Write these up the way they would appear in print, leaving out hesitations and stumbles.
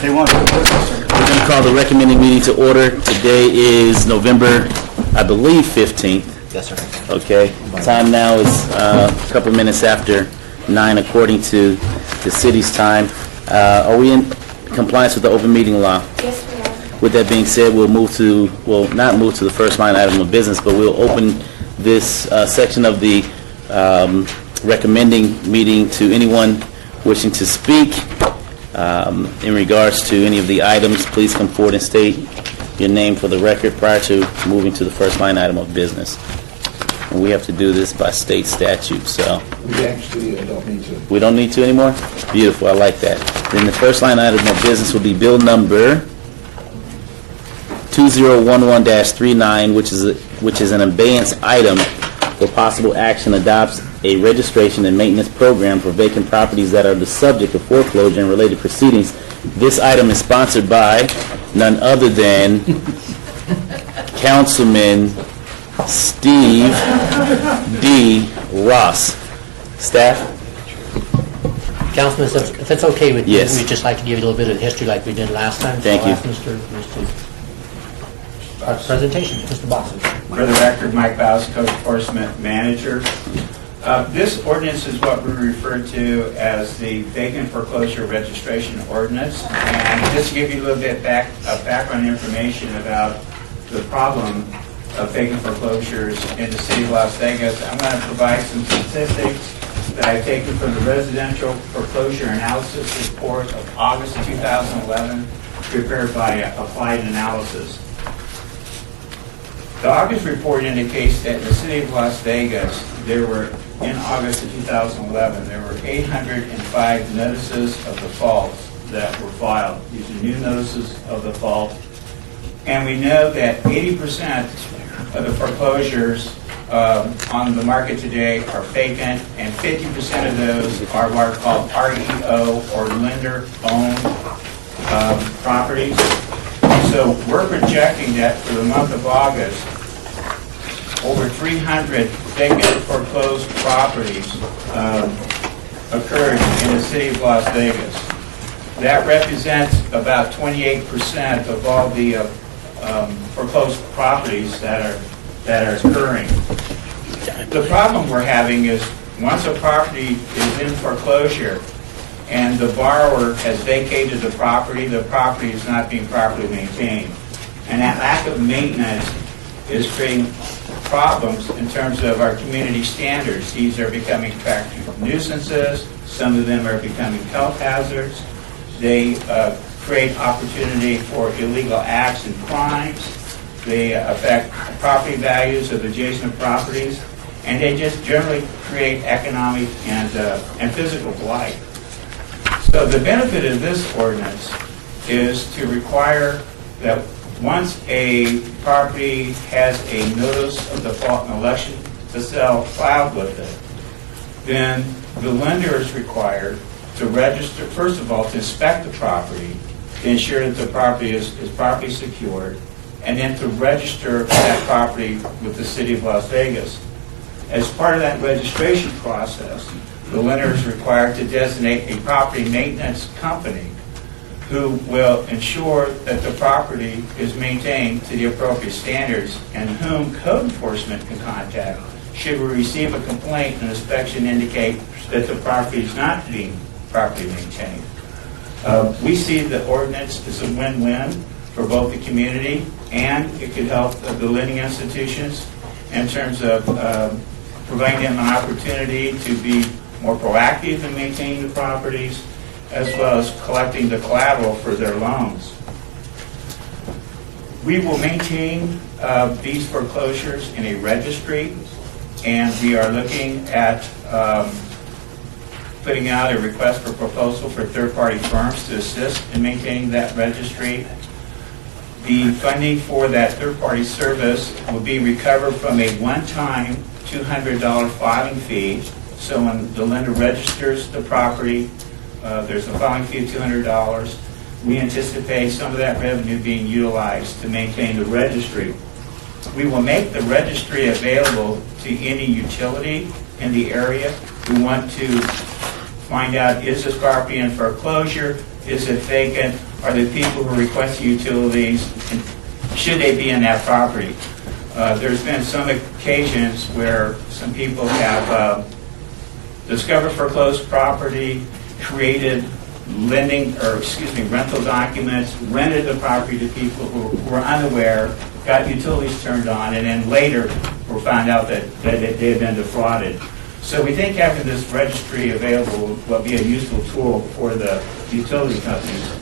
They want to sir. We're going to call the recommending meeting to order. Today is November, I believe, 15th. Yes, sir. Okay. Time now is a couple minutes after 9 according to the city's time. Are we in compliance with the open meeting law? Yes, we are. With that being said, we'll not move to the first line item of business, but we'll open this section of the recommending meeting to anyone wishing to speak in regards to any of the items. Please come forward and state your name for the record prior to moving to the first line item of business. And we have to do this by state statute, so. We actually don't need to. We don't need to anymore? Beautiful, I like that. Then the first line item of business will be bill number 2011-39, which is an abeyance item for possible action, adopts a registration and maintenance program for vacant properties that are the subject of foreclosure and related proceedings. This item is sponsored by none other than Councilman Steve D. Ross. Staff? Councilman, if it's okay with you, Yes. we'd just like to give you a little bit of history like we did last time. Thank you. So I'll ask Mr. Presentation, Mr. Boston. For the record, Mike Bowes, Code Enforcement Manager. This ordinance is what we refer to as the Vacant Foreclosure Registration Ordinance. And just to give you a little bit of background information about the problem of vacant foreclosures in the city of Las Vegas, I'm going to provide some statistics that I've taken from the Residential Foreclosure Analysis Report of August of 2011, prepared by Applied Analysis. The August report indicates that in the city of Las Vegas, there were, in August of 2011, there were 805 notices of default that were filed. These are new notices of default. And we know that 80% of the foreclosures on the market today are vacant, and 50% of those are what are called REO, or lender-owned properties. So we're projecting that for the month of August, over 300 vacant foreclosed properties occurred in the city of Las Vegas. That represents about 28% of all the foreclosed properties that are occurring. The problem we're having is once a property is in foreclosure and the borrower has vacated the property is not being properly maintained. And that lack of maintenance is creating problems in terms of our community standards. These are becoming traffic nuisances. Some of them are becoming health hazards. They create opportunity for illegal acts and crimes. They affect property values of adjacent properties. And they just generally create economic and physical blight. So the benefit of this ordinance is to require that once a property has a notice of default and election to sell filed with it, then the lender is required to register, first of all, to inspect the property, to ensure that the property is properly secured, and then to register that property with the city of Las Vegas. As part of that registration process, the lender is required to designate a property maintenance company who will ensure that the property is maintained to the appropriate standards, and whom code enforcement can contact should we receive a complaint and inspection indicate that the property is not being properly maintained. We see the ordinance as a win-win for both the community, and it could help the lending institutions in terms of providing them an opportunity to be more proactive in maintaining the properties, as well as collecting the collateral for their loans. We will maintain these foreclosures in a registry, and we are looking at putting out a request for proposal for third-party firms to assist in maintaining that registry. The funding for that third-party service will be recovered from a one-time $200 filing fee. So when the lender registers the property, there's a filing fee of $200. We anticipate some of that revenue being utilized to maintain the registry. We will make the registry available to any utility in the area who want to find out, is this property in foreclosure, is it vacant, are the people who request utilities, and should they be in that property. There's been some occasions where some people have discovered foreclosed property, created rental documents, rented the property to people who were unaware, got utilities turned on, and then later were found out that they had been defrauded. So we think having this registry available will be a useful tool for the utility companies.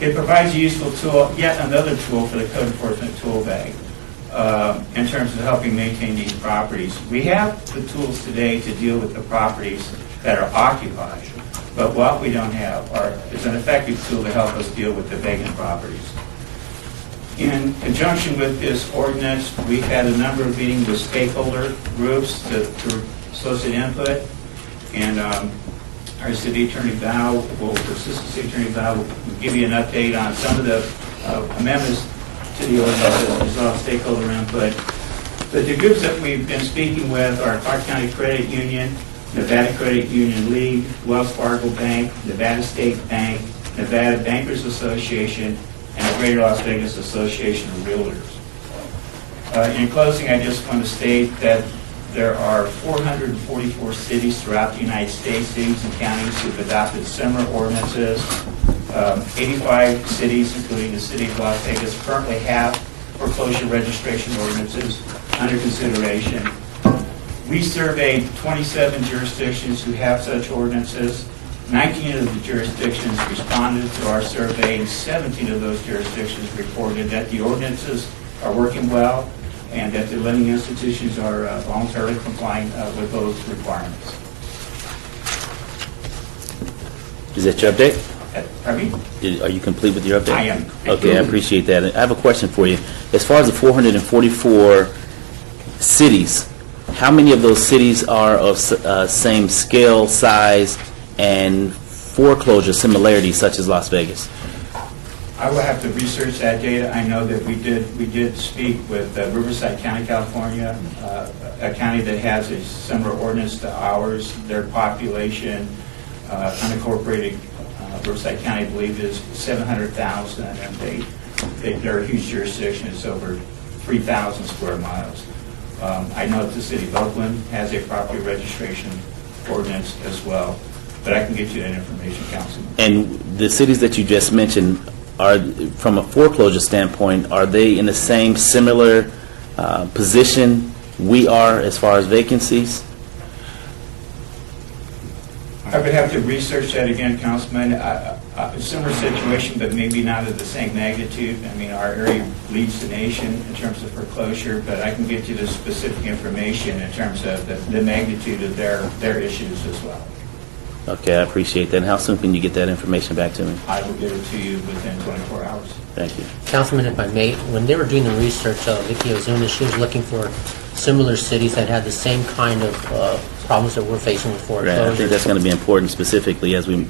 It provides a useful tool, yet another tool for the code enforcement tool bag in terms of helping maintain these properties. We have the tools today to deal with the properties that are occupied, but what we don't have is an effective tool to help us deal with the vacant properties. In conjunction with this ordinance, we've had a number of meetings with stakeholder groups to solicit input, and our City Attorney Val, Assistant City Attorney Val, will give you an update on some of the amendments to the ordinance as a result of stakeholder input. But the groups that we've been speaking with are Clark County Credit Union, Nevada Credit Union League, Wells Fargo Bank, Nevada State Bank, Nevada Bankers Association, and the Greater Las Vegas Association of Realtors. In closing, I just want to state that there are 444 cities throughout the United States, cities and counties who've adopted similar ordinances. 85 cities, including the city of Las Vegas, currently have foreclosure registration ordinances under consideration. We surveyed 27 jurisdictions who have such ordinances. 19 of the jurisdictions responded to our survey, and 17 of those jurisdictions reported that the ordinances are working well and that the lending institutions are voluntarily complying with those requirements. Is that your update? Pardon me? Are you complete with your update? I am. Okay, I appreciate that. I have a question for you. As far as the 444 cities, how many of those cities are of same scale, size, and foreclosure similarities, such as Las Vegas? I will have to research that data. I know that we did speak with Riverside County, California, a county that has a similar ordinance to ours. Their population, unincorporated Riverside County, I believe, is 700,000, and they're a huge jurisdiction. It's over 3,000 square miles. I know that the city of Oakland has a property registration ordinance as well, but I can get you that information, Councilman. And the cities that you just mentioned, are, from a foreclosure standpoint, are they in the same similar position we are as far as vacancies? I would have to research that again, Councilman. A similar situation, but maybe not of the same magnitude. I mean, our area leads the nation in terms of foreclosure, but I can get you the specific information in terms of the magnitude of their issues as well. Okay, I appreciate that. And how soon can you get that information back to me? I will get it to you within 24 hours. Thank you. Councilman, if I may, when they were doing the research, Vicky Ozuna, she was looking for similar cities that had the same kind of problems that we're facing with Right. I foreclosure. think that's going to be important specifically as we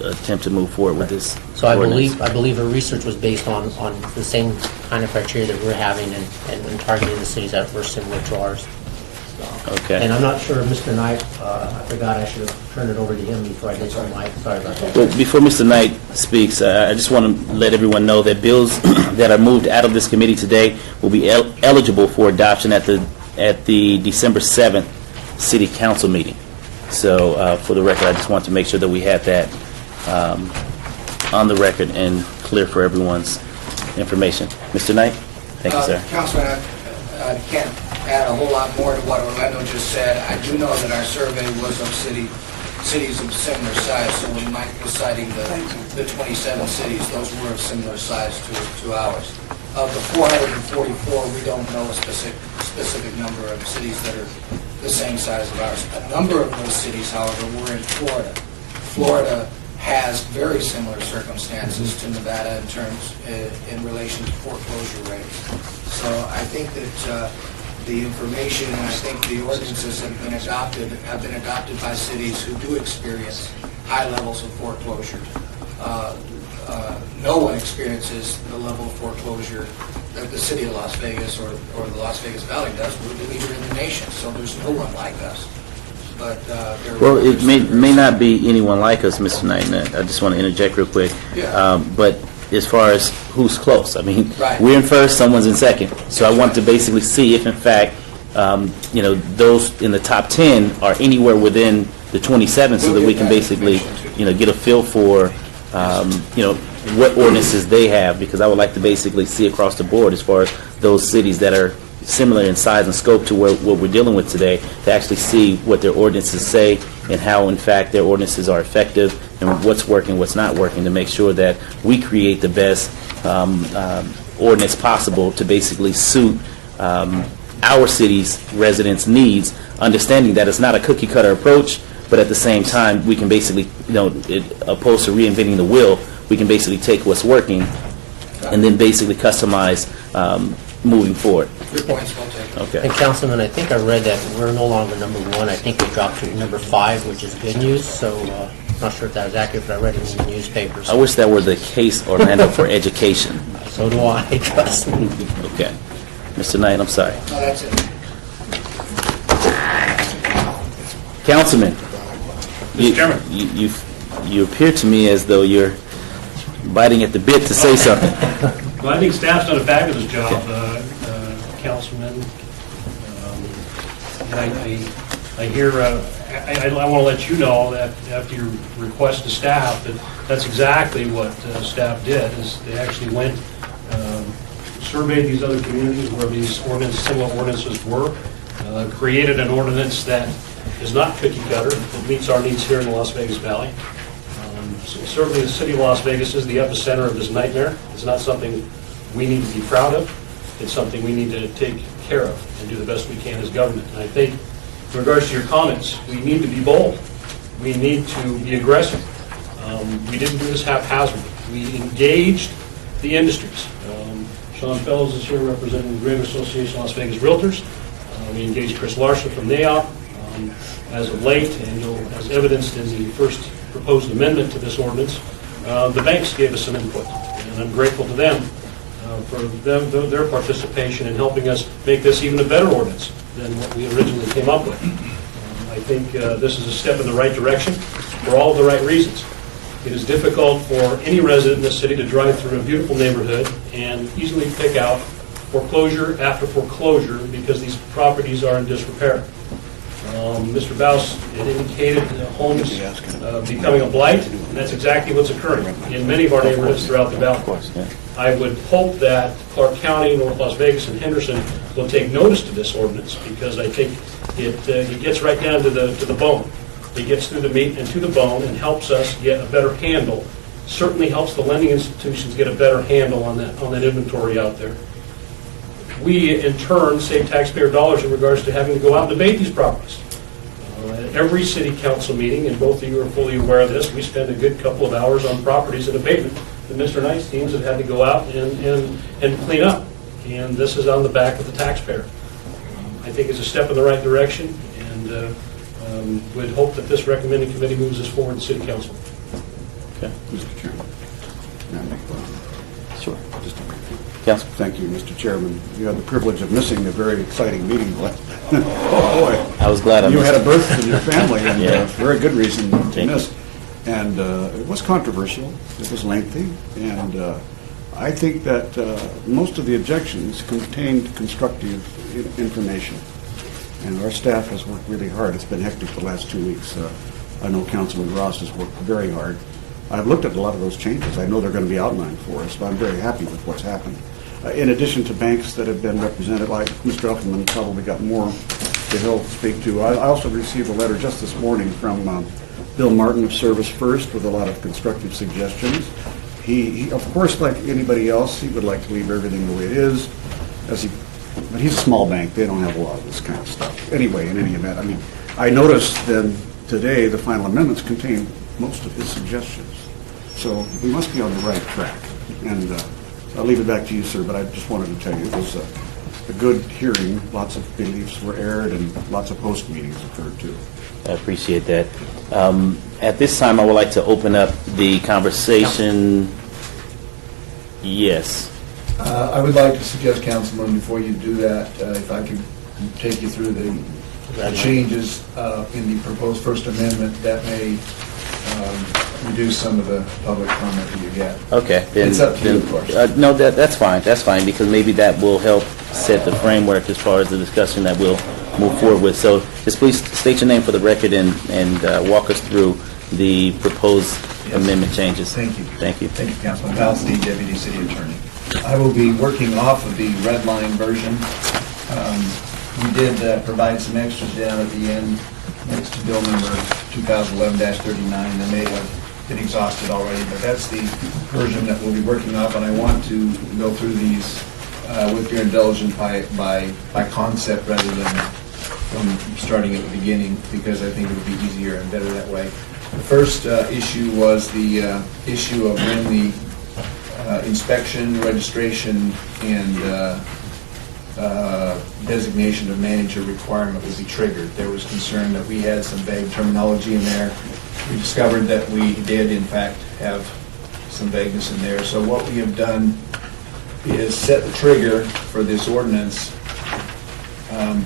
attempt to move forward with this So I ordinance. believe her research was based on the same kind of criteria that we're having and targeting the cities that were similar to ours. Okay. And I'm not sure, Mr. Knight, I forgot I should have turned it over to him before I did so, Mike. Sorry about that. Well, before Mr. Knight speaks, I just want to let everyone know that bills that are moved out of this committee today will be eligible for adoption at the December 7th City Council meeting. So for the record, I just want to make sure that we have that on the record and clear for everyone's information. Mr. Knight? Thank you, sir. Councilman, I can't add a whole lot more to what Orlando just said. I do know that our survey was of cities of similar size, so when Mike was citing the 27 cities, those were of similar size to ours. Of the 444, we don't know a specific number of cities that are the same size of ours. A number of those cities, however, were in Florida. Florida has very similar circumstances to Nevada in relation to foreclosure rates. So I think that the information and I think the ordinances have been adopted by cities who do experience high levels of foreclosure. No one experiences the level of foreclosure that the city of Las Vegas or the Las Vegas Valley does. We're the leader in the nation, so there's no one like us. but there Well, were it may not be anyone like us, Mr. Knight, and I just want to interject real quick. Yeah. But as far as who's close, I mean, Right. we're in first, someone's in second. So I want to basically see if, in fact, those in the top 10 are anywhere within the 27, so We'll that we get can that basically, information, too. get a feel for, what ordinances they have, because I would like to basically see across the board as far as those cities that are similar in size and scope to what we're dealing with today, to actually see what their ordinances say and how, in fact, their ordinances are effective and what's working, what's not working, to make sure that we create the best ordinance possible to basically suit our city's residents' needs, understanding that it's not a cookie-cutter approach, but at the same time, we can basically, opposed to reinventing the wheel, we can basically take what's working and then basically customize moving forward. Your point's well taken. Okay. And Councilman, I think I read that we're no longer number 1. I think we dropped to number 5, which is good news. So not sure if that was accurate, but I read it in the newspapers. I wish that were the case, Orlando, for education. So do I, trust me. Okay. Mr. Knight, I'm sorry. No, that's it. Councilman, Mr. Chairman. you appear to me as though you're biting at the bit to say something. Well, I think staff's done a fabulous job, Councilman. And I hear, I want to let you know that after your request to staff, that's exactly what staff did, is they actually went, surveyed these other communities where these similar ordinances were, created an ordinance that is not cookie cutter, that meets our needs here in the Las Vegas Valley. So certainly, the city of Las Vegas is the epicenter of this nightmare. It's not something we need to be proud of. It's something we need to take care of and do the best we can as government. And I think, in regards to your comments, we need to be bold. We need to be aggressive. We didn't do this haphazardly. We engaged the industries. Sean Fellows is here representing the Greater Association of Las Vegas Realtors. We engaged Chris Larson from NAIOP as of late, and as evidenced in the first proposed amendment to this ordinance, the banks gave us some input, and I'm grateful to them for their participation in helping us make this even a better ordinance than what we originally came up with. I think this is a step in the right direction for all of the right reasons. It is difficult for any resident in this city to drive through a beautiful neighborhood and easily pick out foreclosure after foreclosure because these properties are in disrepair. Mr. Baus had indicated homes becoming a blight, and that's exactly what's occurring in many of our neighborhoods throughout the valley. I would hope that Clark County, North Las Vegas, and Henderson will take notice to this ordinance, because I think it gets right down to the bone. It gets through the meat and to the bone and helps us get a better handle. Certainly helps the lending institutions get a better handle on that inventory out there. We, in turn, save taxpayer dollars in regards to having to go out and debate these properties. At every city council meeting, and both of you are fully aware of this, we spend a good couple of hours on properties in abatement that Mr. Knight's teams have had to go out and clean up. And this is on the back of the taxpayer. I think it's a step in the right direction, and would hope that this recommending committee moves us forward to city council. Okay. Mr. Chairman. May I make one? Sure. Just a minute. Council. Thank you, Mr. Chairman. You had the privilege of missing a very exciting meeting. Boy, I was glad I you missed had a it. birth in your family, and Yeah. very good reason to Thank you. miss. And it was controversial. It was lengthy, and I think that most of the objections contained constructive information. And our staff has worked really hard. It's been hectic the last 2 weeks. I know Councilman Ross has worked very hard. I've looked at a lot of those changes. I know they're going to be outlined for us, but I'm very happy with what's happened. In addition to banks that have been represented, like Mr. Elkinman probably got more that he'll speak to. I also received a letter just this morning from Bill Martin of Service First with a lot of constructive suggestions. He, of course, like anybody else, he would like to leave everything the way it is, but he's a small bank. They don't have a lot of this kind of stuff. Anyway, in any event, I mean, I noticed then today the final amendments contain most of his suggestions. So we must be on the right track. And I'll leave it back to you, sir, but I just wanted to tell you it was a good hearing. Lots of beliefs were aired and lots of post meetings occurred too. I appreciate that. At this time, I would like to open up the conversation. Yes. I would like to suggest, Councilman, before you do that, if I could take you through the changes in the proposed First Amendment that may reduce some of the public comment that you get. Okay. Then, It's up to you, then, of course. No, that's fine. That's fine, because maybe that will help set the framework as far as the discussion that we'll move forward with. So just please state your name for the record and walk us through the proposed Yes. amendment changes. Thank you. Thank you. Thank you, Councilman Val Stein, Deputy City Attorney. I will be working off of the red line version. We did provide some extras down at the end next to bill number 2011-39 that may have been exhausted already, but that's the version that we'll be working off, and I want to go through these with your indulgence by concept rather than from starting at the beginning, because I think it would be easier and better that way. The first issue was the issue of when the inspection, registration, and designation of manager requirement would be triggered. There was concern that we had some vague terminology in there. We discovered that we did, in fact, have some vagueness in there. So what we have done is set the trigger for this ordinance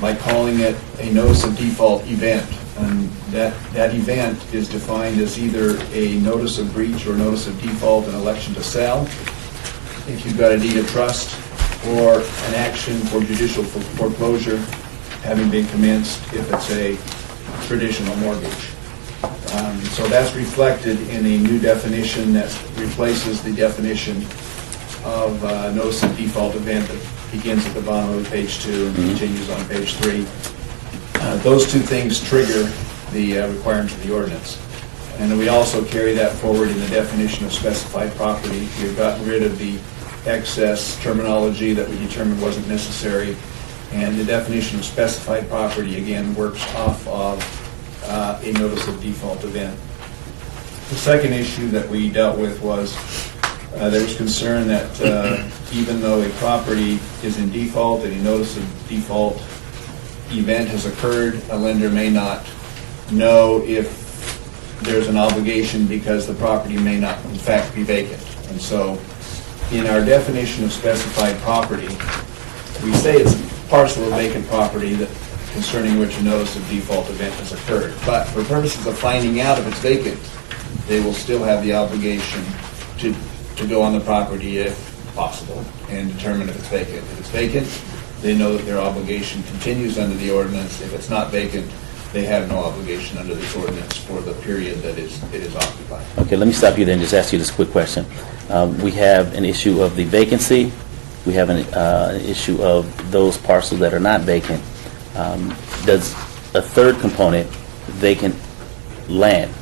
by calling it a notice of default event. And that event is defined as either a notice of breach or notice of default, an election to sell, if you've got a deed of trust, or an action for judicial foreclosure having been commenced if it's a traditional mortgage. So that's reflected in a new definition that replaces the definition of notice of default event that begins at the bottom of page 2 and continues on page 3. Those two things trigger the requirements of the ordinance. And then we also carry that forward in the definition of specified property. We've gotten rid of the excess terminology that we determined wasn't necessary. And the definition of specified property, again, works off of a notice of default event. The second issue that we dealt with was there was concern that even though a property is in default and a notice of default event has occurred, a lender may not know if there's an obligation because the property may not in fact be vacant. And so in our definition of specified property, we say it's a parcel of vacant property that concerning which a notice of default event has occurred. But for purposes of finding out if it's vacant, they will still have the obligation to go on the property if possible and determine if it's vacant. If it's vacant, they know that their obligation continues under the ordinance. If it's not vacant, they have no obligation under this ordinance for the period that it is occupied. Okay, let me stop you there and just ask you this quick question. We have an issue of the vacancy. We have an issue of those parcels that are not vacant. Does a third component, vacant land,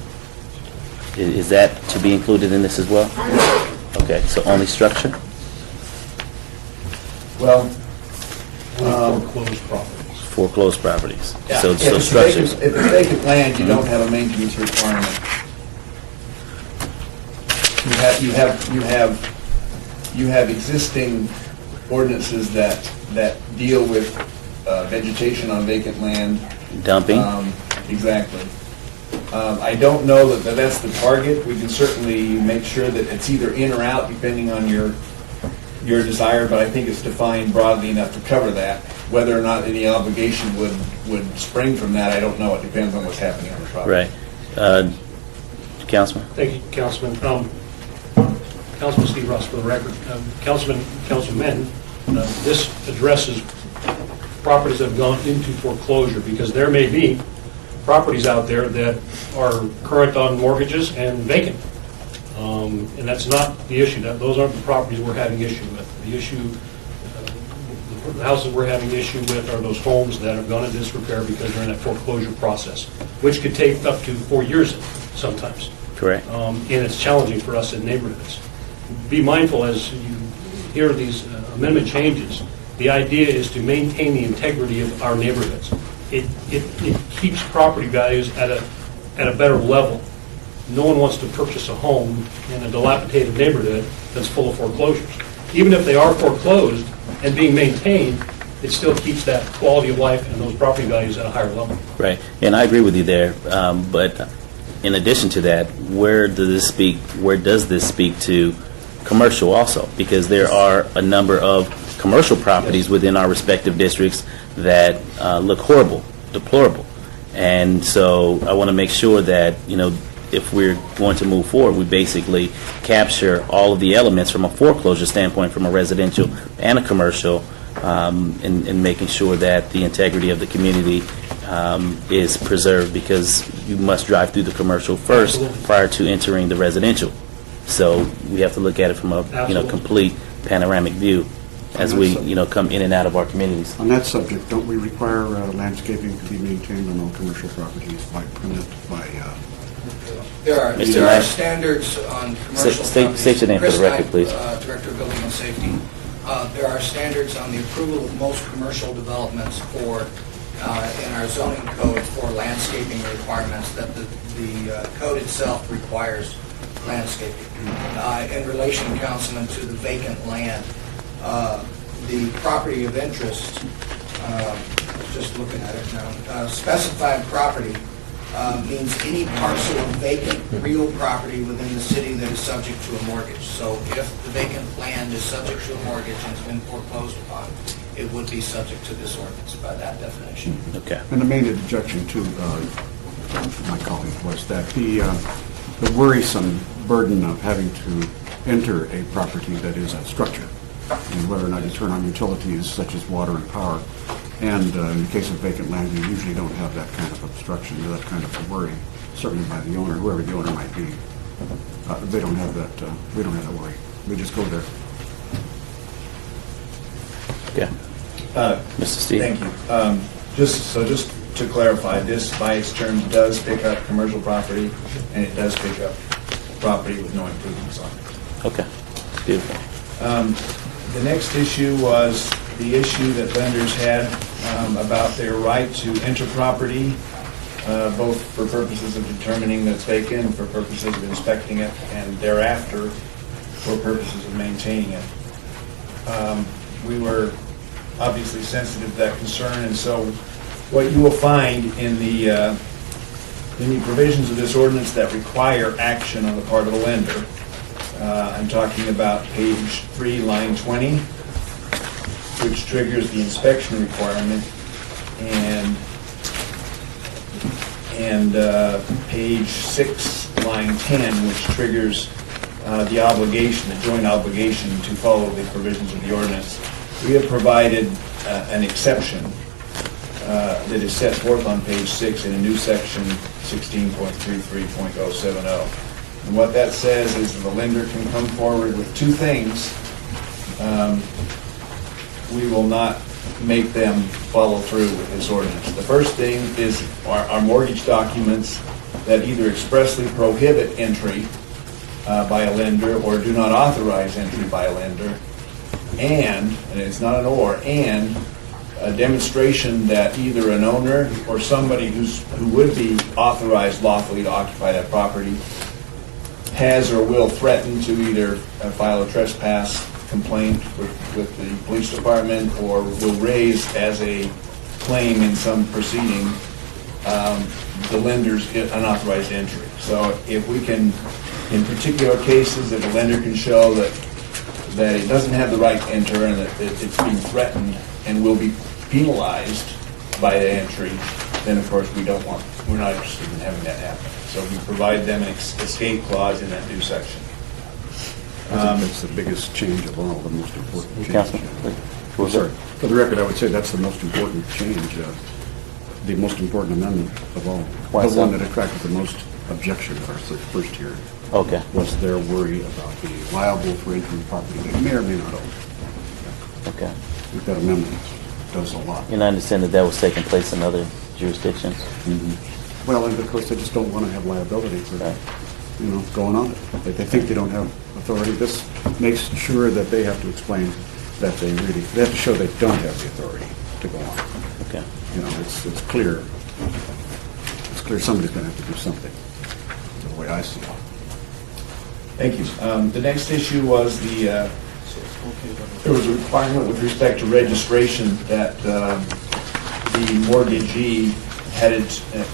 is that to be included in this as well? Okay, so only structure? Well, Foreclosed properties. Foreclosed properties. yeah, So if it's structures. vacant- if it's vacant land, you don't have a maintenance requirement. You have existing ordinances that deal with vegetation on vacant land. Dumping? Exactly. I don't know that that's the target. We can certainly make sure that it's either in or out depending on your desire, but I think it's defined broadly enough to cover that. Whether or not any obligation would spring from that, I don't know. It depends on what's happening on the property. Right. Councilman? Thank you, Councilman. Councilman Steve Ross, for the record. Councilmen, this addresses properties that have gone into foreclosure, because there may be properties out there that are current on mortgages and vacant. And that's not the issue. Those aren't the properties we're having issue with. The issue, the houses we're having issue with are those homes that have gone into disrepair because they're in a foreclosure process, which could take up to 4 years sometimes. Correct. And it's challenging for us in neighborhoods. Be mindful as you hear these amendment changes, the idea is to maintain the integrity of our neighborhoods. It keeps property values at a better level. No one wants to purchase a home in a dilapidated neighborhood that's full of foreclosures. Even if they are foreclosed and being maintained, it still keeps that quality of life and those property values at a higher level. Right, and I agree with you there. But in addition to that, where does this speak to commercial also? Because there are a number of commercial properties within our respective districts that look horrible deplorable. And so I want to make sure that, if we're going to move forward, we basically capture all of the elements from a foreclosure standpoint, from a residential and a commercial, in making sure that the integrity of the community is preserved, because you must drive through the commercial first prior to entering the residential. So we have to look at it from a Absolutely. complete panoramic view as we come in and out of our communities. On that subject, don't we require landscaping to be maintained on all commercial properties by permit, by, There are Mr. Knight. standards on commercial State- properties. state your name for the Chris record, Knight, please. Director of Building and Safety. There are standards on the approval of most commercial developments in our zoning code for landscaping requirements, that the code itself requires landscaping. In relation, Councilman, to the vacant land, the property of interest, just looking at it now, specified property means any parcel of vacant real property within the city that is subject to a mortgage. So if the vacant land is subject to a mortgage and it's been foreclosed upon, it would be subject to this ordinance by that definition. Okay. and the main objection to my colleague was that the worrisome burden of having to enter a property that is a structure, and whether or not you turn on utilities such as water and power. And in the case of vacant land, you usually don't have that kind of obstruction or that kind of worry, certainly by the owner, whoever the owner might be. They don't have that, we don't have that worry. We just go there. Okay. Mr. Steve? Thank you. Just to clarify, this by its terms does pick up commercial property, and it does pick up property with no improvements on it. Okay. Beautiful. The next issue was the issue that vendors had about their right to enter property, both for purposes of determining that it's vacant, for purposes of inspecting it, and thereafter for purposes of maintaining it. We were obviously sensitive to that concern, and so what you will find in the provisions of this ordinance that require action on the part of the lender, I'm talking about page 3, line 20, which triggers the inspection requirement, and page 6, line 10, which triggers the obligation, the joint obligation to follow the provisions of the ordinance. We have provided an exception that is set forth on page 6 in a new section 16.33.070. And what that says is that the lender can come forward with two things. We will not make them follow through with this ordinance. The first thing is our mortgage documents that either expressly prohibit entry by a lender or do not authorize entry by a lender, and it's not an or, and a demonstration that either an owner or somebody who would be authorized lawfully to occupy that property has or will threaten to either file a trespass complaint with the police department or will raise as a claim in some proceeding the lender's unauthorized entry. So if we can, in particular cases, if a lender can show that it doesn't have the right to enter and that it's being threatened and will be penalized by the entry, then of course we're not interested in having that happen. So we provide them an escape clause in that new section. I think that's the biggest change of all, the most important change. Councilman, Oh, sorry. For the record, I would say that's the most important change, the most important amendment of all. Why The so? one that attracted the most objection at our first hearing Okay. was their worry about being liable for entering property they may or may not own. Okay. I think that amendment does a lot. And I understand that was taking place in other jurisdictions. Well, and of course, they just don't want to have liability for, Right. going on it. They think they don't have authority. This makes sure that they have to explain that they have to show they don't have the authority to go on. Okay. It's clear. It's clear somebody's going to have to do something, the way I see it. Thank you. The next issue was there was a requirement with respect to registration that the mortgagee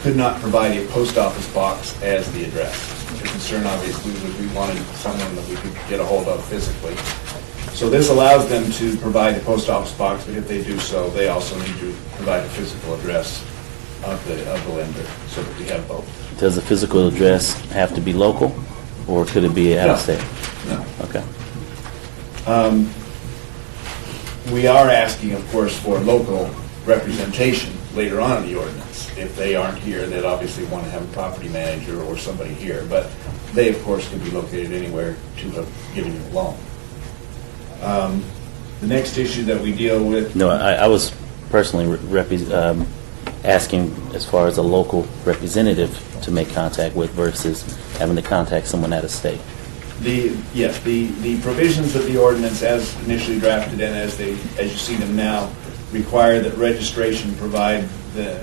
could not provide a post office box as the address. The concern obviously was we wanted someone that we could get a hold of physically. So this allows them to provide the post office box, but if they do so, they also need to provide a physical address of the lender, so that we have both. Does the physical address have to be local, or could it be out of state? No. Okay. We are asking, of course, for local representation later on in the ordinance. If they aren't here, they'd obviously want to have a property manager or somebody here, but they, of course, can be located anywhere to have given you a loan. The next issue that we deal with, No, I was personally asking as far as a local representative to make contact with versus having to contact someone out of state. the provisions of the ordinance as initially drafted and as you see them now require that registration provide the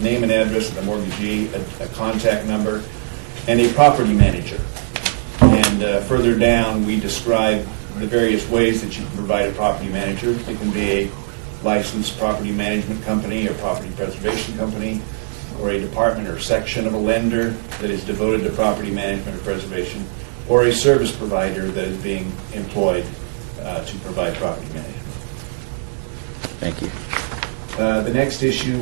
name and address of the mortgagee, a contact number, and a property manager. And further down, we describe the various ways that you can provide a property manager. It can be a licensed property management company or property preservation company, or a department or section of a lender that is devoted to property management or preservation, or a service provider that is being employed to provide property management. Thank you. The next issue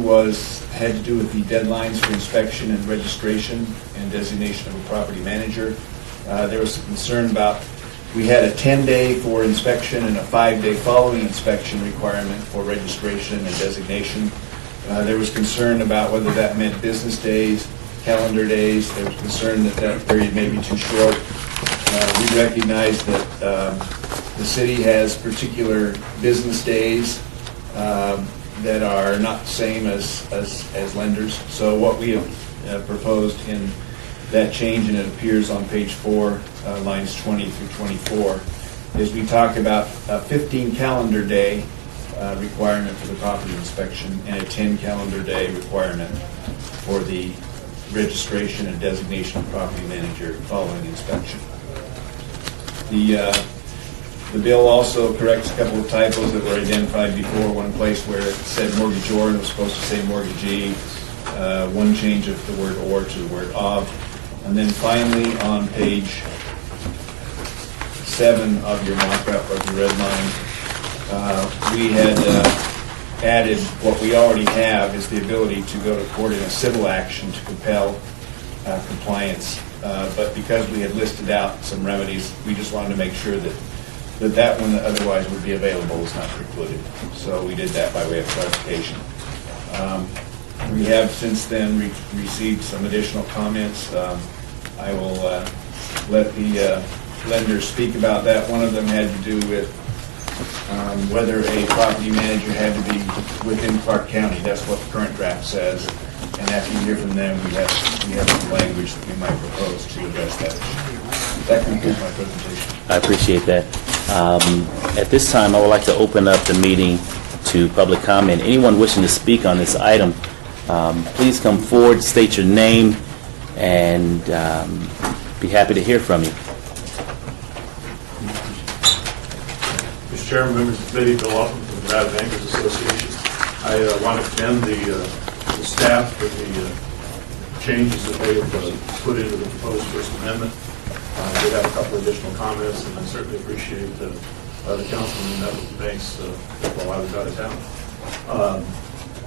had to do with the deadlines for inspection and registration and designation of a property manager. There was some concern about, we had a 10-day for inspection and a 5-day following inspection requirement for registration and designation. There was concern about whether that meant business days, calendar days. There was concern that that period may be too short. We recognize that the city has particular business days that are not the same as lenders. So what we have proposed in that change, and it appears on page 4, lines 20 through 24, is we talk about a 15 calendar day requirement for the property inspection and a 10 calendar day requirement for the registration and designation of property manager following inspection. The bill also corrects a couple of typos that were identified before. One place where it said mortgagor and it was supposed to say mortgagee. One change of the word or to the word of. And then finally, on page 7 of your mock-up of the red line, we had added what we already have is the ability to go to court in a civil action to compel compliance. But because we had listed out some remedies, we just wanted to make sure that one that otherwise would be available was not precluded. So we did that by way of clarification. We have since then received some additional comments. I will let the lenders speak about that. One of them had to do with whether a property manager had to be within Clark County. That's what the current draft says. And after you hear from them, we have some language that we might propose to address that issue. That concludes my presentation. I appreciate that. At this time, I would like to open up the meeting to public comment. Anyone wishing to speak on this item, please come forward, state your name, and be happy to hear from you. Mr. Chairman, members of the committee, Bill Upham from the Nevada Bankers Association. I want to commend the staff for the changes that they have put into the proposed First Amendment. I did have a couple additional comments, and I certainly appreciate the councilman met with the banks while I was out of town.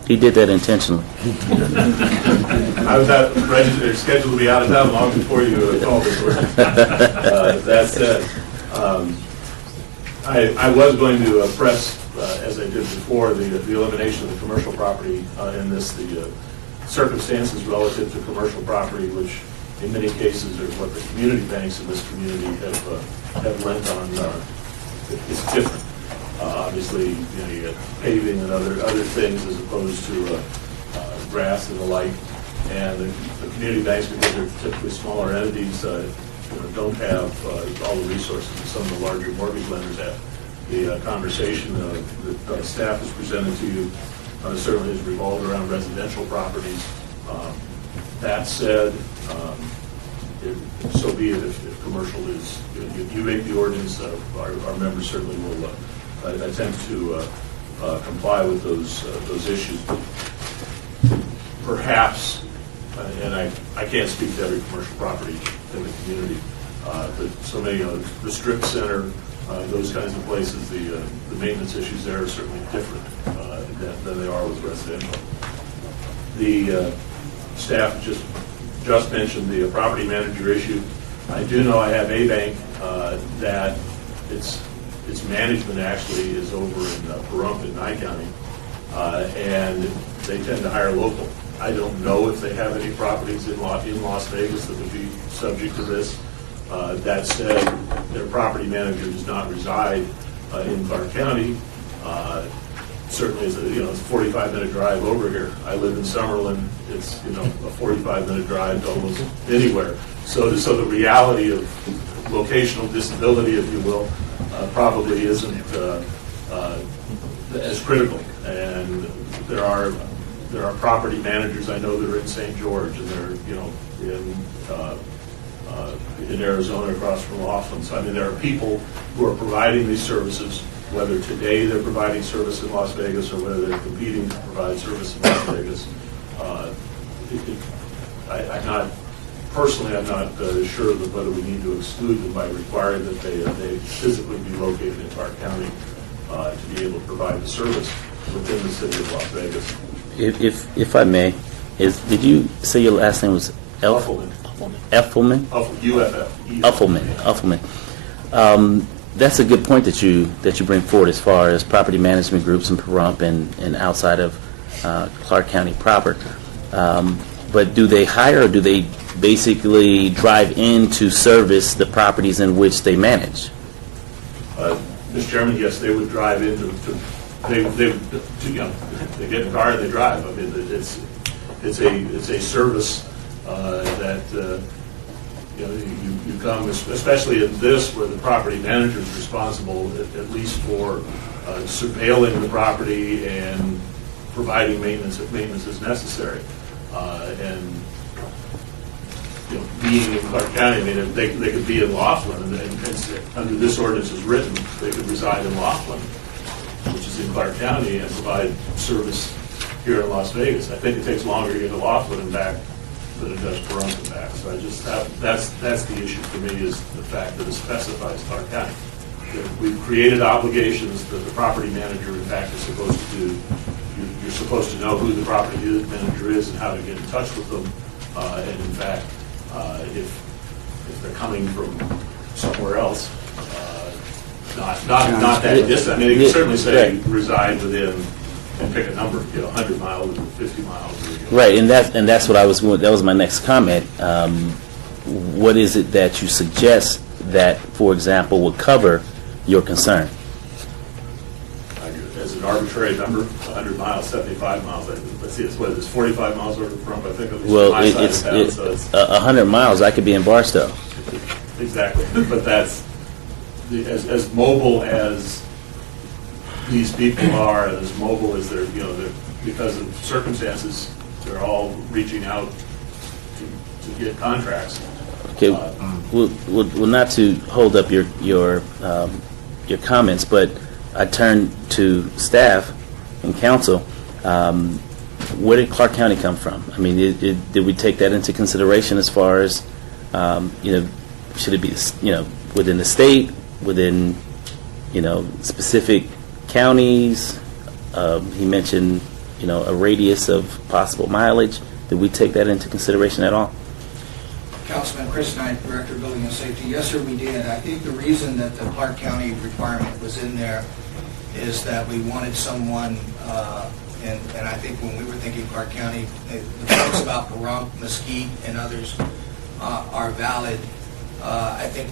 He did that intentionally. I was scheduled to be out of town long before you called this word. That said, I was going to press, as I did before, the elimination of the commercial property in this, the circumstances relative to commercial property, which in many cases are what the community banks in this community have lent on. It's different. Obviously, you get paving and other things as opposed to grass and the like. And the community banks, because they're typically smaller entities, don't have all the resources that some of the larger mortgage lenders have. The conversation that staff has presented to you certainly has revolved around residential properties. That said, so be it if commercial is, if you make the ordinance, our members certainly will attempt to comply with those issues. Perhaps, and I can't speak to every commercial property in the community, but so many, the strip center, those kinds of places, the maintenance issues there are certainly different than they are with residential. The staff just mentioned the property manager issue. I do know I have a bank that its management actually is over in Pahrump in Nye County, and they tend to hire local. I don't know if they have any properties in Las Vegas that would be subject to this. That said, their property manager does not reside in Clark County. Certainly, it's it's a 45-minute drive over here. I live in Summerlin. It's a 45-minute drive to almost anywhere. So the reality of locational disability, if you will, probably isn't as critical. And there are property managers I know that are in St. George, and they're in Arizona across from Laughlin. So I mean, there are people who are providing these services, whether today they're providing service in Las Vegas or whether they're competing to provide service in Las Vegas. I'm not sure that whether we need to exclude them by requiring that they physically be located in Clark County to be able to provide the service within the city of Las Vegas. If I may, did you say your last name was Uffelman. Effelman? UFF. Uffelman. That's a good point that you bring forward as far as property management groups in Pahrump and outside of Clark County proper. But do they hire, or do they basically drive in to service the properties in which they manage? Mr. Chairman, yes, they would drive in they get in the car and they drive. I mean, it's a service that you come, especially in this, where the property manager is responsible at least for surveilling the property and providing maintenance if maintenance is necessary. And being in Clark County, I mean, they could be in Laughlin, and under this ordinance is written, they could reside in Laughlin, which is in Clark County, and provide service here in Las Vegas. I think it takes longer to get to Laughlin and back than it does Pahrump and back. So that's the issue for me, is the fact that it specifies Clark County. We've created obligations that the property manager, in fact, is supposed to do. You're supposed to know who the property manager is and how to get in touch with them. And in fact, if they're coming from somewhere else, not that distant. I mean, you can certainly say reside within, and pick a number, 100 miles or 50 miles. Right, and that's what that was my next comment. What is it that you suggest that, for example, would cover your concern? As an arbitrary number, 100 miles, 75 miles. Let's see, it's 45 miles over from, I think, at least Well, my side it's of town. So it's 100 miles. I could be in Barstow. exactly, but that's as mobile as these people are, and as mobile as they're, because of circumstances, they're all reaching out to get contracts. Okay, well, not to hold up your comments, but I turn to staff and council. Where did Clark County come from? I mean, did we take that into consideration as far as, should it be, within the state, within, specific counties? He mentioned, a radius of possible mileage. Did we take that into consideration at all? Councilman Chris Knight, Director of Building and Safety. Yes, sir, we did. I think the reason that the Clark County requirement was in there is that we wanted someone, and I think when we were thinking Clark County, the points about Pahrump, Mesquite, and others are valid. I think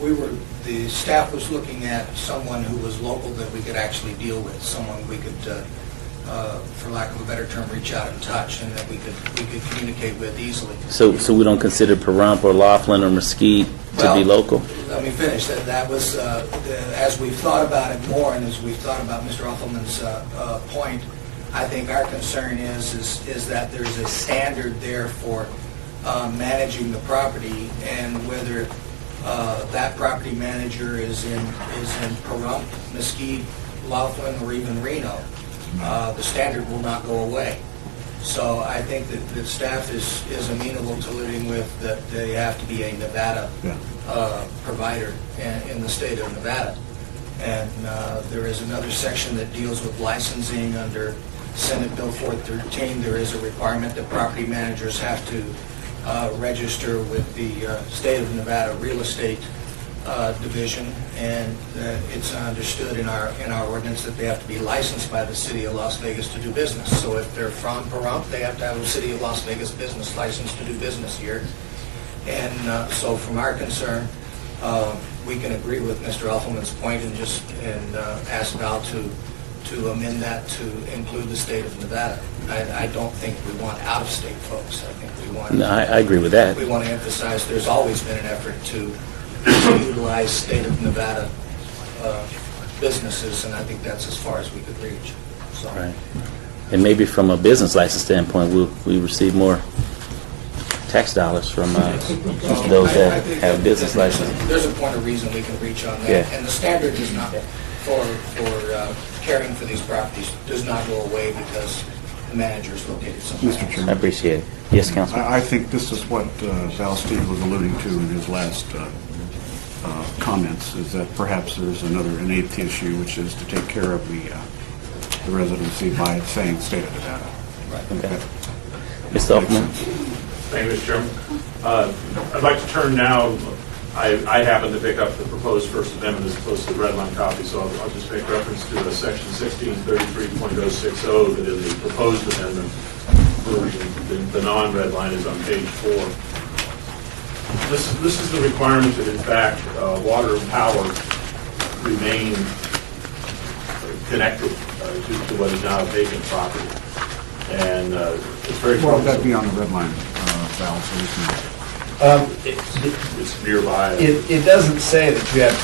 the staff was looking at someone who was local that we could actually deal with, someone we could, for lack of a better term, reach out and touch, and that we could communicate with easily. So we don't consider Pahrump or Laughlin or Mesquite to be local? Let me finish. That was, as we've thought about it more, and as we've thought about Mr. Uffelman's point, I think our concern is that there's a standard there for managing the property, and whether that property manager is in Pahrump, Mesquite, Laughlin, or even Reno, the standard will not go away. So I think that the staff is amenable to living with that they have to be a Nevada provider in the state of Nevada. And there is another section that deals with licensing under Senate Bill 413, there is a requirement that property managers have to register with the State of Nevada Real Estate Division, and it's understood in our ordinance that they have to be licensed by the City of Las Vegas to do business. So if they're from Pahrump, they have to have a City of Las Vegas business license to do business here. And so from our concern, we can agree with Mr. Elfelman's point and ask Val to amend that to include the State of Nevada. I don't think we want out-of-state folks. I think we want... No, I agree with that. We want to emphasize there's always been an effort to utilize State of Nevada businesses, and I think that's as far as we could reach. So. Right. And maybe from a business license standpoint, we receive more tax dollars from those that have business licenses. There's a point of reason we can reach on that. Yeah. And the standard is not for caring for these properties does not go away because the manager is located somewhere. Mr. I Chairman, appreciate it. Yes, Councilman. I think this is what Val Steve was alluding to in his last comments, is that perhaps there's an eighth issue, which is to take care of the residency by saying State of Nevada. Right. Okay. Mr. Elfman? Thank you, Mr. Chairman. I'd like to turn now, I happen to pick up the proposed First Amendment as opposed to the red line copy, so I'll just make reference to section 1633.060 that in the proposed amendment version, the non-red line is on page 4. This is the requirement that in fact water and power remain connected to what is now a vacant property. And it's very Well, close. that'd be on the red line, Val, so we can... It's nearby. It doesn't say that you have to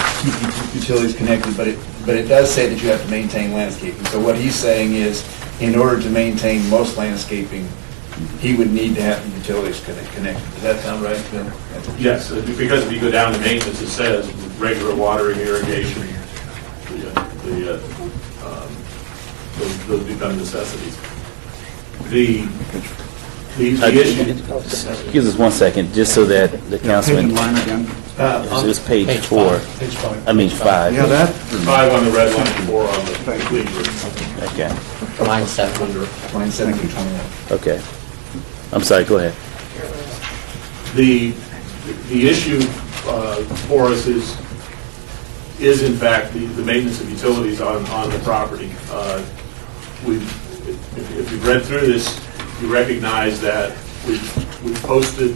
keep utilities connected, but it does say that you have to maintain landscaping. So what he's saying is, in order to maintain most landscaping, he would need to have the utilities connected. Does that sound right, Bill? Yes, because if you go down to maintenance, it says regular watering, irrigation, those become necessities. The issue, Excuse us 1 second, just so that the Page councilman, and line again? it's page Page 4. five. Page 5. I mean 5. Yeah, that... 5 on the red line, 4 on the complete. Okay. Line 7. Line 1721. Okay. I'm sorry, go ahead. The issue for us is in fact the maintenance of utilities on the property. If you've read through this, you recognize that we've posted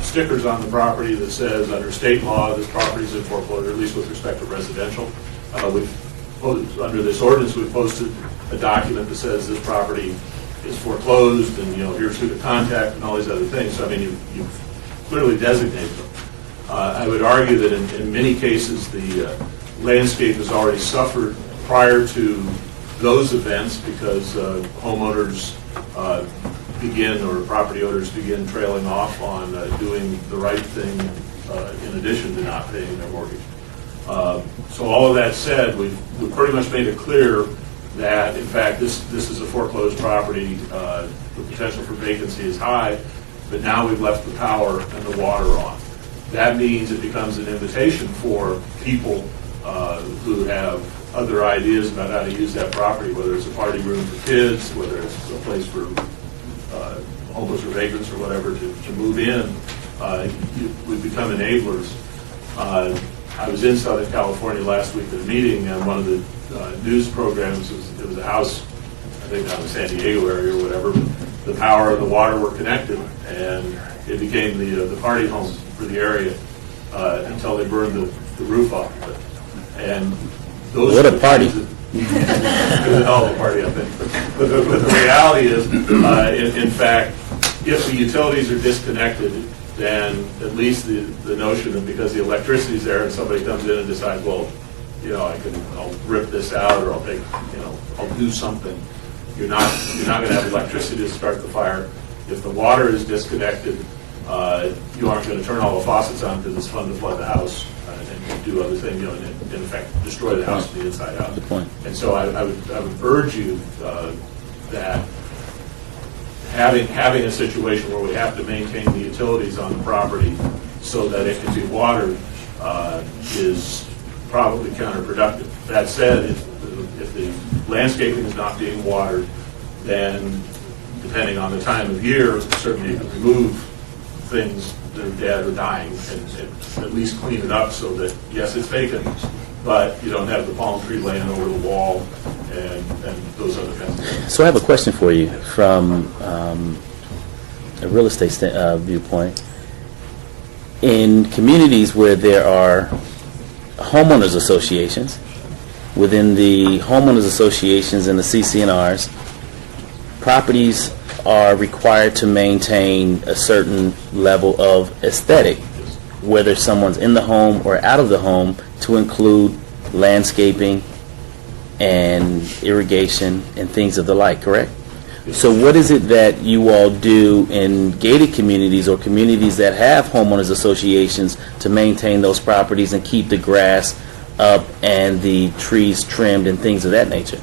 stickers on the property that says under state law this property is in foreclosure, at least with respect to residential. Under this ordinance, we've posted a document that says this property is foreclosed, and here's who to contact, and all these other things. So I mean, you've clearly designated them. I would argue that in many cases the landscape has already suffered prior to those events because homeowners begin, or property owners begin trailing off on doing the right thing in addition to not paying their mortgage. So all of that said, we've pretty much made it clear that, in fact, this is a foreclosed property. The potential for vacancy is high, but now we've left the power and the water on. That means it becomes an invitation for people who have other ideas about how to use that property, whether it's a party room for kids, whether it's a place for homeless or vagrants or whatever to move in. We've become enablers. I was in Southern California last week at a meeting, and one of the news programs, it was a house, I think down in the San Diego area or whatever. The power and the water were connected, and it became the party home for the area until they burned the roof off of it. And those What are a the party. kinds of- it was a hell of a party, I think. But the reality is, in fact, if the utilities are disconnected, then at least the notion of, because the electricity's there and somebody comes in and decides, well, I'll rip this out, or I'll do something. You're not going to have electricity to start the fire. If the water is disconnected, you aren't going to turn all the faucets on because it's fun to flood the house and do other things, and in effect destroy the house from the inside out. Good point. And so I would urge you that having a situation where we have to maintain the utilities on the property so that it can be watered is probably counterproductive. That said, if the landscaping is not being watered, then depending on the time of year, certainly you can remove things that are dead or dying and at least clean it up so that, yes, it's vacant, but you don't have the palm tree laying over the wall and those other kinds of things. So I have a question for you from a real estate viewpoint. In communities where there are homeowners associations, within the homeowners associations and the CCNRs, properties are required to maintain a certain level of aesthetic, whether someone's in the home or out of the home, to include landscaping and irrigation and things of the like, correct? So what is it that you all do in gated communities or communities that have homeowners associations to maintain those properties and keep the grass up and the trees trimmed and things of that nature?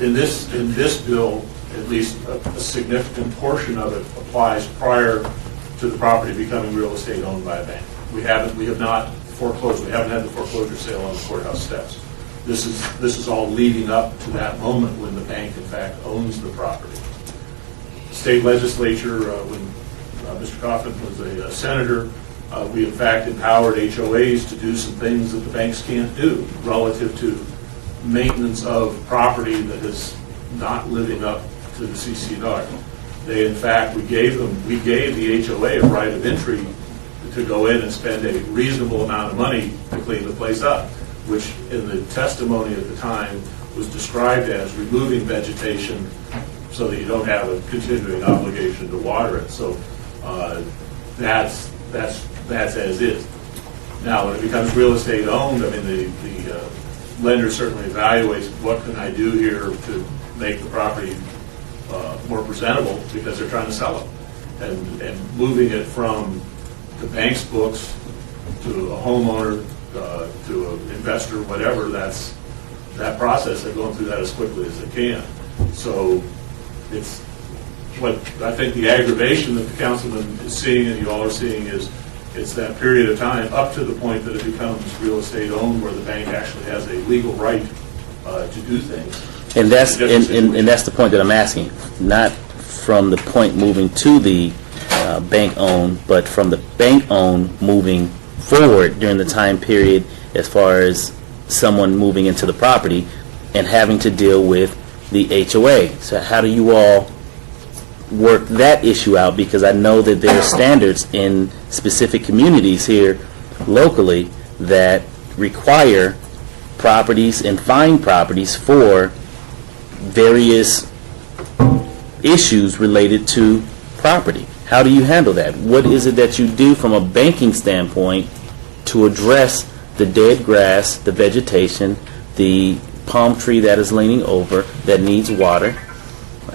In this bill, at least a significant portion of it applies prior to the property becoming real estate owned by a bank. We have not foreclosed, we haven't had the foreclosure sale on the courthouse steps. This is all leading up to that moment when the bank, in fact, owns the property. State legislature, when Mr. Coffin was a senator, we in fact empowered HOAs to do some things that the banks can't do relative to maintenance of property that is not living up to the CCNR. They, in fact, we gave the HOA a right of entry to go in and spend a reasonable amount of money to clean the place up, which in the testimony at the time was described as removing vegetation so that you don't have a continuing obligation to water it. So that's as is. Now, when it becomes real estate owned, I mean, the lender certainly evaluates what can I do here to make the property more presentable because they're trying to sell it. And moving it from the bank's books to a homeowner, to an investor, whatever, that process, they're going through that as quickly as they can. So it's what I think the aggravation that the councilman is seeing and you all are seeing is it's that period of time up to the point that it becomes real estate owned where the bank actually has a legal right to do things. And that's the point that I'm asking, not from the point moving to the bank owned, but from the bank owned moving forward during the time period as far as someone moving into the property and having to deal with the HOA. So how do you all work that issue out? Because I know that there are standards in specific communities here locally that require properties and fine properties for various issues related to property. How do you handle that? What is it that you do from a banking standpoint to address the dead grass, the vegetation, the palm tree that is leaning over that needs water?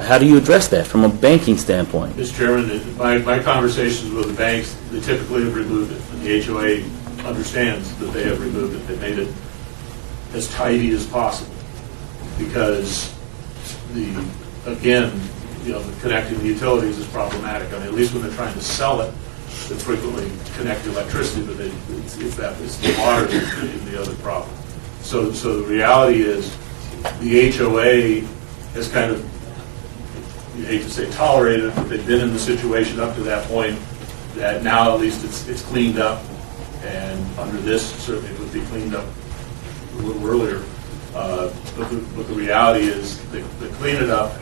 How do you address that from a banking standpoint? Mr. Chairman, my conversations with the banks, they typically have removed it. And the HOA understands that they have removed it. They made it as tidy as possible because again, the connecting the utilities is problematic. I mean, at least when they're trying to sell it, they frequently connect electricity, but it's the water that's the other problem. So the reality is the HOA has kind of, you hate to say tolerated it, but they've been in the situation up to that point that now at least it's cleaned up, and under this certainly it would be cleaned up a little earlier. But the reality is they clean it up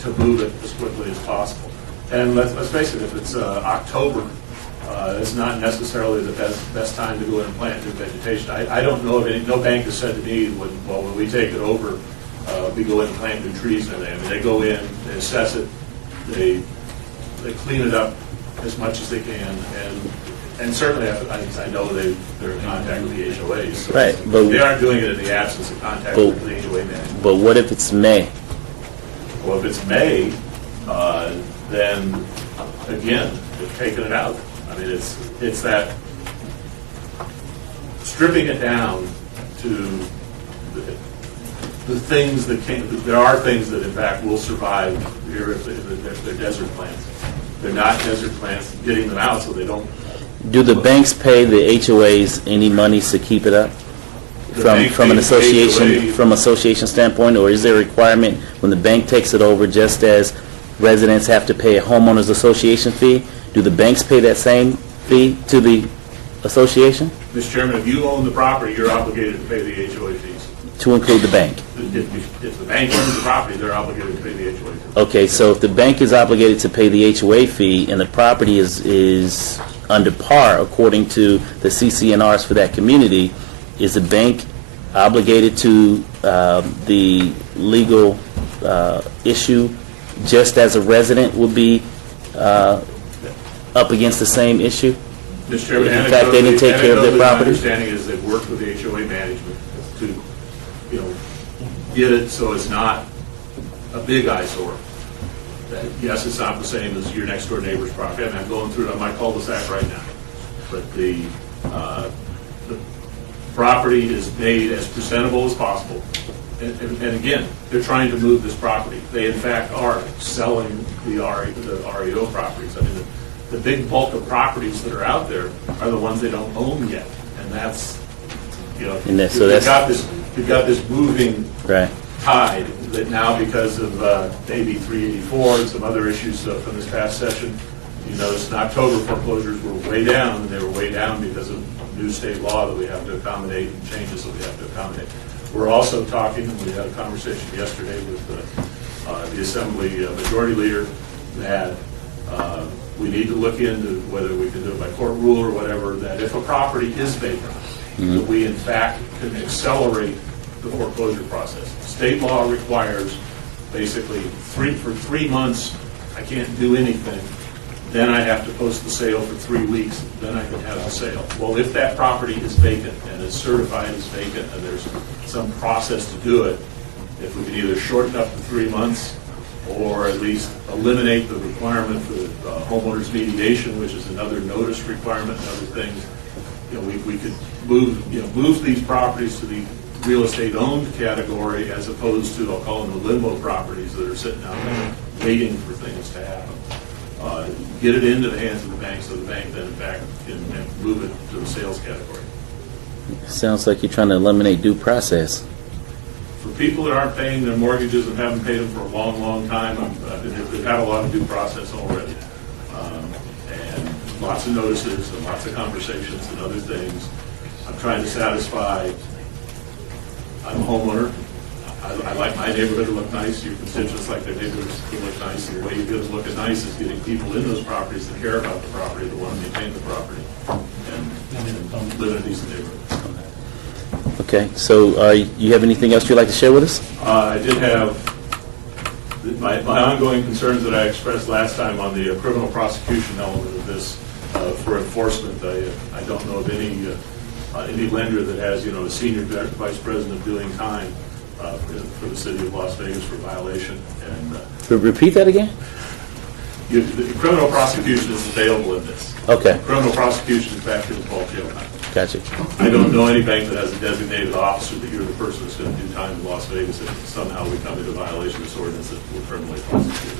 to move it as quickly as possible. And let's face it, if it's October, it's not necessarily the best time to go in and plant new vegetation. I don't know of any, no bank has said to me, when we take it over, we go in and plant new trees in there. I mean, they go in, they assess it, they clean it up as much as they can, and certainly I know they're in contact with the HOAs. So Right, but they aren't doing it in the absence of contact with the HOA manager. But what if it's May? Well, if it's May, then again, they've taken it out. I mean, it's that stripping it down to the things that can. There are things that in fact will survive here if they're desert plants. They're not desert plants. Getting them out so they don't. Do the banks pay the HOAs any monies to keep it up? bank from an pays the association, HOA. from association standpoint, or is there a requirement when the bank takes it over, just as residents have to pay a homeowners association fee? Do the banks pay that same fee to the association Mr. Chairman, if you own the property, you're obligated to pay the HOA fees. to include the bank? If the bank owns the property, they're obligated to pay the HOA fees. Okay, so if the bank is obligated to pay the HOA fee and the property is under par according to the CCNRs for that community, is the bank obligated to the legal issue just as a resident would be up against the same issue? Mr. Chairman, In fact, they didn't take care of their anecdotally, property? My understanding is they've worked with the HOA management to, get it so it's not a big eyesore. That, yes, it's not the same as your next door neighbor's property. I mean, I'm going through it on my cul-de-sac right now. But the property is made as presentable as possible. And again, they're trying to move this property. They in fact are selling the REO properties. I mean, the big bulk of properties that are out there are the ones they don't own yet. And that's, And that- so that's- you've got this moving Right. tide that now, because of AB 384 and some other issues from this past session, you notice in October foreclosures were way down, and they were way down because of new state law that we have to accommodate and changes that we have to accommodate. We're also talking, and we had a conversation yesterday with the Assembly Majority Leader, that we need to look into whether we can do it by court rule or whatever, that if a property is vacant, that we in fact can accelerate the foreclosure process. State law requires basically for 3 months, I can't do anything. Then I have to post the sale for 3 weeks, then I can have the sale. Well, if that property is vacant and is certified as vacant and there's some process to do it, if we can either shorten up to 3 months or at least eliminate the requirement for the homeowners mediation, which is another notice requirement and other things, we could move these properties to the real estate owned category as opposed to, I'll call them the limbo properties that are sitting out there waiting for things to happen. Get it into the hands of the bank so the bank then in fact can move it to the sales category. Sounds like you're trying to eliminate due process. For people that aren't paying their mortgages and haven't paid them for a long, long time, they've had a lot of due process already. And lots of notices and lots of conversations and other things. I'm trying to satisfy, I'm a homeowner. I like my neighborhood to look nice. Your constituents like their neighborhoods to look nice. And the way you get them looking nice is getting people in those properties that care about the property, that want to maintain the property, and live in a decent neighborhood. Okay, so you have anything else you'd like to share with us? I did have my ongoing concerns that I expressed last time on the criminal prosecution element of this for enforcement. I don't know of any lender that has, a senior vice president doing time for the city of Las Vegas for violation. And Repeat that again? the criminal prosecution is available in this. Okay, Criminal prosecution is back to the default jail time. gotcha. I don't know any bank that has a designated officer that you're the person that's going to do time in Las Vegas if somehow we come into violation of this ordinance that we're criminally prosecuted.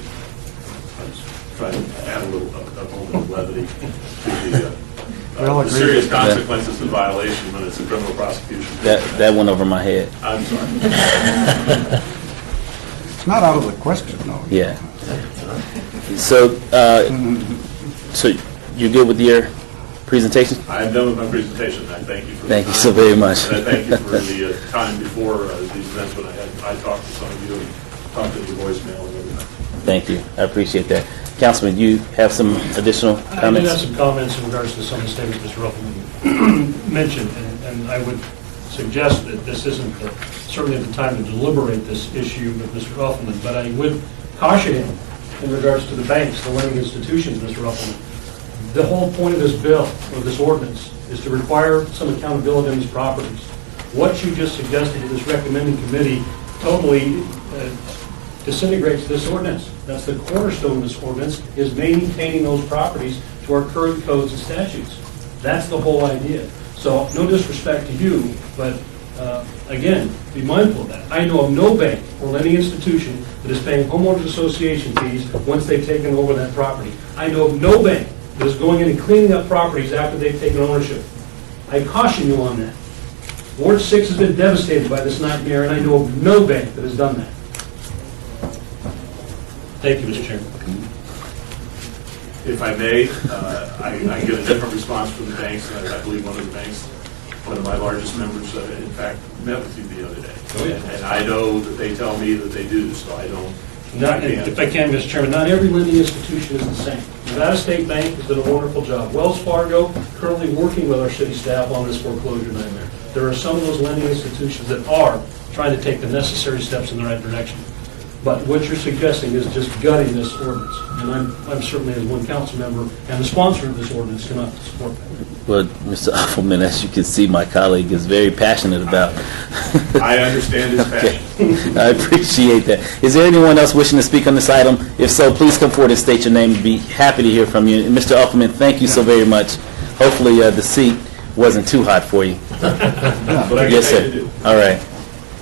I just try to add a moment of levity to the serious consequences of violation when it's a criminal prosecution. That went over my head. I'm sorry. It's not out of the question, though. Yeah. So, so you're good with your presentation? I am done with my presentation. I thank you for the Thank you time. so very much. And I thank you for the time before these events when I talked to some of you and talked to the voicemail and everything. Thank you. I appreciate that. Councilman, you have some additional I did have comments? some comments in regards to some of the statements Mr. Ruffin mentioned, and I would suggest that this isn't certainly the time to deliberate this issue with Mr. Ruffin, but I would caution him in regards to the banks, the lending institutions, Mr. Ruffin. The whole point of this bill, or this ordinance, is to require some accountability on these properties. What you just suggested to this recommending committee totally disintegrates this ordinance. That's the cornerstone of this ordinance, is maintaining those properties to our current codes and statutes. That's the whole idea. So, no disrespect to you, but again, be mindful of that. I know of no bank or lending institution that is paying homeowners association fees once they've taken over that property. I know of no bank that is going in and cleaning up properties after they've taken ownership. I caution you on that. Ward 6 has been devastated by this nightmare, and I know of no bank that has done that. Thank you, Mr. Chairman. If I may, I get a different response from the banks. I believe one of the banks, one of my largest members, in fact, met with you the other day. Oh, yeah. And I know that they tell me that they do, so I don't. If I can, Mr. Chairman, not every lending institution is the same. Nevada State Bank has done a wonderful job. Wells Fargo currently working with our city staff on this foreclosure nightmare. There are some of those lending institutions that are trying to take the necessary steps in the right direction. But what you're suggesting is just gutting this ordinance. And I'm certainly, as one council member and the sponsor of this ordinance, cannot support that. Well, Mr. Uffleman, as you can see, my colleague is very passionate about. I understand his passion. I appreciate that. Is there anyone else wishing to speak on this item? If so, please come forward and state your name. We'd be happy to hear from you. And Mr. Uffleman, thank you so very much. Hopefully the seat wasn't too hot for you. But I Yes, can pay to sir. do. All right.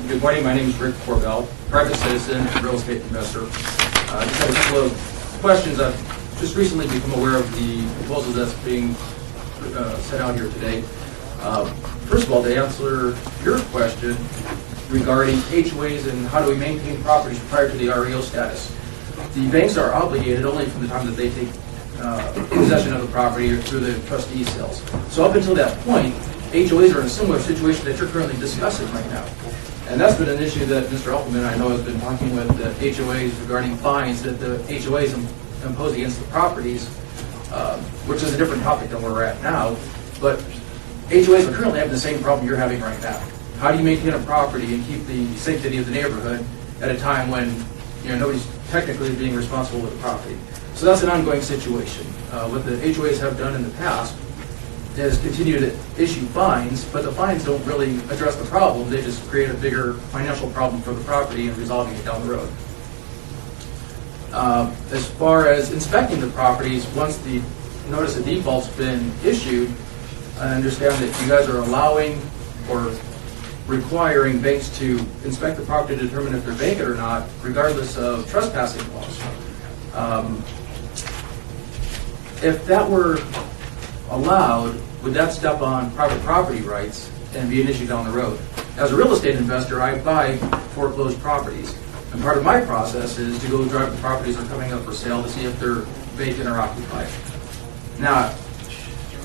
Good morning, my name is Rick Corbell, private citizen, real estate investor. I just had a couple of questions. I've just recently become aware of the proposal that's being sent out here today. First of all, to answer your question regarding HOAs and how do we maintain properties prior to the REO status, the banks are obligated only from the time that they take possession of the property or through the trustee sales. So up until that point, HOAs are in a similar situation that you're currently discussing right now. And that's been an issue that Mr. Elfman, I know, has been talking with the HOAs regarding fines that the HOAs impose against the properties, which is a different topic than where we're at now. But HOAs are currently having the same problem you're having right now. How do you maintain a property and keep the sanctity of the neighborhood at a time when nobody's technically being responsible for the property? So that's an ongoing situation. What the HOAs have done in the past is continue to issue fines, but the fines don't really address the problem. They just create a bigger financial problem for the property and resolving it down the road. As far as inspecting the properties, once the notice of default's been issued, I understand that you guys are allowing or requiring banks to inspect the property to determine if they're vacant or not, regardless of trespassing laws. If that were allowed, would that step on private property rights and be an issue down the road? As a real estate investor, I buy foreclosed properties. And part of my process is to go drive the properties that are coming up for sale to see if they're vacant or occupied. Now,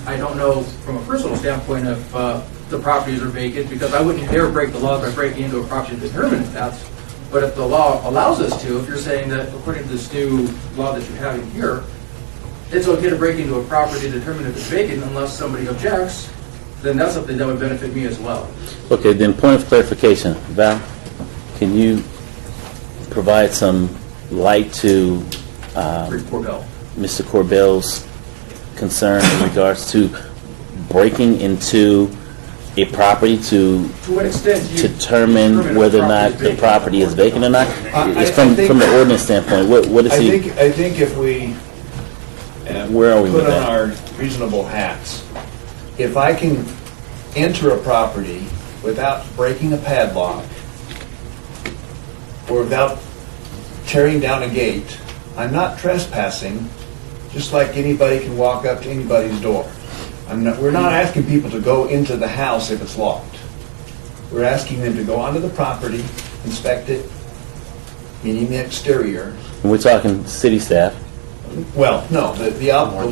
I don't know from a personal standpoint if the properties are vacant, because I wouldn't dare break the law by breaking into a property to determine if that's. But if the law allows us to, if you're saying that according to this new law that you're having here, it's okay to break into a property to determine if it's vacant unless somebody objects, then that's something that would benefit me as well. Okay, then point of clarification. Val, can you provide some light to Rick Corbell. Mr. Corbell's concern in regards to breaking into a property to To what extent do you determine whether or not the property is vacant or not? It's I think- from the ordinance standpoint. What is I he? think if we Where are we put with on that? our reasonable hats, if I can enter a property without breaking a padlock or without tearing down a gate, I'm not trespassing, just like anybody can walk up to anybody's door. We're not asking people to go into the house if it's locked. We're asking them to go onto the property, inspect it, meaning the exterior. We're talking city staff. Well, no, the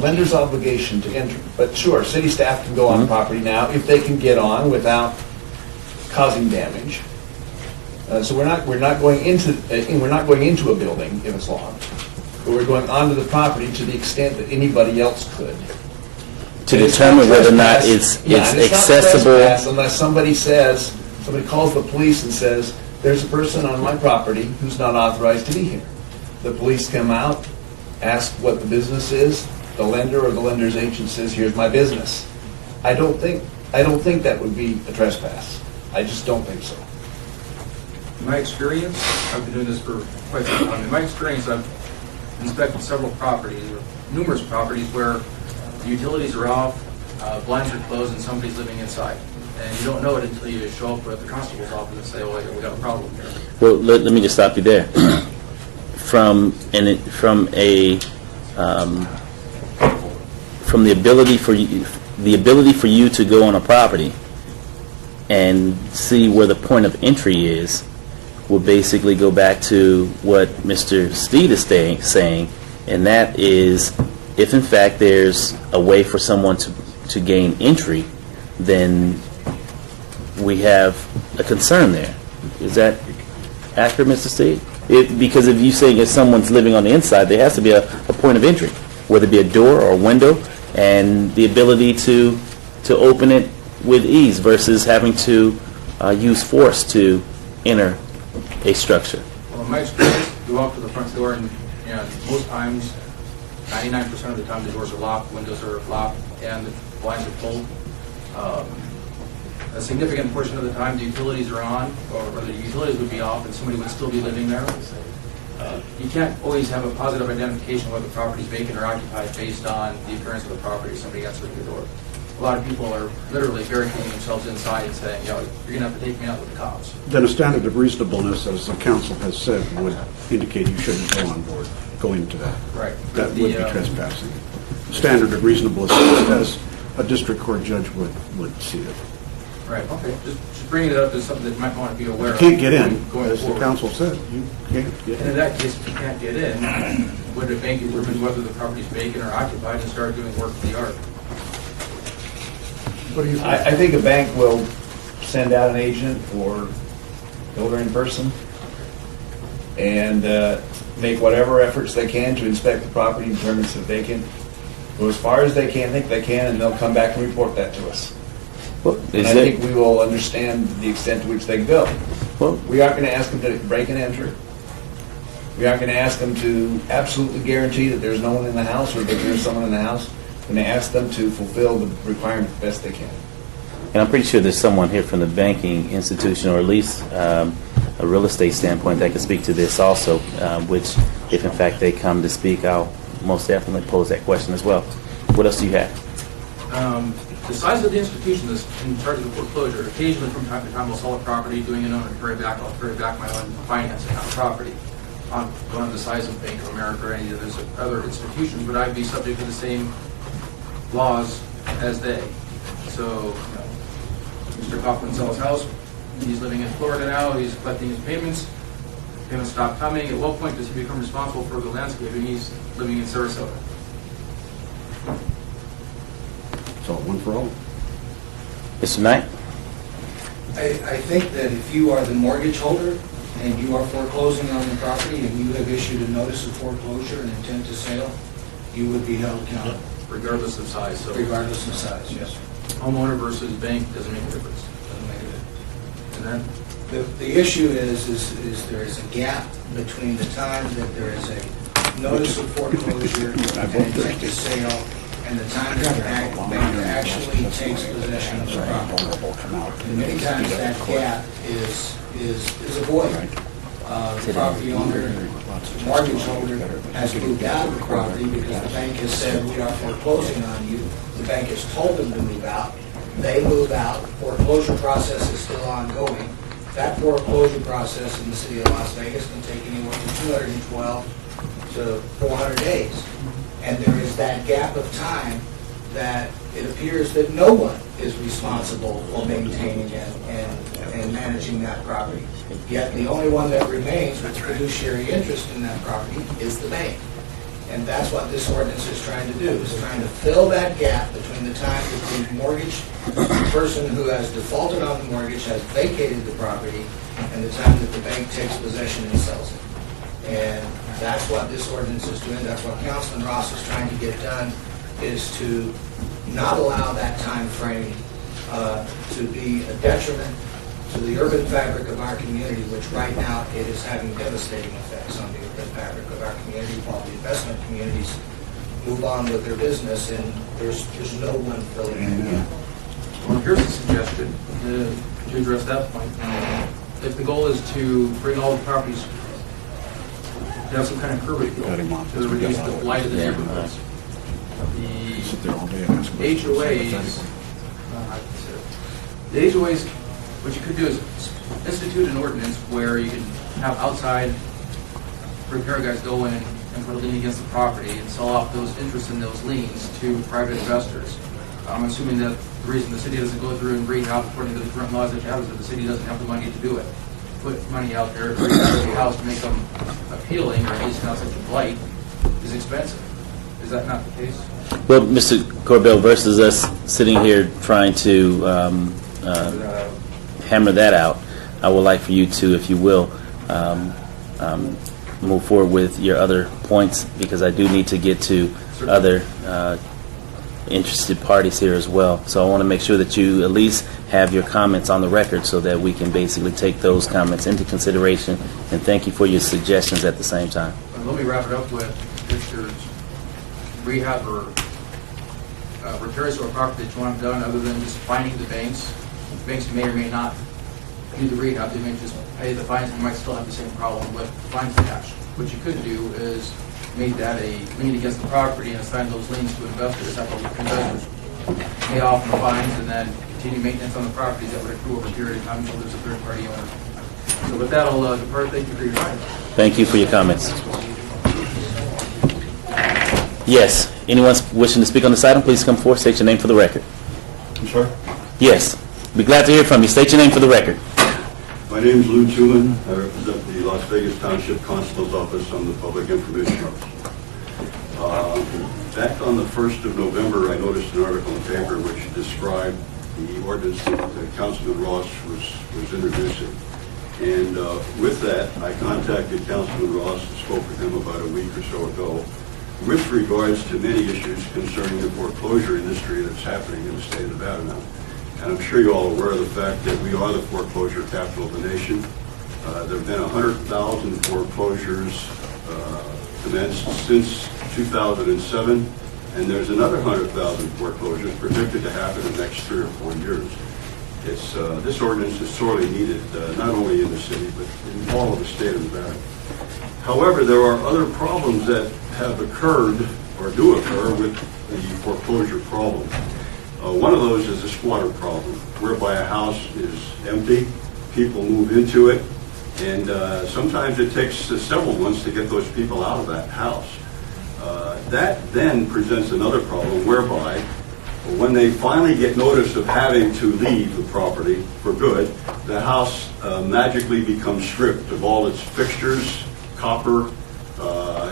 lender's obligation to enter, but sure, city staff can go on property now if they can get on without causing damage. So we're not going into a building if it's locked, but we're going onto the property to the extent that anybody else could. To And it's determine not whether or not trespass. it's Yeah, and not accessible. trespass unless somebody calls the police and says, there's a person on my property who's not authorized to be here. The police come out, ask what the business is, the lender or the lender's agent says, here's my business. I don't think that would be a trespass. I just don't think so. In my experience, I've been doing this for quite some time. In my experience, I've inspected several properties, or numerous properties, where the utilities are off, blinds are closed, and somebody's living inside. And you don't know it until you show up at the constable's office and say, oh, we got a problem here. Well, let me just stop you there. From the ability for you to go on a property, and see where the point of entry is would basically go back to what Mr. Steed is saying, and that is, if in fact there's a way for someone to gain entry, then we have a concern there. Is that accurate, Mr. Steed? Because if you're saying if someone's living on the inside, there has to be a point of entry, whether it be a door or a window, and the ability to open it with ease versus having to use force to enter a structure. Well, in my experience, you walk to the front door and most times, 99% of the time, the doors are locked, windows are locked, and the blinds are pulled. A significant portion of the time, the utilities are on, or the utilities would be off, and somebody would still be living there. You can't always have a positive identification whether the property is vacant or occupied based on the appearance of the property, somebody answering the door. A lot of people are literally barricading themselves inside and saying, you're going to have to take me out with the cops. Then a standard of reasonableness, as the council has said, would indicate you shouldn't go on board, go into that. Right. That would be trespassing. Standard of reasonableness, as a district court judge would see it. Right, okay. Just bringing it up as something that you might want to be aware You of. can't get in, going as the forward. council said. You can't get And in in. that case, if you can't get in, would the bank determine whether the property is vacant or occupied and start doing work for the yard? What do you think? I think a bank will send out an agent or go there in person and make whatever efforts they can to inspect the property and determine if it's vacant. Go as far as they can, think they can, and they'll come back and report that to us. Well, And I think we will understand the extent to which they can go. well, We aren't going to ask them to break and enter. We aren't going to ask them to absolutely guarantee that there's no one in the house or that there's someone in the house. We're going to ask them to fulfill the requirement best they can. and I'm pretty sure there's someone here from the banking institution, or at least a real estate standpoint, that can speak to this also, which, if in fact they come to speak, I'll most definitely pose that question as well. What else do you have? The size of the institution that's in charge of the foreclosure, occasionally from time to time we'll sell a property, doing an owner carry back, I'll carry back my own financing on the property. On one of the size of Bank of America or any of those other institutions, but I'd be subject to the same laws as they. So, Mr. Kaufman sells his house, he's living in Florida now, he's collecting his payments stop coming. At what point does he become responsible for the landscaping? He's living in Sarasota. It's all one for all. Mr. Knight? I think that if you are the mortgage holder and you are foreclosing on the property and you have issued a notice of foreclosure and intent to sale, you would be held accountable, Regardless of size, so regardless of size, yes, sir. homeowner versus bank doesn't make a difference. Doesn't make a difference. And then, The issue is there is a gap between the time that there is a notice of foreclosure and intent to sale and the time that the bank actually takes possession of the property. And many times that gap is avoided. The property owner, the mortgage holder has moved out of the property because the bank has said, we are foreclosing on you. The bank has told them to move out. They move out. Foreclosure process is still ongoing. That foreclosure process in the city of Las Vegas can take anywhere from 212 to 400 days. And there is that gap of time that it appears that no one is responsible for maintaining and managing that property. Yet the only one that remains with fiduciary interest in that property is the bank. And that's what this ordinance is trying to do, is trying to fill that gap between the time that the mortgage person who has defaulted on the mortgage has vacated the property and the time that the bank takes possession and sells it. And that's what this ordinance is doing. That's what Councilman Ross is trying to get done, is to not allow that time frame to be a detriment to the urban fabric of our community, which right now it is having devastating effects on the urban fabric of our community, while the investment communities move on with their business, and there's no one filling that gap. well, here's a suggestion to address that point. If the goal is to bring all the properties, to have some kind of curb appeal Cut him off. to reduce the blight of the neighborhoods. Sit there all day and ask The questions. HOAs, the HOAs, what you could do is institute an ordinance where you can have outside repair guys go in and put a lien against the property and sell off those interests in those liens to private investors. I'm assuming that the reason the city doesn't go through and rehab according to the current laws that you have is that the city doesn't have the money to do it. Put money out there to rehab a house to make them appealing, or at least not such a blight, is expensive. Is that not the case? Well, Mr. Corbell, versus us sitting here trying to hammer that out, I would like for you to, if you will, move forward with your other points, because I do need to get to other interested parties here as well. So I want to make sure that you at least have your comments on the record so that we can basically take those comments into consideration, and thank you for your suggestions at the same time. Let me wrap it up with, if there's rehab or repairs to a property that you want done other than just fining the banks may or may not do the rehab, they may just pay the fines, and you might still have the same problem with fines attached. What you could do is make that a lien against the property and assign those liens to investors, have the investors pay off the fines and then continue maintenance on the properties that would accrue over a period of time until there's a third-party owner. So with that, I'll depart. Thank you for your time. Thank you for your comments. Yes, anyone wishing to speak on this item, please come forward, state your name for the record. I'm sorry? Yes, be glad to hear from you. State your name for the record. My name is Lou Tuman. I represent the Las Vegas Township Constable's Office. I'm the Public Information Officer. Back on the 1st of November, I noticed an article in the paper which described the ordinance that Councilman Ross was introducing. And with that, I contacted Councilman Ross and spoke with him about a week or so ago with regards to many issues concerning the foreclosure industry that's happening in the state of Nevada now. And I'm sure you're all aware of the fact that we are the foreclosure capital of the nation. There have been 100,000 foreclosures commenced since 2007, and there's another 100,000 foreclosures predicted to happen in the next 3 or 4 years. This ordinance is sorely needed, not only in the city, but in all of the state of Nevada. However, there are other problems that have occurred or do occur with the foreclosure problem. One of those is a squatter problem, whereby a house is empty, people move into it, and sometimes it takes several months to get those people out of that house. That then presents another problem, whereby when they finally get notice of having to leave the property for good, the house magically becomes stripped of all its fixtures, copper,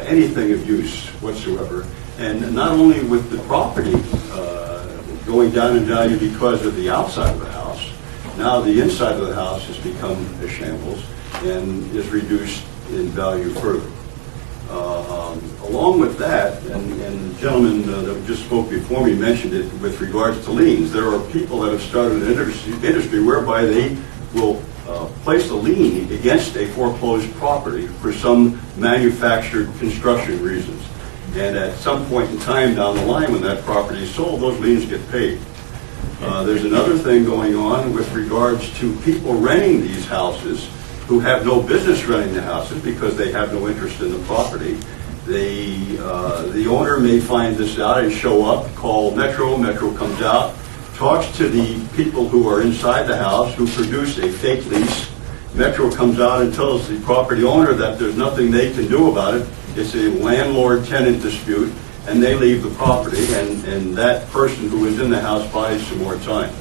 anything of use whatsoever. And not only with the property going down in value because of the outside of the house, now the inside of the house has become a shambles and is reduced in value further. Along with that, and the gentleman that just spoke before me mentioned it with regards to liens, there are people that have started an industry whereby they will place a lien against a foreclosed property for some manufactured construction reasons. And at some point in time down the line when that property is sold, those liens get paid. There's another thing going on with regards to people renting these houses who have no business renting the houses because they have no interest in the property. The owner may find this out and show up, call Metro. Metro comes out, talks to the people who are inside the house who produce a fake lease. Metro comes out and tells the property owner that there's nothing they can do about it. It's a landlord-tenant dispute, and they leave the property, and that person who is in the house buys some more time.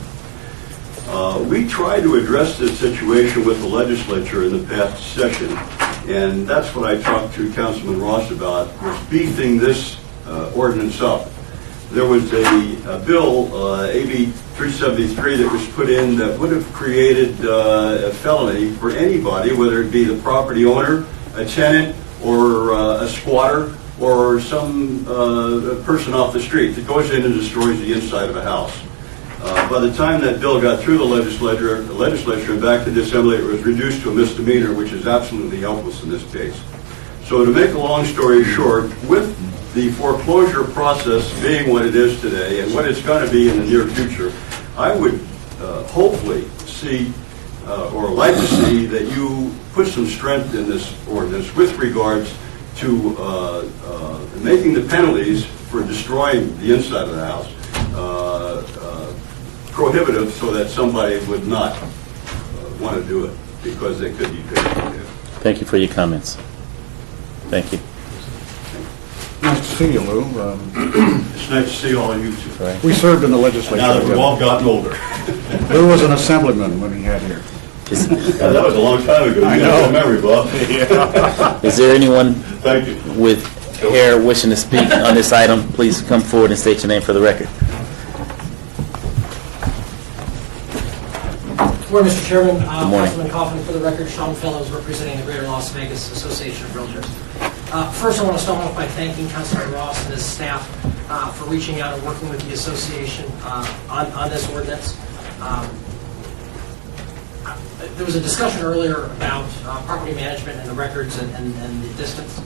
We tried to address this situation with the legislature in the past session, and that's what I talked to Councilman Ross about, was beefing this ordinance up. There was a bill, AB 373, that was put in that would have created a felony for anybody, whether it be the property owner, a tenant, or a squatter, or some person off the street that goes in and destroys the inside of a house. By the time that bill got through the legislature and back to the Assembly, it was reduced to a misdemeanor, which is absolutely helpless in this case. So to make a long story short, with the foreclosure process being what it is today and what it's going to be in the near future, I would hopefully see or like to see that you put some strength in this ordinance with regards to making the penalties for destroying the inside of the house prohibitive, so that somebody would not want to do it because they could be paid. Thank you for your comments. Thank you. Nice to see you, Lou. It's nice to see all of you too. We served in the legislature. Now that we've all gotten older. Lou was an assemblyman when he got here. Yeah, that was a long time ago. I You know. got a memory, Bob. Is there anyone Thank you. with hair wishing to speak on this item? Please come forward and state your name for the record. Good morning, Mr. Chairman. morning. Councilman Kaufman, for the record, Sean Fellows, representing the Greater Las Vegas Association of Realtors. First, I want to start off by thanking Councilman Ross and his staff for reaching out and working with the association on this ordinance. There was a discussion earlier about property management and the records and the distance.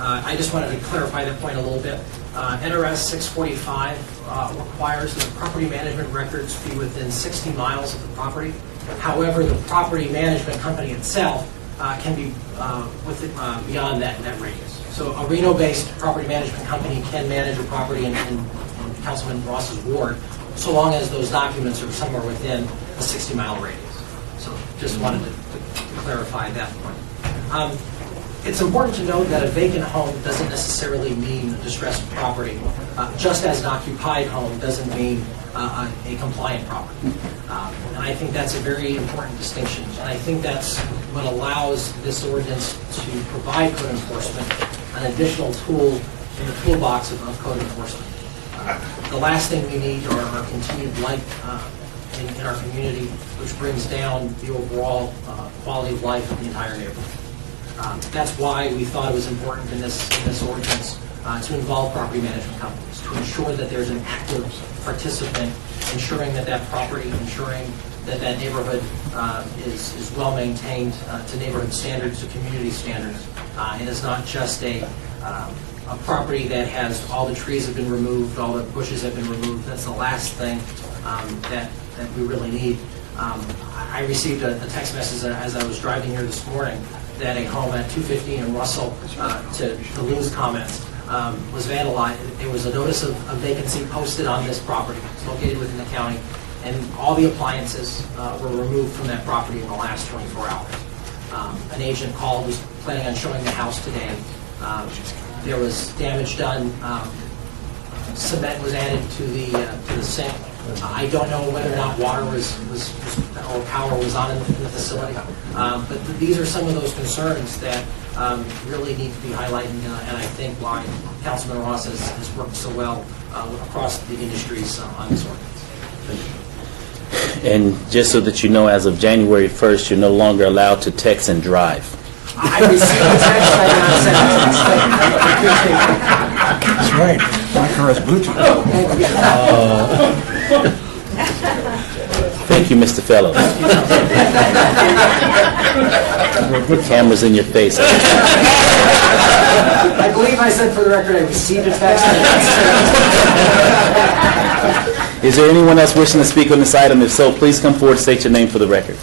I just wanted to clarify that point a little bit. NRS 645 requires that property management records be within 60 miles of the property. However, the property management company itself can be beyond that radius. So a Reno-based property management company can manage a property in Councilman Ross's ward, so long as those documents are somewhere within a 60-mile radius. So just wanted to clarify that point. It's important to note that a vacant home doesn't necessarily mean a distressed property, just as an occupied home doesn't mean a compliant property. And I think that's a very important distinction. And I think that's what allows this ordinance to provide code enforcement an additional tool in the toolbox of code enforcement. The last thing we need are continued blight in our community, which brings down the overall quality of life of the entire neighborhood. That's why we thought it was important in this ordinance to involve property management companies, to ensure that there's an active participant, ensuring that property, ensuring that neighborhood is well maintained to neighborhood standards, to community standards, and is not just a property that has all the trees have been removed, all the bushes have been removed. That's the last thing that we really need. I received a text message as I was driving here this morning that a home at 250 in Russell, to Lou's comments, was vandalized. There was a notice of vacancy posted on this property. It's located within the county, and all the appliances were removed from that property in the last 24 hours. An agent called, was planning on showing the house today. There was damage done. Cement was added to the sink. I don't know whether or not water was or power was on in the facility, but these are some of those concerns that really need to be highlighted, and I think why Councilman Ross has worked so well across the industries on this ordinance. And just so that you know, as of January 1st, you're no longer allowed to text and drive. I received a text. That's right. My car has Bluetooth. Thank you, Mr. Fellows. Cameras in your face. I believe I said for the record I received a text. Is there anyone else wishing to speak on this item? If so, please come forward and state your name for the record.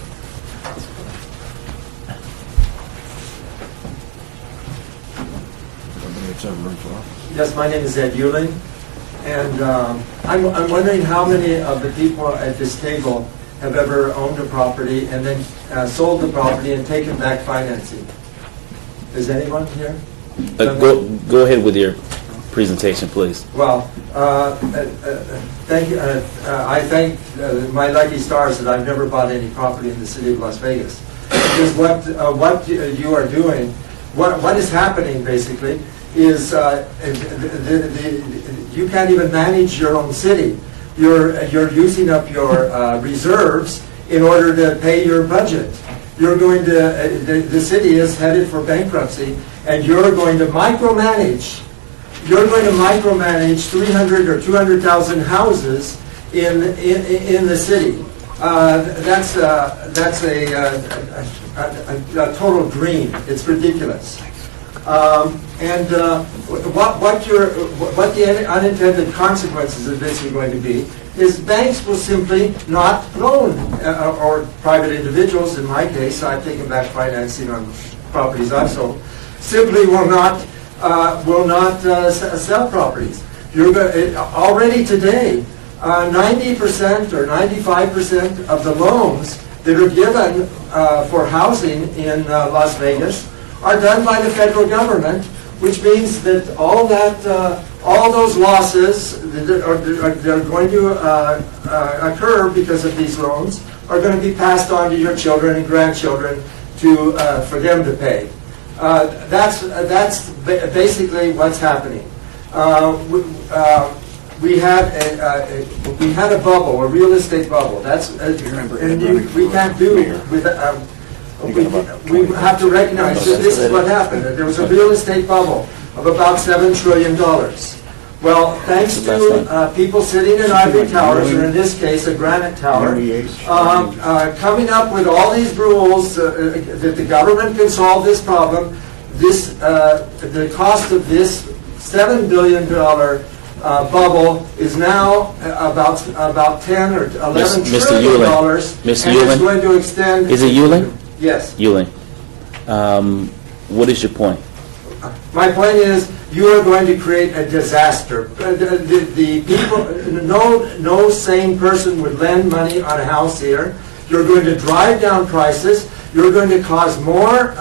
Yes, my name is Ed Euling, and I'm wondering how many of the people at this table have ever owned a property and then sold the property and taken back financing. Is anyone here? Go ahead with your presentation, please. Well, thank you. I thank my lucky stars that I've never bought any property in the city of Las Vegas. Because what you are doing, what is happening basically, is you can't even manage your own city. You're using up your reserves in order to pay your budget. You're going to the city is headed for bankruptcy, and you're going to micromanage. You're going to micromanage 300 or 200,000 houses in the city. That's a total dream. It's ridiculous. And what the unintended consequences of this are going to be is banks will simply not loan, or private individuals, in my case, I've taken back financing on properties I've sold, simply will not sell properties. Already today, 90% or 95% of the loans that are given for housing in Las Vegas are done by the federal government which means that all those losses that are going to occur because of these loans are going to be passed on to your children and grandchildren for them to pay. That's basically what's happening. We had a bubble, a real estate bubble. We can't do with. We have to recognize that this is what happened. That there was a real estate bubble of about $7 trillion. Well, thanks to people sitting in ivory towers, or in this case, a granite tower, coming up with all these rules that the government can solve this problem. The cost of this $7 billion bubble is now about 10 or 11 trillion dollars, and it's going to extend. Is it Euling? Yes. Euling. What is your point? My point is, you are going to create a disaster. The people, no sane person would lend money on a house here. You're going to drive down prices. You're going to cause more.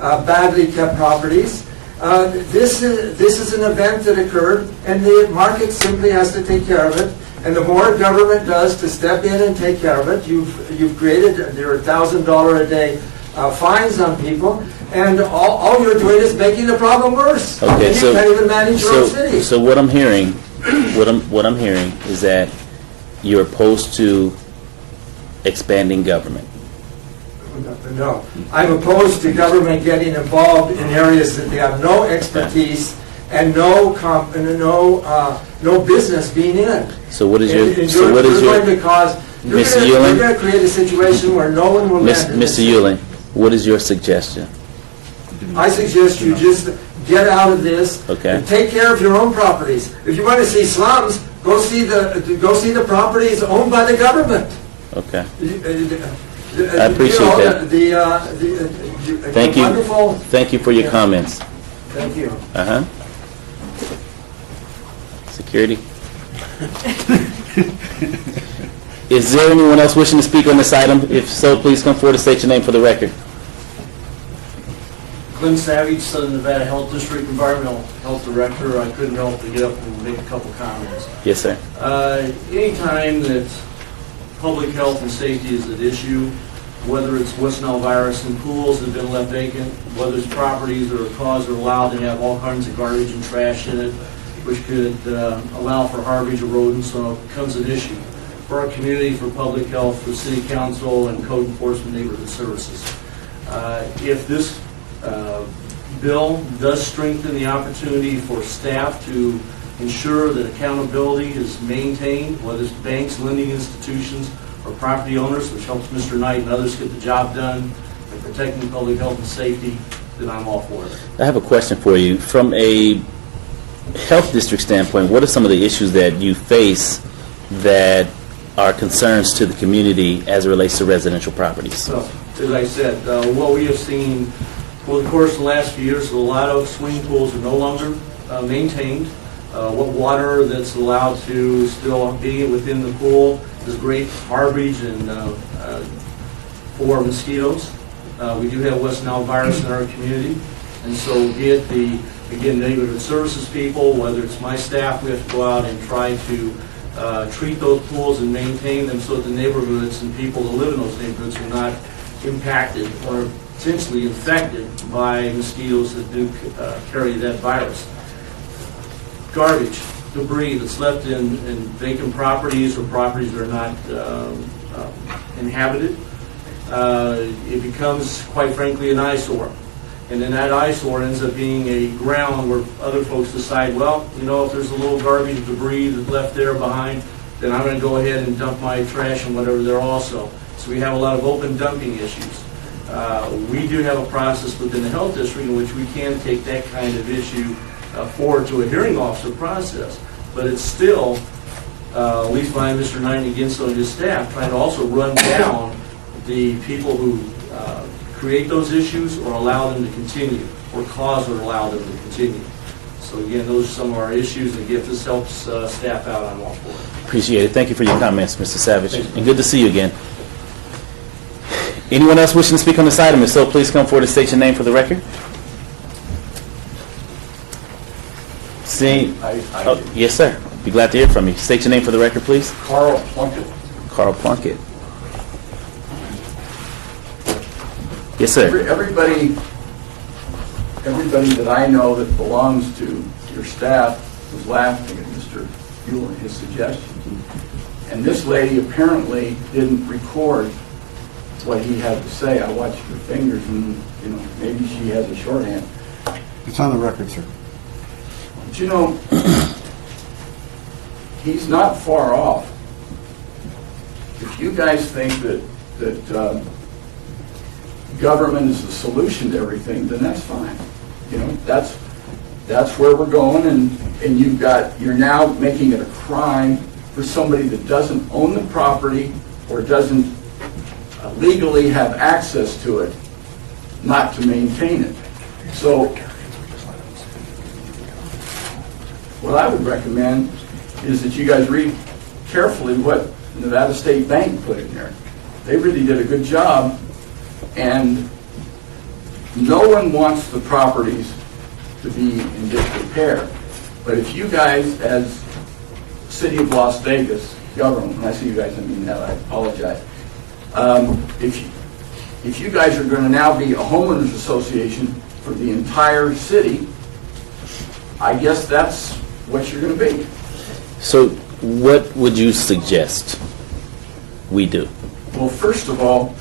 Badly kept properties. This is an event that occurred, and the market simply has to take care of it. And the more government does to step in and take care of it, you've created, there are $1,000 a day fines on people, and all you're doing is making the problem worse. Okay, and you can't even manage your own city. So what I'm hearing, what I'm hearing is that you're opposed to expanding government. No, I'm opposed to government getting involved in areas that they have no expertise and no business being in. So what is your? You're going to create a situation where no one will lend. Mr. Euling, what is your suggestion? I suggest you just get out of this. Okay. And take care of your own properties. If you want to see slums, go see the properties owned by the government. Okay. I appreciate that. Thank you. Wonderful. Thank you for your comments. Thank you. Security. Is there anyone else wishing to speak on this item? If so, please come forward and state your name for the record. Glenn Savage, Southern Nevada Health District Environmental Health Director. I couldn't help but get up and make a couple comments. Yes, sir. Anytime that public health and safety is at issue, whether it's West Nile virus in pools that have been left vacant, whether it's properties that are caused or allowed to have all kinds of garbage and trash in it, which could allow for harborage of rodents, so it becomes an issue for our community, for public health, for city council, and code enforcement neighborhood services. If this bill does strengthen the opportunity for staff to ensure that accountability is maintained, whether it's banks, lending institutions, or property owners, which helps Mr. Knight and others get the job done and protecting public health and safety, then I'm all for it. I have a question for you. From a health district standpoint, what are some of the issues that you face that are concerns to the community as it relates to residential properties? So, as I said, what we have seen over the course of the last few years, a lot of swimming pools are no longer maintained. What water that's allowed to still be within the pool is great harborage and for mosquitoes. We do have West Nile virus in our community, and so get the, again, neighborhood services people, whether it's my staff, we have to go out and try to treat those pools and maintain them so that the neighborhoods and people that live in those neighborhoods are not impacted or potentially infected by mosquitoes that do carry that virus. Garbage, debris that's left in vacant properties or properties that are not inhabited, it becomes, quite frankly, an eyesore. And then that eyesore ends up being a ground where other folks decide, well, you know, if there's a little garbage, debris that's left there behind, then I'm going to go ahead and dump my trash and whatever there also. So we have a lot of open dumping issues. We do have a process within the health district in which we can take that kind of issue forward to a hearing officer process. But it's still, at least by Mr. Knight and Ginso and his staff, trying to also run down the people who create those issues or allow them to continue, or cause or allow them to continue. So again, those are some of our issues, and if this helps staff out, I'm all for it. Appreciate it. Thank you for your comments, Mr. Savage, and good to see you again. Anyone else wishing to speak on this item? If so, please come forward and state your name for the record. Seeing, I yes, sir. Be glad to hear from you. State your name for the record, please. Carl Plunkett. Carl Plunkett. Yes, sir. Everybody that I know that belongs to your staff was laughing at Mr. Buell and his suggestions. And this lady apparently didn't record what he had to say. I watched her fingers and, maybe she has a shorthand. It's on the record, sir. But he's not far off. If you guys think that government is the solution to everything, then that's fine. That's where we're going, and you're now making it a crime for somebody that doesn't own the property or doesn't legally have access to it, not to maintain it. So what I would recommend is that you guys read carefully what Nevada State Bank put in there. They really did a good job, and no one wants the properties to be in disrepair. But if you guys, as City of Las Vegas government, when I say you guys, I mean that, I apologize. If you guys are going to now be a homeowners association for the entire city, I guess that's what you're going to be. So what would you suggest we do? Well, first of all,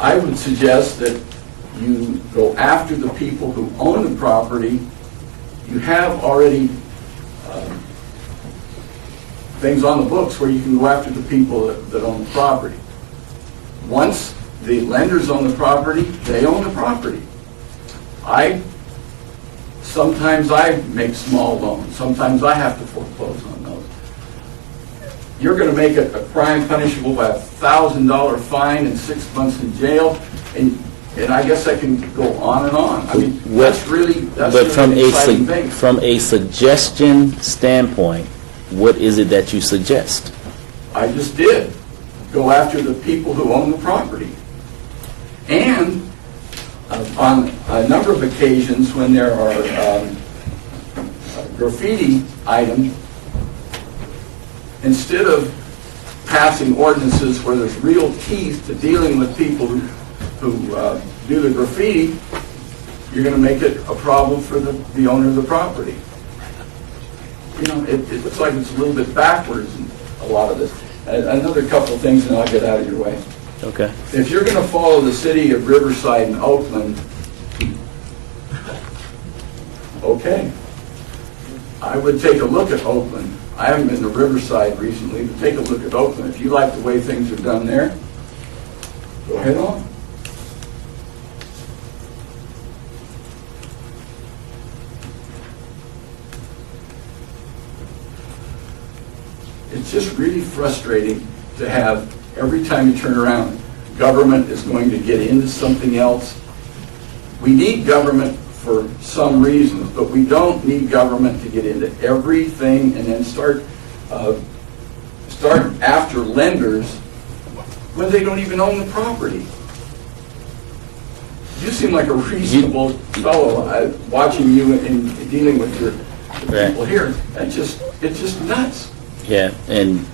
I would suggest that you go after the people who own the property. You have already things on the books where you can go after the people that own the property. Once the lenders own the property, they own the property. Sometimes I make small loans. Sometimes I have to foreclose on those. You're going to make it a crime punishable by a $1,000 fine and 6 months in jail, and I guess I can go on and on. I mean, that's really from an exciting thing. From a suggestion standpoint, what is it that you suggest? I just did. Go after the people who own the property. And on a number of occasions when there are graffiti items, instead of passing ordinances where there's real teeth to dealing with people who do the graffiti, you're going to make it a problem for the owner of the property. It looks like it's a little bit backwards in a lot of this. Another couple of things, and I'll get out of your way. Okay. If you're going to follow the city of Riverside and Oakland, okay, I would take a look at Oakland. I haven't been to Riverside recently, but take a look at Oakland. If you like the way things are done there, go ahead on. It's just really frustrating to have, every time you turn around, government is going to get into something else. We need government for some reasons, but we don't need government to get into everything and then start after lenders when they don't even own the property. You seem like a reasonable fellow, watching you and dealing with the people here. It's just nuts. Yeah, and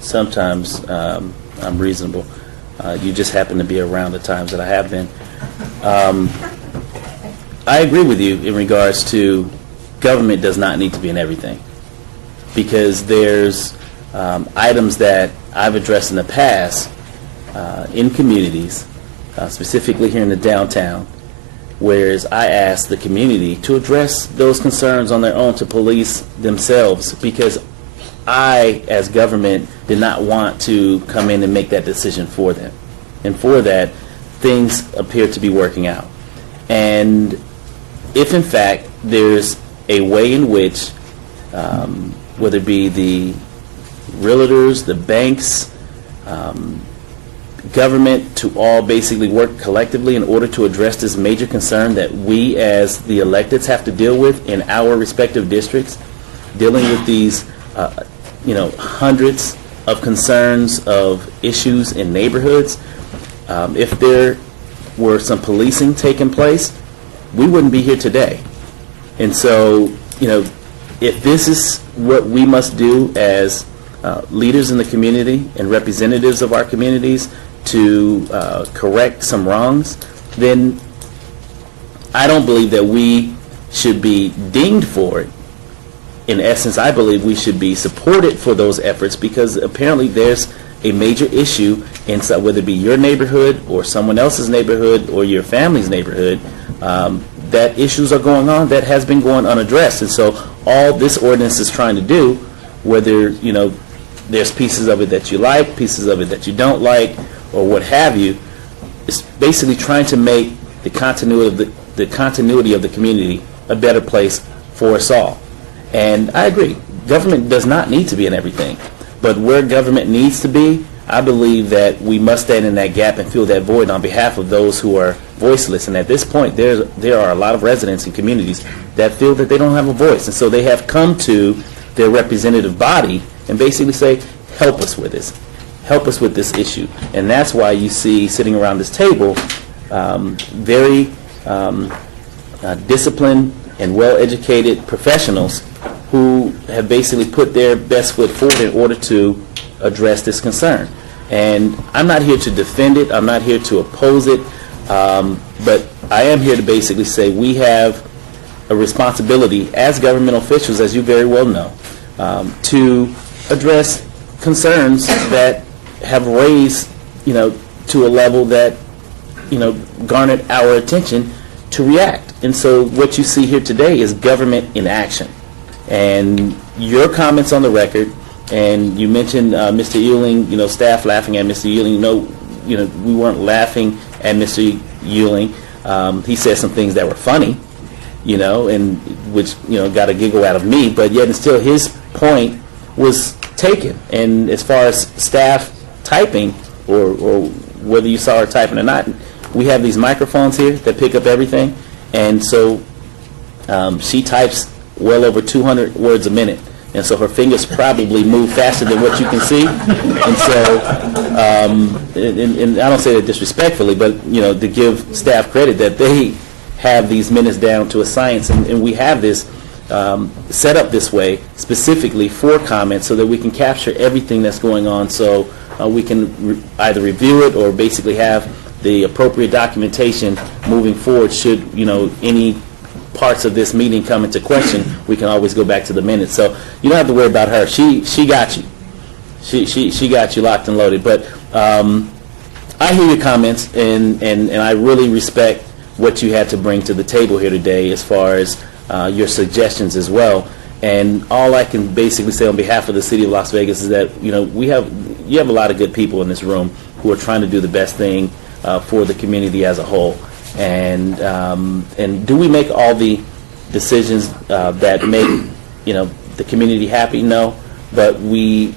sometimes I'm reasonable. You just happen to be around the times that I have been. I agree with you in regards to government does not need to be in everything, because there's items that I've addressed in the past in communities, specifically here in the downtown, whereas I asked the community to address those concerns on their own, to police themselves, because I, as government, did not want to come in and make that decision for them. And for that, things appear to be working out. And if, in fact, there's a way in which, whether it be the realtors, the banks, government, to all basically work collectively in order to address this major concern that we as the electeds have to deal with in our respective districts, dealing with these hundreds of concerns of issues in neighborhoods. If there were some policing taking place, we wouldn't be here today. And so, if this is what we must do as leaders in the community and representatives of our communities to correct some wrongs, then I don't believe that we should be dinged for it. In essence, I believe we should be supported for those efforts, because apparently there's a major issue inside, whether it be your neighborhood or someone else's neighborhood or your family's neighborhood, that issues are going on that has been going unaddressed. And so all this ordinance is trying to do, whether, you know, there's pieces of it that you like, pieces of it that you don't like, or what have you, is basically trying to make the continuity of the community a better place for us all. And I agree, government does not need to be in everything. But where government needs to be, I believe that we must stand in that gap and fill that void on behalf of those who are voiceless. And at this point, there are a lot of residents and communities that feel that they don't have a voice. And so they have come to their representative body and basically say, help us with this. Help us with this issue. And that's why you see sitting around this table very disciplined and well-educated professionals who have basically put their best foot forward in order to address this concern. And I'm not here to defend it, I'm not here to oppose it, but I am here to basically say we have a responsibility as government officials, as you very well know, to address concerns that have raised, you know, to a level that, you know, garnered our attention to react. And so what you see here today is government in action. And your comments on the record, and you mentioned Mr. Euling, you know, staff laughing at Mr. Euling. No, you know, we weren't laughing at Mr. Euling. He said some things that were funny, you know, and which, you know, got a giggle out of me, but yet and still his point was taken. And as far as staff typing, or whether you saw her typing or not, we have these microphones here that pick up everything, and so she types well over 200 words a minute, and so her fingers probably move faster than what you can see. And so, and I don't say that disrespectfully, but, you know, to give staff credit that they have these minutes down to a science, and we have this set up this way specifically for comments so that we can capture everything that's going on, so we can either review it or basically have the appropriate documentation moving forward. Should, you know, any parts of this meeting come into question, we can always go back to the minutes. So you don't have to worry about her. She got you. She got you locked and loaded. But I hear your comments, and I really respect what you had to bring to the table here today as far as your suggestions as well. And all I can basically say on behalf of the city of Las Vegas is that, you know, you have a lot of good people in this room who are trying to do the best thing for the community as a whole. And do we make all the decisions that make, you know, the community happy? No, but we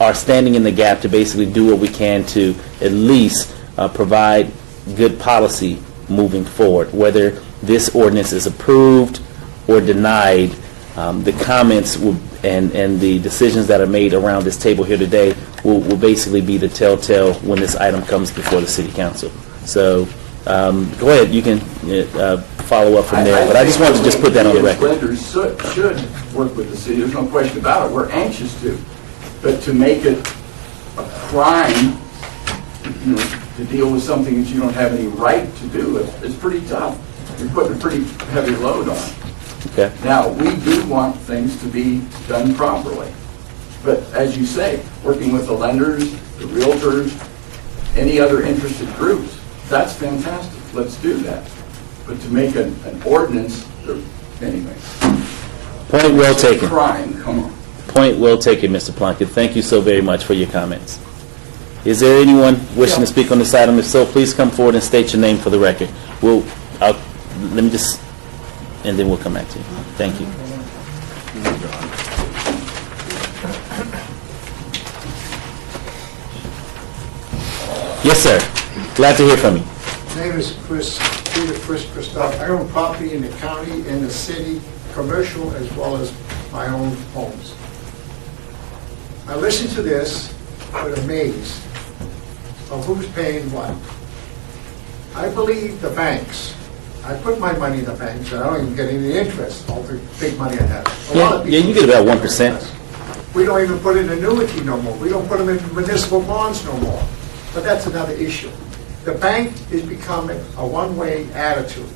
are standing in the gap to basically do what we can to at least provide good policy moving forward. Whether this ordinance is approved or denied, the comments will, and the decisions that are made around this table here today will basically be the telltale when this item comes before the city council. So go ahead, you can follow up from there, but I just wanted to just put that on the record. Lenders should work with the city, there's no question about it, we're anxious to. But to make it a crime, you know, to deal with something that you don't have any right to do, it's pretty tough. You're putting a pretty heavy load on it. Okay. Now, we do want things to be done properly. But as you say, working with the lenders, the realtors, any other interested groups, that's fantastic. Let's do that. But to make an ordinance, anyway. Point well taken. Crime, come on. Point well taken, Mr. Plunkett. Thank you so very much for your comments. Is there anyone wishing to speak on this item? If so, please come forward and state your name for the record. Let me just, and then we'll come back to you. Thank you. Yes, sir. Glad to hear from you. My name is Peter Christoph. I own property in the county, in the city, commercial as well as my own homes. I listen to this with amaze of who's paying what. I believe the banks I put my money in the bank, so I don't even get any interest, all the big money I have. A lot Yeah, of yeah, people you get about don't 1%. invest. We don't even put in annuity no more. We don't put them in municipal bonds no more. But that's another issue. The bank is becoming a one-way attitude.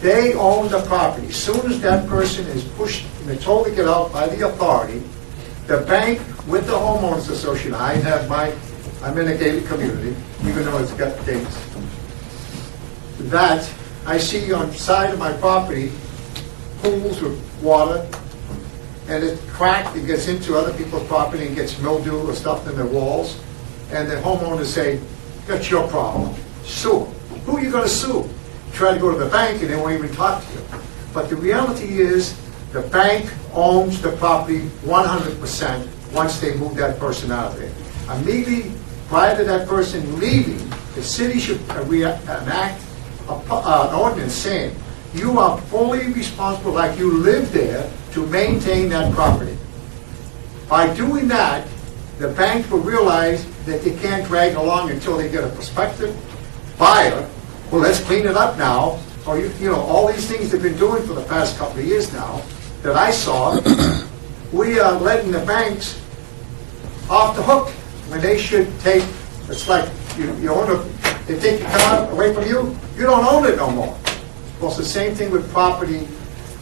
They own the property. As soon as that person is pushed and they're told to get out by the authority, the bank with the homeowners association, I'm in a gated community, even though it's got gates. That, I see on the side of my property, pools with water, and it's cracked, it gets into other people's property and gets mildew or stuff in their walls, and the homeowners say, that's your problem, sue. Who are you gonna sue? Try to go to the bank and they won't even talk to you. But the reality is, the bank owns the property 100% once they move that person out of there. Immediately prior to that person leaving, the city should enact an ordinance saying, you are fully responsible, like you live there, to maintain that property. By doing that, the bank will realize that they can't drag along until they get a prospective buyer. Well, let's clean it up now. Or, you know, all these things they've been doing for the past couple of years now that I saw, we are letting the banks off the hook when they should take, it's like you own they take your car away from you, you don't own it no more. Well, it's the same thing with property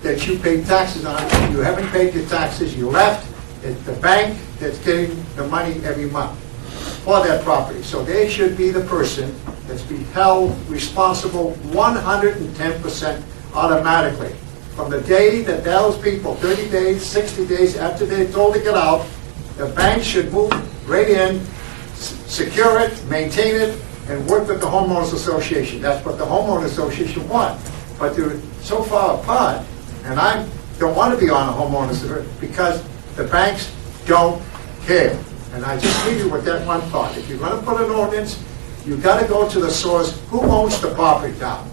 that you pay taxes on. You haven't paid your taxes, you left, it's the bank that's getting the money every month for that property. So they should be the person that's be held responsible 110% automatically. From the day that those people, 30 days, 60 days after they're told to get out, the bank should move right in, secure it, maintain it, and work with the homeowners association. That's what the homeowners association want. But they're so far apart, and I don't want to be on a homeowners association because the banks don't care. And I just leave you with that one thought. If you're going to put an ordinance, you've got to go to the source. Who owns the property now?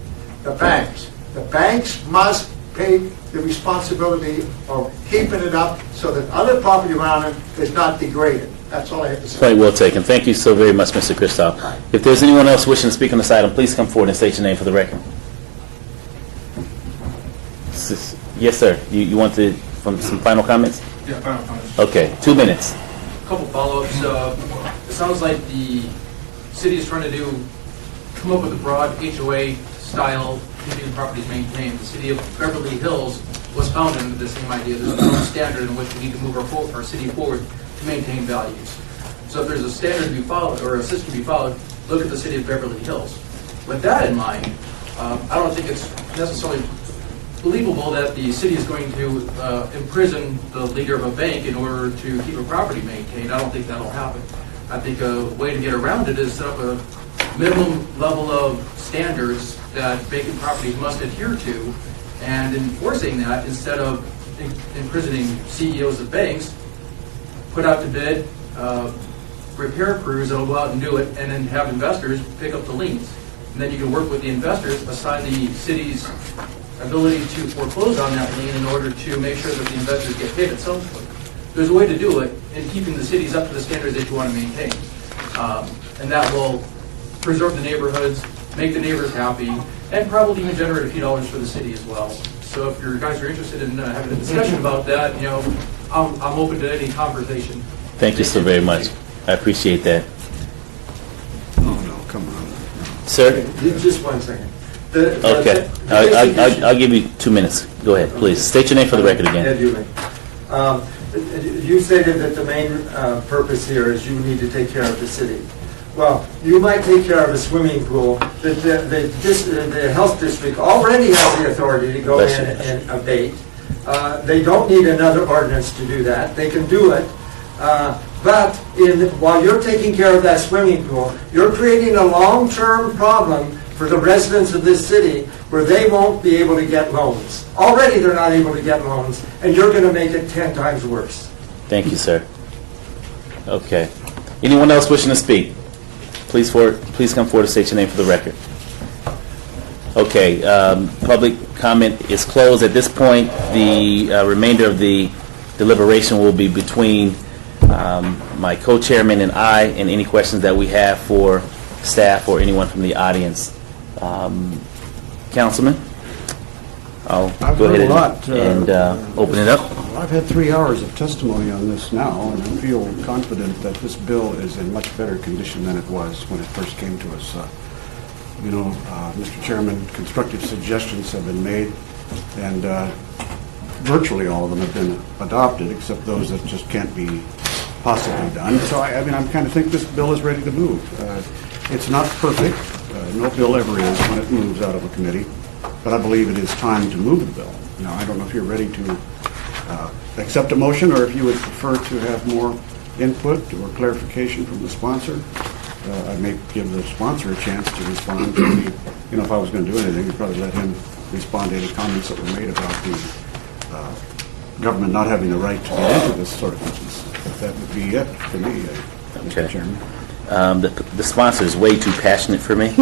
The banks. The banks must pay the responsibility of keeping it up so that other property around it is not degraded. That's all I have to say. Point well taken. Thank you so very much, Mr. Christoph. If there's anyone else wishing to speak on this item, please come forward and state your name for the record. Yes, sir. You want some final comments? Yeah, final comments. Okay, 2 minutes. A couple follow-ups. It sounds like the city is trying to come up with a broad HOA style keeping properties maintained. The city of Beverly Hills was founded under the same idea. There's no standard in which we need to move our city forward to maintain values. So if there's a standard to be followed or a system to be followed, look at the city of Beverly Hills. With that in mind, I don't think it's necessarily believable that the city is going to imprison the leader of a bank in order to keep a property maintained. I don't think that'll happen. I think a way to get around it is set up a minimum level of standards that vacant properties must adhere to, and enforcing that instead of imprisoning CEOs of banks, put out to bid repair crews that'll go out and do it, and then have investors pick up the liens. And then you can work with the investors, assign the city's ability to foreclose on that lien in order to make sure that the investors get paid at some point. There's a way to do it in keeping the cities up to the standards that you want to maintain. And that will preserve the neighborhoods, make the neighbors happy, and probably even generate a few dollars for the city as well. So if you guys are interested in having a discussion about that, you know, I'm open to any conversation. Thank you so very much. I appreciate that. Oh, no, come on. Sir? Just 1 second. Okay. I'll give you 2 minutes. Go ahead, please. State your name for the record again. Ed Ewing. You stated that the main purpose here is you need to take care of the city. Well, you might take care of a swimming pool. The health district already has the authority to go in and abate. They don't need another ordinance to do that. They can do it. But while you're taking care of that swimming pool, you're creating a long-term problem for the residents of this city where they won't be able to get loans. Already they're not able to get loans, and you're going to make it 10 times worse. Thank you, sir. Okay. Anyone else wishing to speak? Please come forward and state your name for the record. Okay. Public comment is closed. At this point, the remainder of the deliberation will be between my co-chairman and I, and any questions that we have for staff or anyone from the audience. Councilman, I'll I've go heard ahead a lot, and open it up. I've had 3 hours of testimony on this now, and I feel confident that this bill is in much better condition than it was when it first came to us. Mr. Chairman, constructive suggestions have been made, and virtually all of them have been adopted, except those that just can't be possibly done. So, I kind of think this bill is ready to move. It's not perfect. No bill ever is when it moves out of a committee, but I believe it is time to move the bill. Now, I don't know if you're ready to accept a motion, or if you would prefer to have more input or clarification from the sponsor. I may give the sponsor a chance to respond to me. If I was going to do anything, I'd probably let him respond to any comments that were made about the government not having the right to get into this sort of business. That would be it for me, Mr. Chairman. The sponsor is way too passionate for me,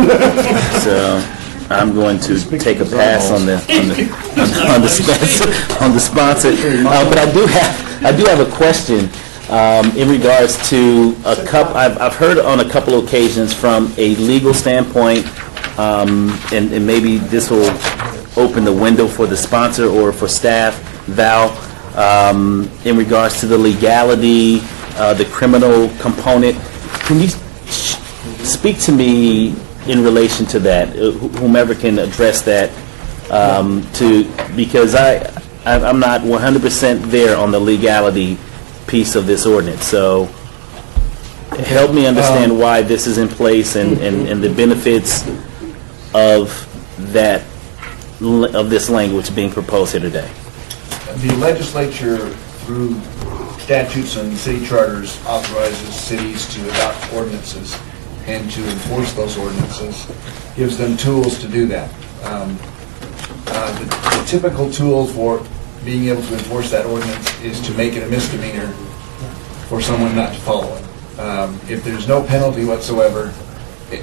so I'm going to take a pass on the sponsor. But I do have a question in regards to a couple. I've heard on a couple of occasions from a legal standpoint, and maybe this will open the window for the sponsor or for staff, Val, in regards to the legality, the criminal component. Can you speak to me in relation to that? Whomever can address that, because I'm not 100% there on the legality piece of this ordinance. So help me understand why this is in place and the benefits of this language being proposed here today. The legislature, through statutes and city charters, authorizes cities to adopt ordinances and to enforce those ordinances, gives them tools to do that. The typical tool for being able to enforce that ordinance is to make it a misdemeanor for someone not to follow it. If there's no penalty whatsoever,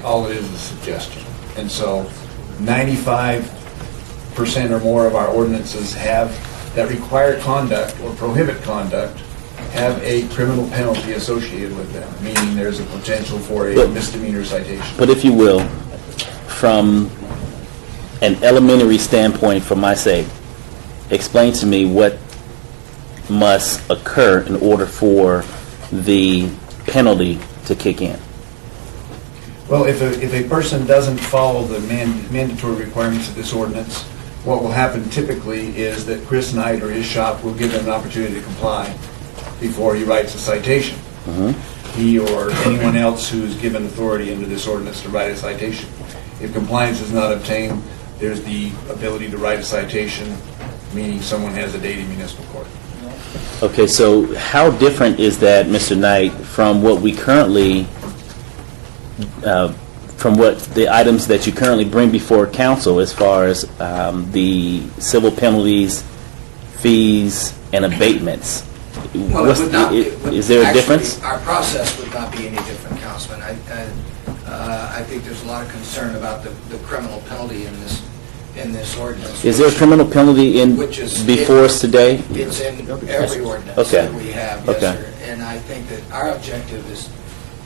all it is a suggestion. And so 95% or more of our ordinances that require conduct or prohibit conduct have a criminal penalty associated with them, meaning there's a potential for a misdemeanor citation. But if you will, from an elementary standpoint, for my sake, explain to me what must occur in order for the penalty to kick in. Well, if a person doesn't follow the mandatory requirements of this ordinance, what will happen typically is that Chris Knight or his shop will give them an opportunity to comply before he writes a citation. Mm-hmm. He or anyone else who's given authority under this ordinance to write a citation. If compliance is not obtained, there's the ability to write a citation, meaning someone has a date in municipal court. Okay, so how different is that, Mr. Knight, from what we currently, from what the items that you currently bring before council as far as the civil penalties, fees, and abatements? Well, it would not. Is there a difference? Our process would not be any different, Councilman. I think there's a lot of concern about the criminal penalty in this ordinance. Is there a criminal penalty before us today? It's in every ordinance Okay. that we have, yes, sir. And I think that our objective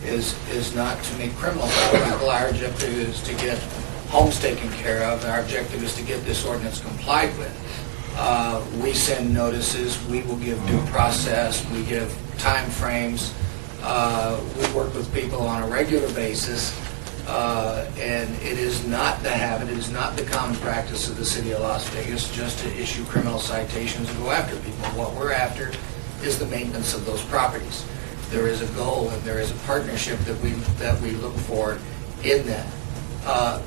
is not to make criminals out of people. Our objective is to get homes taken care of. Our objective is to get this ordinance complied with. We send notices, we will give due process, we give time frames. We work with people on a regular basis, and it is not the habit, it is not the common practice of the city of Las Vegas just to issue criminal citations and go after people. What we're after is the maintenance of those properties. There is a goal and there is a partnership that we look for in that.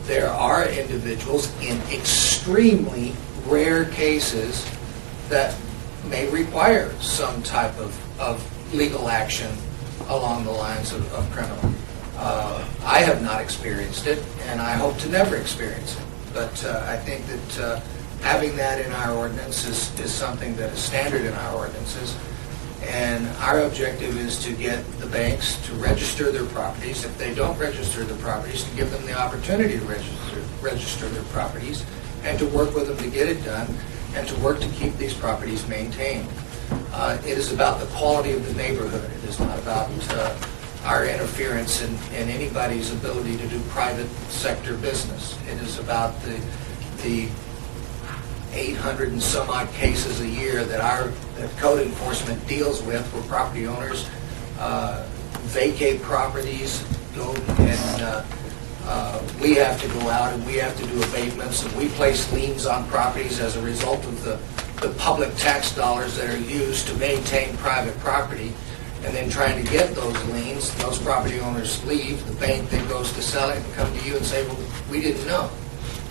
There are individuals in extremely rare cases that may require some type of legal action along the lines of criminal. I have not experienced it, and I hope to never experience it. But I think that having that in our ordinance is something that is standard in our ordinances. And our objective is to get the banks to register their properties. If they don't register their properties, to give them the opportunity to register their properties and to work with them to get it done and to work to keep these properties maintained. It is about the quality of the neighborhood. It is not about our interference in anybody's ability to do private sector business. It is about the 800 and some odd cases a year that code enforcement deals with, where property owners vacate properties, we have to go out and we have to do abatements, and we place liens on properties as a result of the public tax dollars that are used to maintain private property. And then trying to get those liens, those property owners leave, the bank then goes to sell it and come to you and say, well, we didn't know.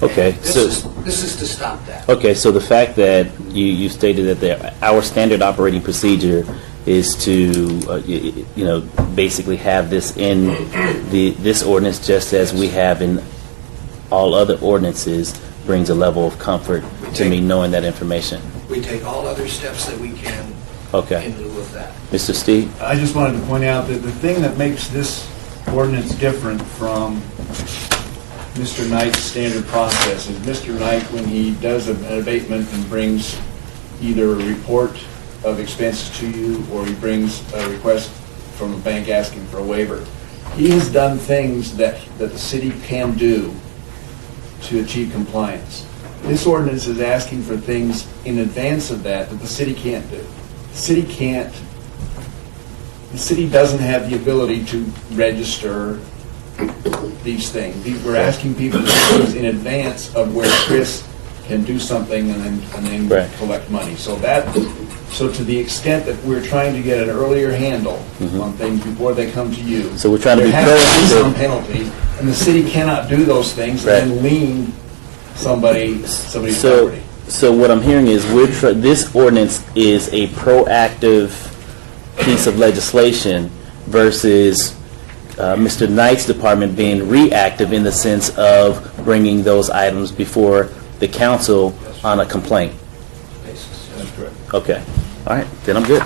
Okay, And so this is to stop that. okay, so the fact that you stated that our standard operating procedure is to basically have this in this ordinance, just as we have in all other ordinances, brings a level of comfort to me knowing that information. We take all other steps that we can Okay, in lieu of that. Mr. Steve. I just wanted to point out that the thing that makes this ordinance different from Mr. Knight's standard process is Mr. Knight, when he does an abatement and brings either a report of expenses to you or he brings a request from a bank asking for a waiver, he has done things that the city can do to achieve compliance. This ordinance is asking for things in advance of that the city can't do. The city doesn't have the ability to register these things. We're asking people to do things in advance of where Chris can do something and then Right. collect money. So to the extent that we're trying to get an earlier handle on things before they come to you, So we're trying to there be has to be proactive. some penalty, and the city cannot do those things Right. and then lien somebody's So, property. so what I'm hearing is this ordinance is a proactive piece of legislation versus Mr. Knight's department being reactive in the sense of bringing those items before the council on a complaint. That's correct. Okay. All right. Then I'm good.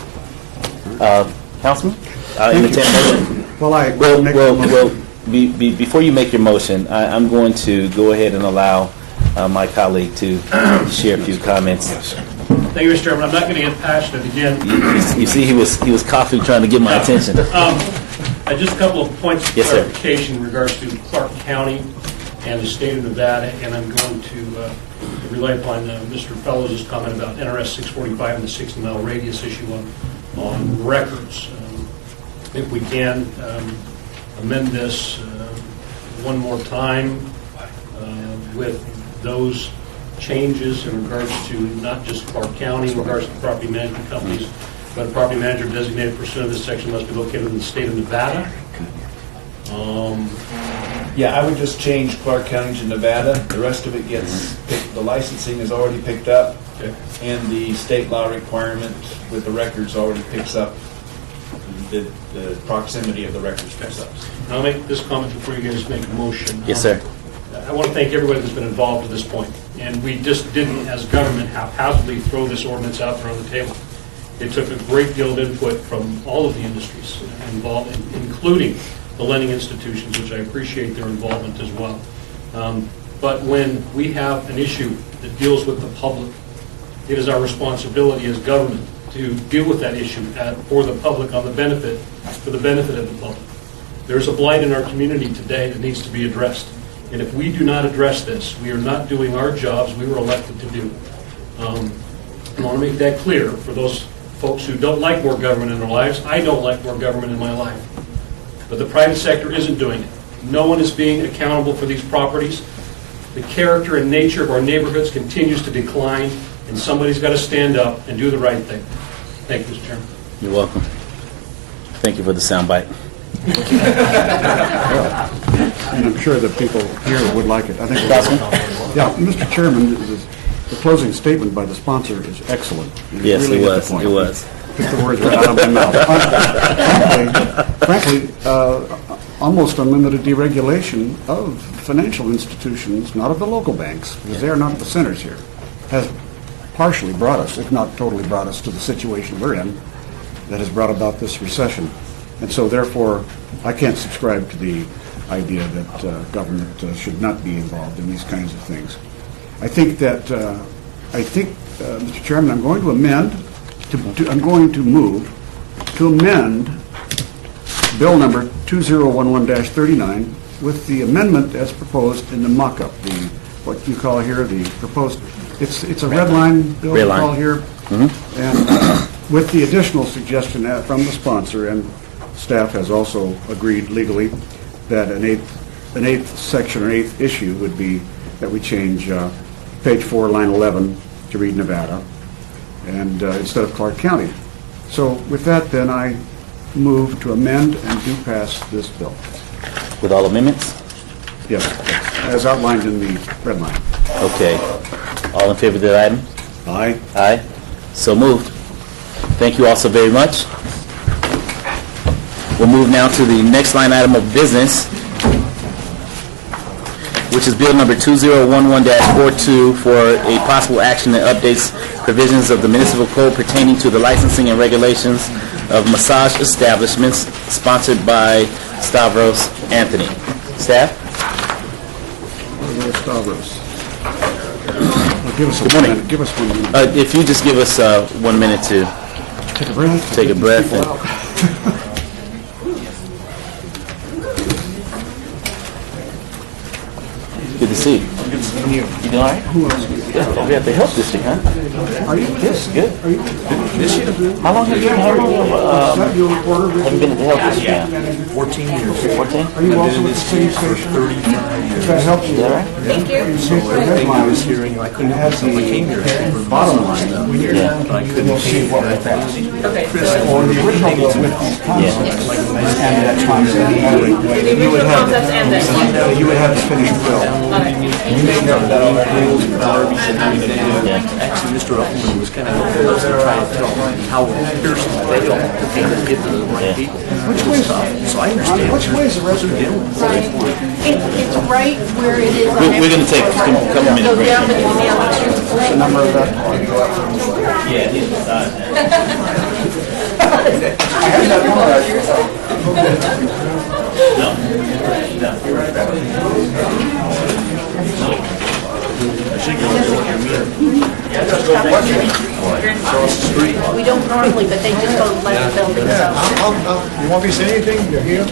Councilman? Entertain a motion. Well, I Well, make well, a motion. well, before you make your motion, I'm going to go ahead and allow my colleague to share a few comments. Thank you, Mr. Chairman. I'm not going to get passionate again. You see, he was coughing, trying to get my attention. Just a couple of points of Yes, sir. clarification in regards to Clark County and the state of Nevada, and I'm going to rely upon Mr. Fellows' comment about NRS 645 and the 60-mile radius issue on records. If we can amend this one more time with those changes in regards to not just Clark County, in regards to property management companies, but a property manager designated pursuant of this section must be located in the state of Nevada. Yeah, I would just change Clark County to Nevada. The rest of it gets, the licensing is already picked up, Okay. and the state law requirement with the records already picks up, the proximity of the records picks up. And I'll make this comment before you guys make a motion. Yes, sir. I want to thank everybody that's been involved to this point. And we just didn't, as government, haphazardly throw this ordinance out there on the table. It took a great deal of input from all of the industries involved, including the lending institutions, which I appreciate their involvement as well. But when we have an issue that deals with the public, it is our responsibility as government to deal with that issue for the public for the benefit of the public. There's a blight in our community today that needs to be addressed. And if we do not address this, we are not doing our jobs we were elected to do. I want to make that clear for those folks who don't like more government in their lives. I don't like more government in my life. But the private sector isn't doing it. No one is being accountable for these properties. The character and nature of our neighborhoods continues to decline, and somebody's got to stand up and do the right thing. Thank you, Mr. Chairman. You're welcome. Thank you for the soundbite. And I'm sure that people here would like it. I think. Yeah, Mr. Chairman, the closing statement by the sponsor is excellent. You Yes, really it hit the was. point. It was. Took the words right out of my mouth. Frankly, almost unlimited deregulation of financial institutions, not of the local banks, because they are not the centers here, has partially brought us, if not totally brought us, to the situation we're in that has brought about this recession. And so therefore, I can't subscribe to the idea that government should not be involved in these kinds of things. I think, Mr. Chairman, I'm going to amend, I'm going to move to amend Bill number 2011-39 with the amendment as proposed in the mock-up, the what you call here the proposed, it's a red line bill Red you line. call here. Mm-hmm. And with the additional suggestion from the sponsor, and staff has also agreed legally, that an eighth section or eighth issue would be that we change page 4, line 11 to read Nevada, and instead of Clark County. So with that, then, I move to amend and do pass this bill. With all amendments? Yes, as outlined in the red line. Okay. All in favor of that item? Aye. Aye. So moved. Thank you all so very much. We'll move now to the next line item of business, which is Bill number 2011-42 for a possible action that updates provisions of the municipal code pertaining to the licensing and regulations of massage establishments, sponsored by Stavros Anthony. Staff? Stavros. Give us Good morning. Give us 1 minute. If you just give us 1 minute to Take a breath. take a breath. Good to see you. Good to see you. You doing all right? Who else? Yeah, we have to help this thing, huh? Are you? Yes, good. Are you? This year? How long have you been have you been at the health district now? 14 years. 14? Are you also with the same station? 35 years. That helps you. Is that right? Thank you. So everything I was hearing, I couldn't have some, I came here for bottom line stuff. Yeah. But I couldn't see what I thought. Chris, Or the original bill with these concepts, like and that concept. You would have, you would have the finished bill. You may know that all the rules and garbage and everything. Actually, Mr. Upland was kind of close to trying to tell how Pearson failed to get to the right people. Which way is So I understand. Which way is the rest of it? It's right where it is on We're going to take a couple minutes Go break. down between the elevators. What's the number of that? Yeah, it's I have that We don't normally, but they just don't let the buildings up. You want me to say anything? You're here?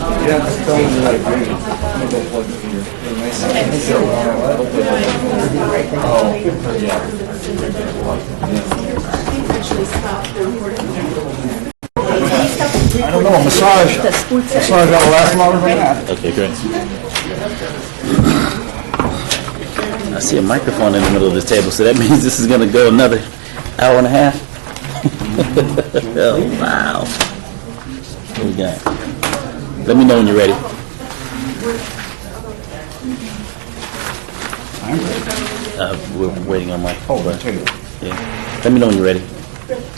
I don't know, massage that'll last longer than that. Okay, great. I see a microphone in the middle of the table, so that means this is going to go another hour and a half. Oh, wow. What we got? Let me know when you're ready. I'm ready. We're waiting on my... Oh, the table. Yeah. Let me know when you're ready.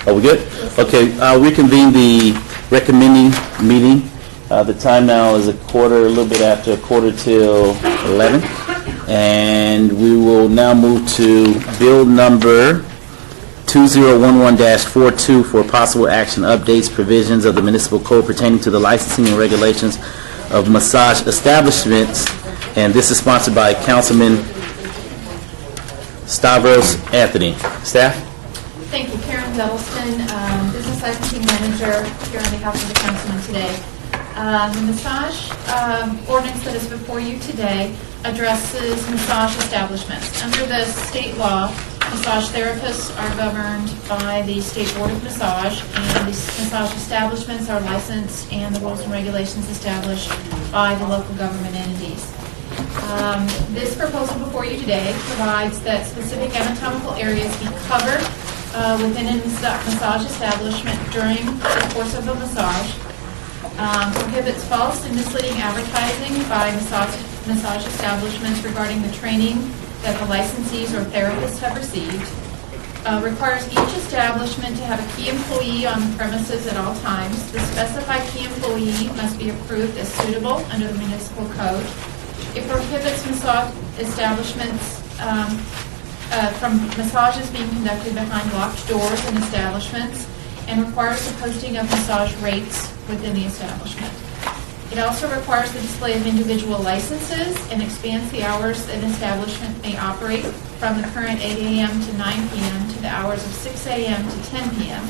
Are we good? Okay, reconvene the recommending meeting. The time now is a little bit after 11:15. And we will now move to bill number 2011-42 for possible action updates provisions of the municipal code pertaining to the licensing and regulations of massage establishments. And this is sponsored by Councilman Stavros Anthony. Staff? Thank you. Karen Delliston, Business Licensing Manager, here on behalf of the councilman today. The massage ordinance that is before you today addresses massage establishments. Under the state law, massage therapists are governed by the State Board of Massage, and these massage establishments are licensed and the rules and regulations established by the local government entities. This proposal before you today provides that specific anatomical areas be covered within a massage establishment during the course of a massage, prohibits false and misleading advertising by massage establishments regarding the training that the licensees or therapists have received, requires each establishment to have a key employee on the premises at all times. The specified key employee must be approved as suitable under the municipal code. It prohibits massage establishments from massages being conducted behind locked doors in establishments, and requires the posting of massage rates within the establishment. It also requires the display of individual licenses and expands the hours that an establishment may operate from the current 8 a.m. to 9 p.m. to the hours of 6 a.m. to 10 p.m.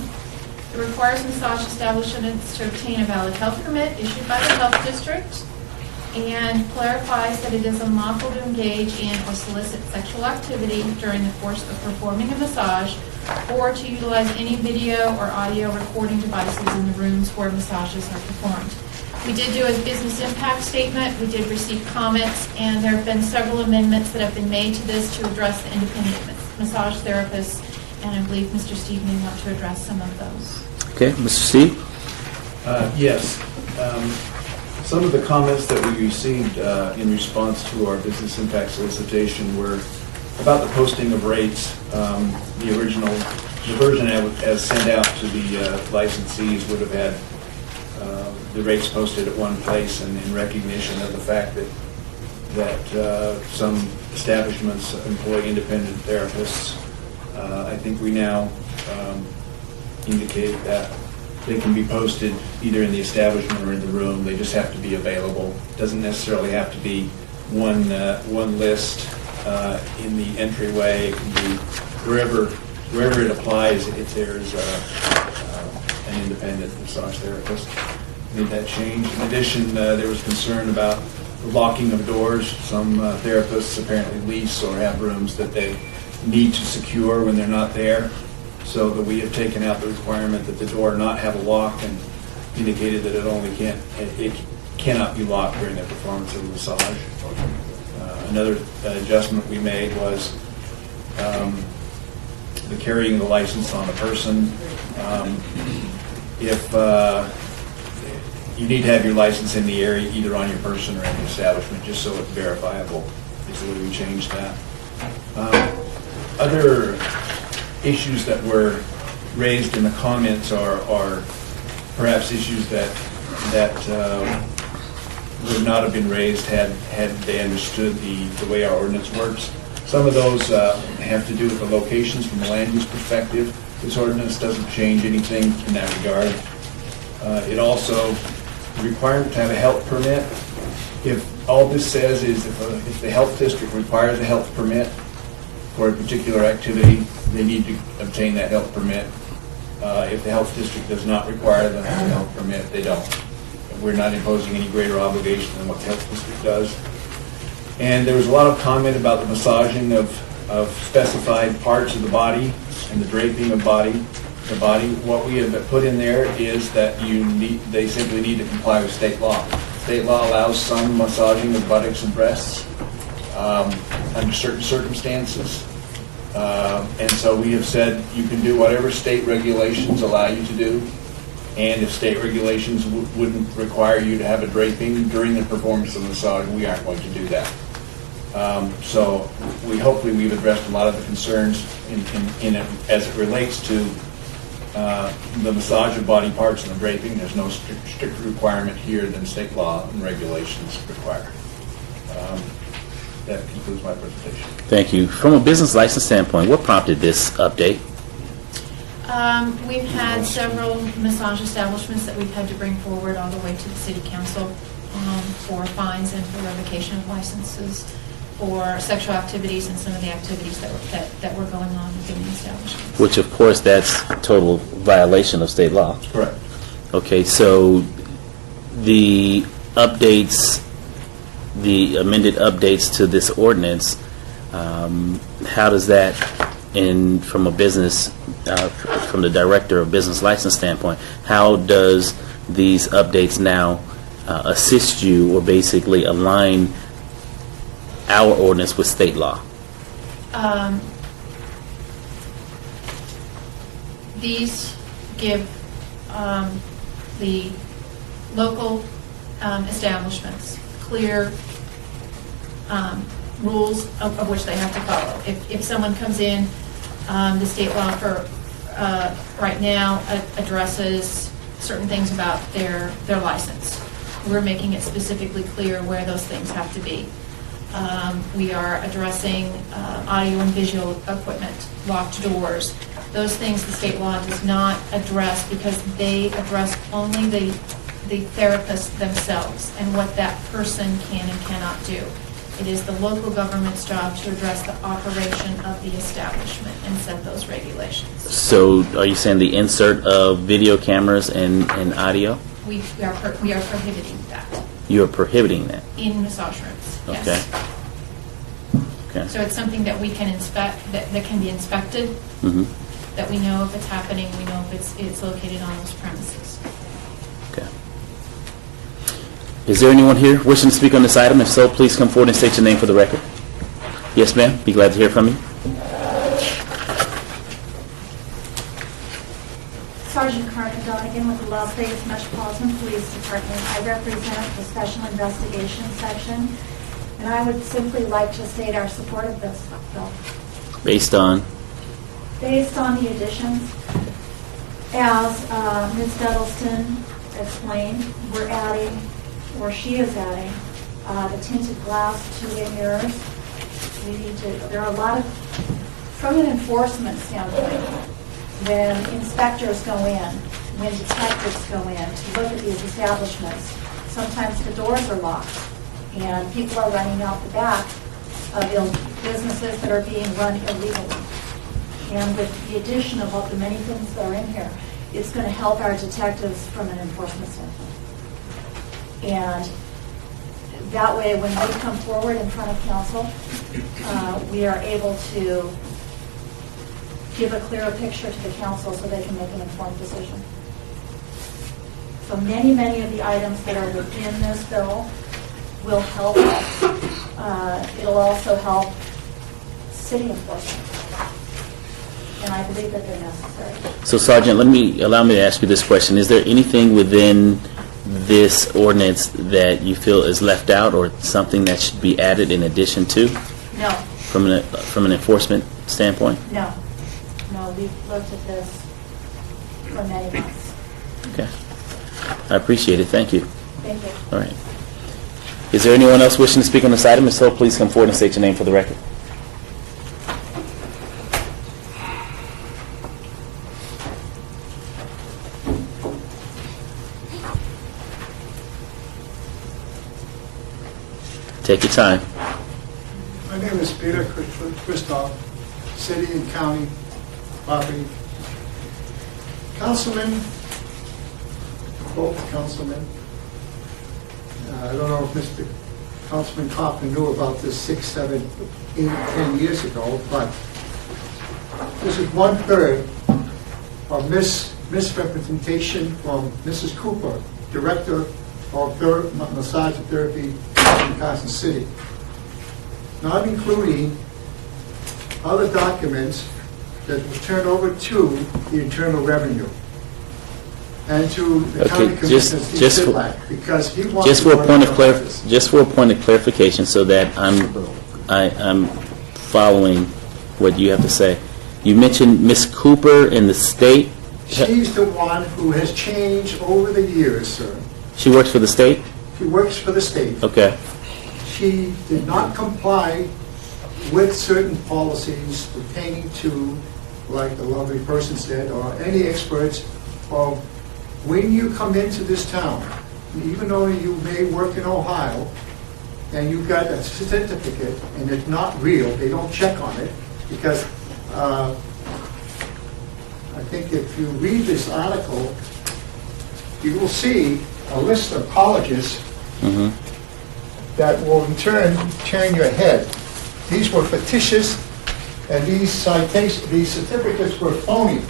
It requires massage establishments to obtain a valid health permit issued by the health district. and clarifies that it is unlawful to engage in or solicit sexual activity during the course of performing a massage or to utilize any video or audio recording devices in the rooms where massages are performed. We did do a business impact statement. We did receive comments, and there have been several amendments that have been made to this to address the independent massage therapists, and I believe Mr. Steve may want to address some of those. Okay, Mr. Steve? Yes. Some of the comments that we received in response to our business impact solicitation were about the posting of rates. The version as sent out to the licensees would have had the rates posted at one place, and in recognition of the fact that some establishments employ independent therapists, I think we now indicate that they can be posted either in the establishment or in the room. They just have to be available. Doesn't necessarily have to be one list in the entryway. It can be wherever it applies if there's an independent massage therapist. Made that change. In addition, there was concern about the locking of doors. Some therapists apparently lease or have rooms that they need to secure when they're not there, so that we have taken out the requirement that the door not have a lock and indicated that it cannot be locked during the performance of the massage. Another adjustment we made was the carrying of the license on a person. If you need to have your license in the area, either on your person or in the establishment, just so it's verifiable, is the way we changed that. Other issues that were raised in the comments are perhaps issues that would not have been raised had they understood the way our ordinance works. Some of those have to do with the locations from a land use perspective. This ordinance doesn't change anything in that regard. It also, the requirement to have a health permit, if all this says is if the health district requires a health permit for a particular activity, they need to obtain that health permit. If the health district does not require the health permit, they don't. We're not imposing any greater obligation than what the health district does. And there was a lot of comment about the massaging of specified parts of the body and the draping of the body. What we have put in there is that they simply need to comply with state law. State law allows some massaging of buttocks and breasts under certain circumstances. And so we have said you can do whatever state regulations allow you to do. And if state regulations wouldn't require you to have a draping during the performance of the massage, we aren't going to do that. So hopefully we've addressed a lot of the concerns in it as it relates to the massage of body parts and the draping. There's no stricter requirement here than state law and regulations require. That concludes my presentation. Thank you. From a business license standpoint, what prompted this update? We've had several massage establishments that we've had to bring forward all the way to the city council for fines and for revocation of licenses for sexual activities and some of the activities that were going on within the establishment. Which, of course, that's total violation of state law. Correct. Okay, so the updates, the amended updates to this ordinance, how does that, from a business, from the director of business license standpoint, how does these updates now assist you or basically align our ordinance with state law? These give the local establishments clear rules of which they have to follow. If someone comes in, the state law for right now addresses certain things about their license. We're making it specifically clear where those things have to be. We are addressing audio and visual equipment, locked doors. Those things the state law does not address because they address only the therapist themselves and what that person can and cannot do. It is the local government's job to address the operation of the establishment and set those regulations. So are you saying the insert of video cameras and audio? We are prohibiting that. You're prohibiting that. in massage rooms, yes. Okay. Okay. So it's something that we can inspect, that can be inspected, Mm-hmm. that we know if it's happening, we know if it's located on those premises. Okay. Is there anyone here wishing to speak on this item? If so, please come forward and state your name for the record. Yes, ma'am. Be glad to hear from you. Sergeant Carter Donegan with the Las Vegas Metropolitan Police Department. I represent the Special Investigations Section, and I would simply like to state our support of this bill. Based on? Based on the additions, as Ms. Duddleston explained, we're adding, or she is adding, the tinted glass two-way mirrors. We need to, there are a lot of, from an enforcement standpoint, when inspectors go in, when detectives go in to look at these establishments, sometimes the doors are locked and people are running out the back of businesses that are being run illegally. And with the addition of all the many things that are in here, it's going to help our detectives from an enforcement standpoint. And that way, when we come forward in front of council, we are able to give a clearer picture to the council so they can make an informed decision. So many, many of the items that are within this bill will help us. It'll also help city enforcement. And I believe that they're necessary. So, Sergeant, allow me to ask you this question. Is there anything within this ordinance that you feel is left out or something that should be added in addition to? No. From an enforcement standpoint? No. No, we've looked at this for many months. Okay. I appreciate it. Thank you. Thank you. All right. Is there anyone else wishing to speak on this item? If so, please come forward and state your name for the record. Take your time. My name is Peter Christoph, city and county property. Councilman, both councilmen, I don't know if Mr. Councilman Kaufman knew about this 6, 7, 8, 10 years ago, but this is 1/3 of misrepresentation from Mrs. Cooper, Director of Massage Therapy in Carson City, not including other documents that were turned over to the Internal Revenue and to the county commissioner, Steve Sidlack, because he wanted Just for to a point of work on this. just for a point of clarification, so that I'm following what you have to say. You mentioned Miss Cooper in the state. She's the one who has changed over the years, sir. She works for the state. She works for the state. Okay. She did not comply with certain policies pertaining to, like the lovely person said, or any experts, of when you come into this town, even though you may work in Ohio, and you got a certificate, and it's not real, they don't check on it, because I think if you read this article, you will see a list of colleges that will in turn turn your head. These were fictitious, and these certificates were phony.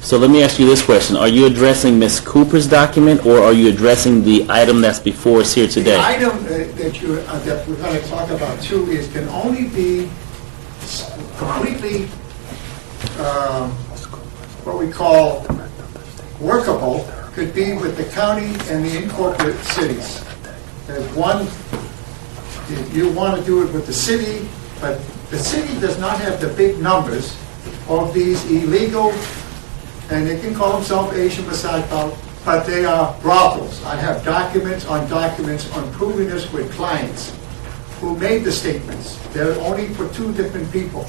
So let me ask you this question. Are you addressing Miss Cooper's document, or are you addressing the item that's before us here today? The item that we're going to talk about too can only be completely what we call workable, could be with the county and the incorporated cities. There's one, you want to do it with the city, but the city does not have the big numbers of these illegal, and they can call themselves Asian massage parlors, but they are brothels. I have documents on proving this with clients who made the statements. They're only for 2 different people.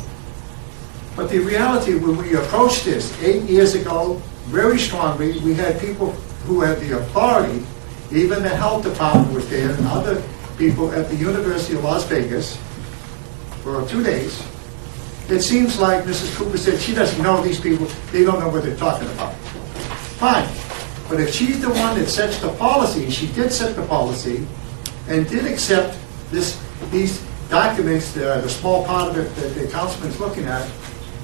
But the reality, when we approached this 8 years ago, very strongly, we had people who had the authority, even the health department was there, and other people at the University of Las Vegas for 2 days. It seems like Mrs. Cooper said she doesn't know these people, they don't know what they're talking about. Fine, but if she's the one that sets the policy, she did set the policy, and did accept these documents, the small part of it that the councilman's looking at,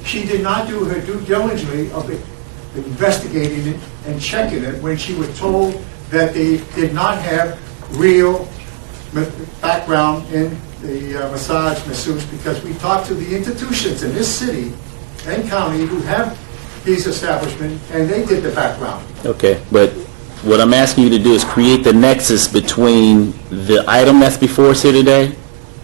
she did not do her due diligence of investigating it and checking it when she was told that they did not have real background in the massage masseuse, because we talked to the institutions in this city and county who have these establishments, and they did the background. Okay, but what I'm asking you to do is create the nexus between the item that's before us here today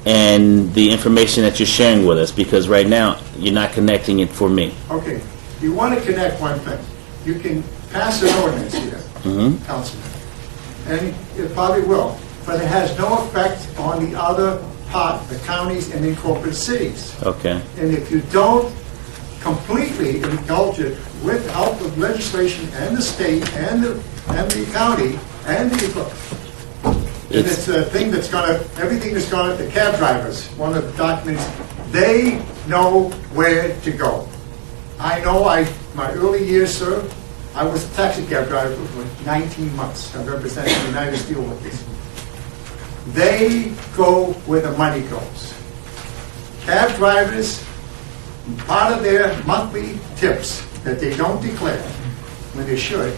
and the information that you're sharing with us, because right now, you're not connecting it for me. Okay, you want to connect one thing. You can pass an ordinance here, Councilman, and it probably will, but it has no effect on the other part, the counties and incorporated cities. Okay. And if you don't completely indulge it with help of legislation and the state and the county and it's a thing that's gonna, everything that's gonna, the cab drivers, one of the documents, they know where to go. I know my early years, sir, I was a taxi cab driver for 19 months. I represented the United Steelworkers. They go where the money goes. Cab drivers, part of their monthly tips that they don't declare when they should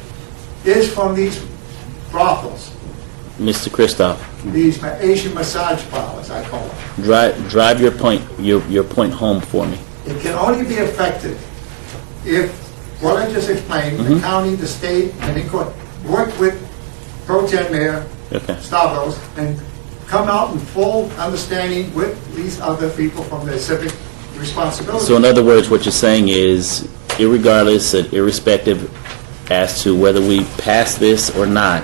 is from these brothels, Mr. Christoph, these Asian massage parlors, I call them. drive your point home for me. It can only be affected if what I just explained, the county, the state, and the court work with Pro Tem Mayor Stavros and come out in full understanding with these other people from their civic responsibility. So in other words, what you're saying is, irregardless and irrespective as to whether we pass this or not,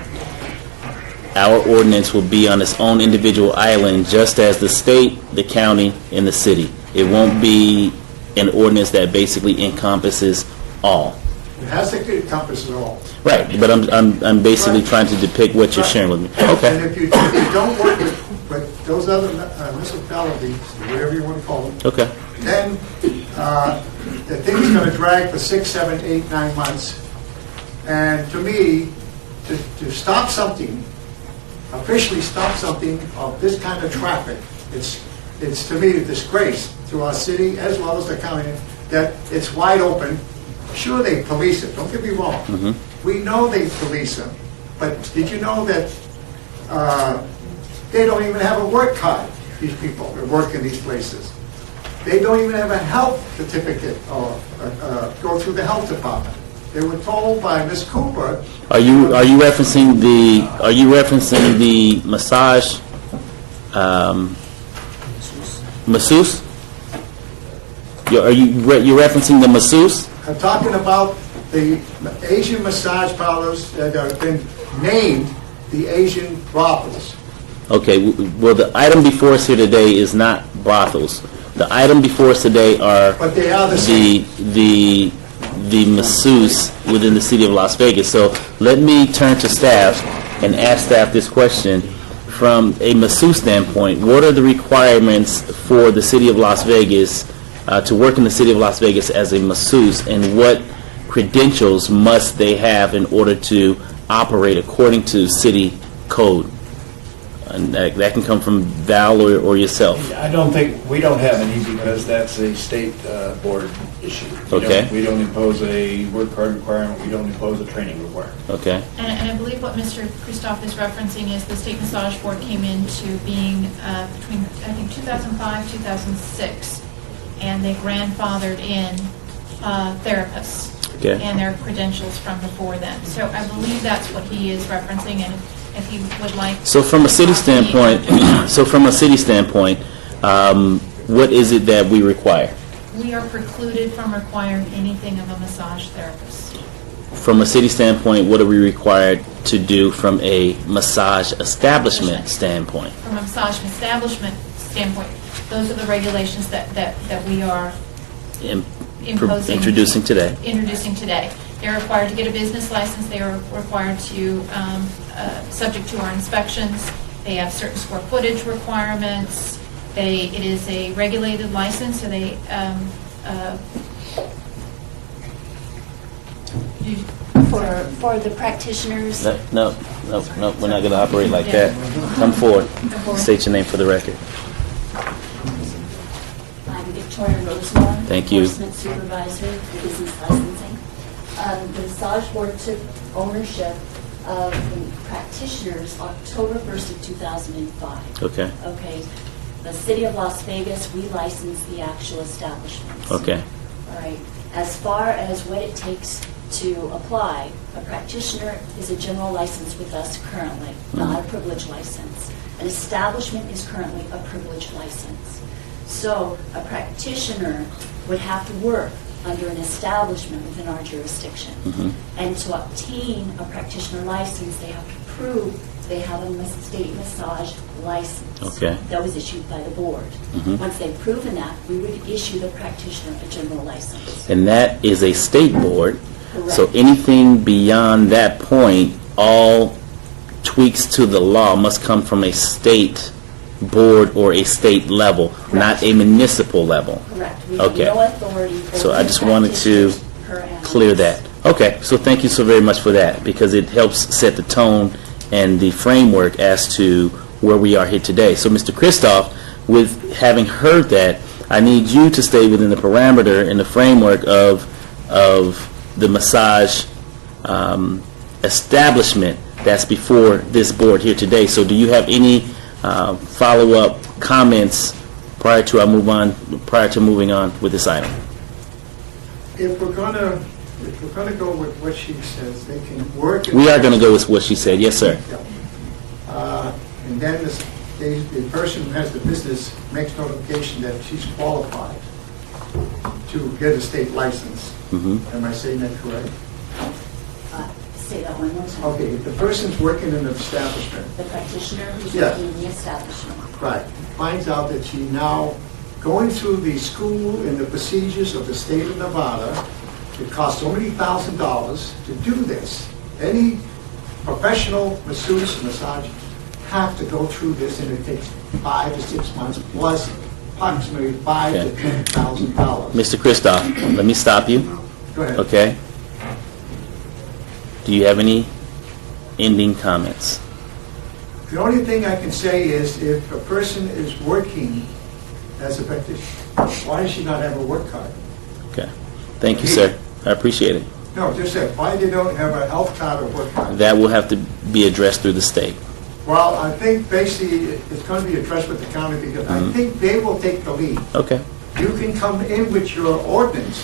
our ordinance will be on its own individual island, just as the state, the county, and the city. It won't be an ordinance that basically encompasses all. It has to encompass it all. Right, but I'm basically trying to depict what you're sharing with me. Okay. And if you don't work with those other municipalities, whatever you want to call them, Okay. then the thing's going to drag for 6, 7, 8, 9 months. And to me, to stop something, officially stop something of this kind of traffic, it's to me a disgrace to our city as well as the county that it's wide open. Sure, they police it, don't get me wrong. We know they police them, but did you know that they don't even have a work card, these people that work in these places. They don't even have a health certificate or go through the health department. They were told by Ms. Cooper. Are you referencing the massage masseuse? You're referencing the masseuse? I'm talking about the Asian massage parlors that have been named the Asian brothels. Okay, well, the item before us here today is not brothels. The item before us today are But they are the same. the masseuse within the city of Las Vegas. So let me turn to staff and ask staff this question. From a masseuse standpoint, what are the requirements for the city of Las Vegas to work in the city of Las Vegas as a masseuse, and what credentials must they have in order to operate according to city code? And that can come from Val or yourself. I don't think, we don't have any because that's a state board issue. Okay. We don't impose a work card requirement, we don't impose a training requirement. Okay. And I believe what Mr. Christoph is referencing is the State Massage Board came into being between, I think, 2005, 2006, and they grandfathered in therapists Okay. and their credentials from before then. So I believe that's what he is referencing, and if you would like. So from a city standpoint, what is it that we require? We are precluded from requiring anything of a massage therapist. From a city standpoint, what are we required to do from a massage establishment standpoint? From a massage establishment standpoint, those are the regulations that we are imposing. Introducing today. Introducing today. They're required to get a business license. They are required to, subject to our inspections. They have certain square footage requirements. It is a regulated license, so they, for the practitioners. No, we're not going to operate like that. Come forward. State your name for the record. I'm Victoria Rosemore. Thank you. Enforcement Supervisor for Business Licensing. The massage board took ownership of the practitioners October 1st of 2005. Okay. Okay. The city of Las Vegas, we license the actual establishments. Okay. All right. As far as what it takes to apply, a practitioner is a general license with us currently, not a privilege license. An establishment is currently a privilege license. So a practitioner would have to work under an establishment within our jurisdiction. And to obtain a practitioner license, they have to prove they have a state massage license. Okay. That was issued by the board. Once they've proven that, we would issue the practitioner a general license. And that is a state board. Correct. So anything beyond that point, all tweaks to the law must come from a state board or a state level, not a municipal level. Correct. We have Okay. no authority over So I just wanted to practitioners per annum. clear that. Okay, so thank you so very much for that, because it helps set the tone and the framework as to where we are here today. So Mr. Christoph, with having heard that, I need you to stay within the parameter and the framework of the massage establishment that's before this board here today. So do you have any follow-up comments prior to moving on with this item? If we're gonna go with what she says, they can work. We are going to go with what she said. Yes, sir. And then the person who has the business makes notification that she's qualified to get a state license. Am I saying that correct? Say that one more time. Okay, if the person's working in an establishment, The practitioner who's Yes. working in the establishment. right, finds out that she now going through the school and the procedures of the state of Nevada, it costs so many $1,000s to do this. Any professional masseuse and massage have to go through this, and it takes 5 to 6 months plus approximately $5,000 to $10,000. Mr. Christoph, let me stop you. Go ahead. Okay? Do you have any ending comments? The only thing I can say is if a person is working as a practitioner, why does she not have a work card? Okay. Thank you, sir. I appreciate it. No, just say, why they don't have a health card or work card? That will have to be addressed through the state. Well, I think basically it's going to be addressed with the county because I think they will take the lead. Okay. You can come in with your ordinance,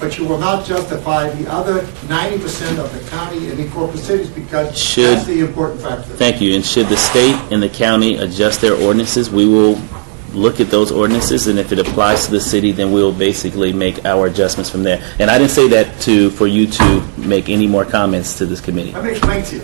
but you will not justify the other 90% of the county and the corporate cities because that's the important factor. Thank you. And should the state and the county adjust their ordinances, we will look at those ordinances, and if it applies to the city, then we'll basically make our adjustments from there. And I didn't say that for you to make any more comments to this committee. Let me explain to you.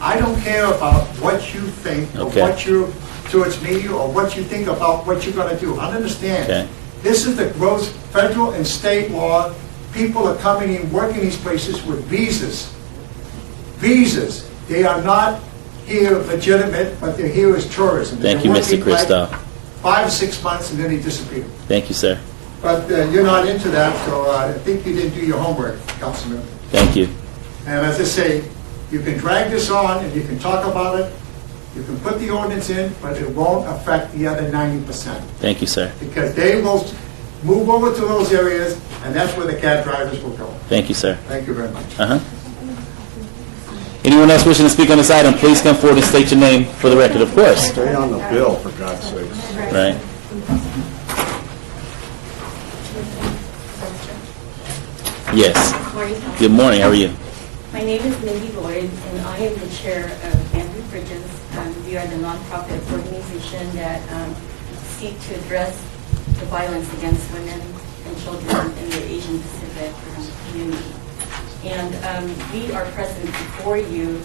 I don't care about what you think or Okay. what you're towards me or what you think about what you're going to do. I understand. Okay. This is the gross federal and state law. People are coming in, working these places with visas. Visas. They are not here legitimate, but they're here as tourism. Thank you, They're Mr. working like Christoph. 5 or 6 months and then they disappear. Thank you, sir. But you're not into that, so I think you didn't do your homework, Councilman. Thank you. And as I say, you can drag this on and you can talk about it. You can put the ordinance in, but it won't affect the other 90%. Thank you, sir. Because they will move over to those areas, and that's where the cab drivers will go. Thank you, sir. Thank you very much. Anyone else wishing to speak on this item, please come forward and state your name for the record, of course. Stay on the bill, for God's sakes. Right. Yes. Good morning. How are you? My name is Mindy Lloyd, and I am the chair of Andrew Bridges. We are the nonprofit organization that seek to address the violence against women and children in the Asian Pacific community. And we are present before you.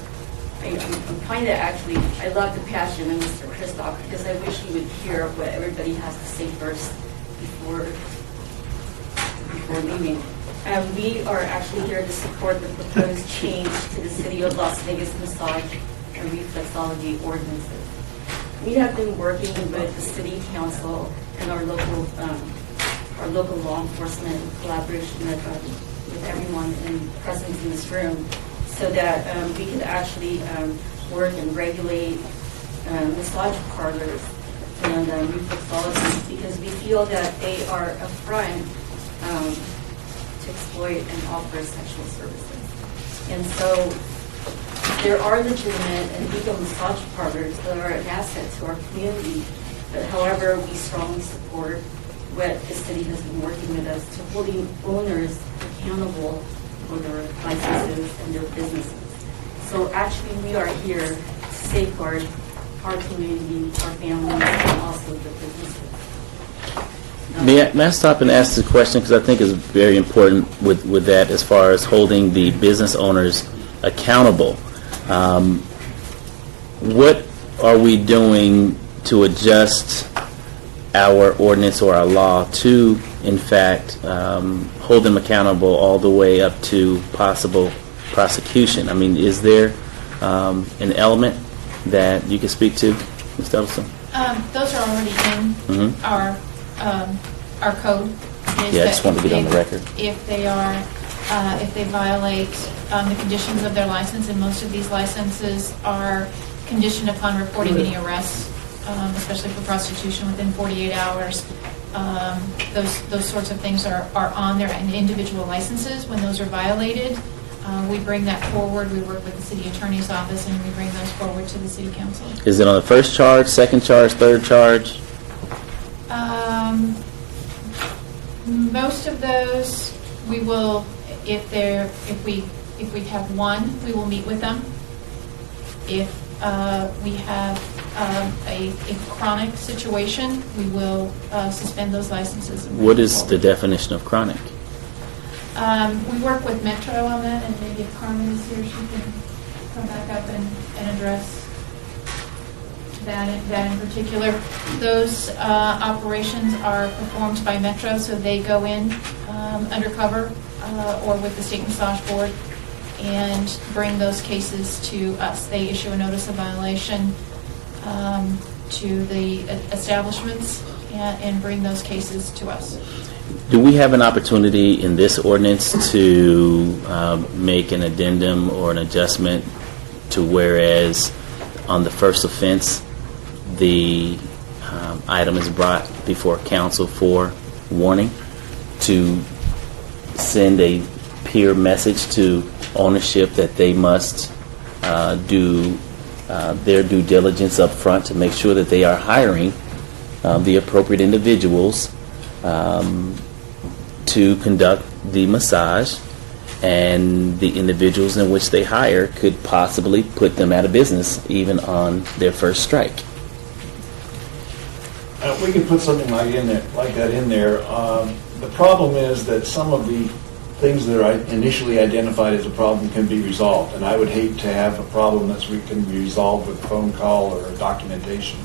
I'm trying to actually, I love the passion of Mr. Christoph because I wish he would hear what everybody has to say first before leaving. We are actually here to support the proposed change to the City of Las Vegas massage and reflexology ordinances. We have been working with the City Council and our local law enforcement in collaboration with everyone present in this room so that we could actually work and regulate massage parlors and reflexologists, because we feel that they are a front to exploit and offer sexual services. And so there are legitimate and legal massage parlors that are an asset to our community. But however, we strongly support what the city has been working with us to holding owners accountable for their licenses and their businesses. So actually, we are here to safeguard our community, our families, and also the businesses. May I stop and ask the question, because I think it's very important with that as far as holding the business owners accountable. What are we doing to adjust our ordinance or our law to, in fact, hold them accountable all the way up to possible prosecution? I mean, is there an element that you can speak to, Ms. Edelson? Those are already in our code. Yeah, I just wanted to get on the record. If they violate the conditions of their license, and most of these licenses are conditioned upon reporting any arrests, especially for prostitution within 48 hours. Those sorts of things are on their individual licenses. When those are violated, we bring that forward. We work with the city attorney's office, and we bring those forward to the city council. Is it on the first charge, second charge, third charge? Most of those, we will, if we have one, we will meet with them. If we have a chronic situation, we will suspend those licenses. What is the definition of chronic? We work with Metro on that, and maybe if Carmen is here, she can come back up and address that in particular. Those operations are performed by Metro, so they go in undercover or with the State Massage Board and bring those cases to us. They issue a notice of violation to the establishments and bring those cases to us. Do we have an opportunity in this ordinance to make an addendum or an adjustment to whereas on the first offense the item is brought before council for warning, to send a peer message to ownership that they must do their due diligence up front to make sure that they are hiring the appropriate individuals to conduct the massage, and the individuals in which they hire could possibly put them out of business even on their first strike? We can put something like that in there. The problem is that some of the things that are initially identified as a problem can be resolved, and I would hate to have a problem that can be resolved with a phone call or a documentation.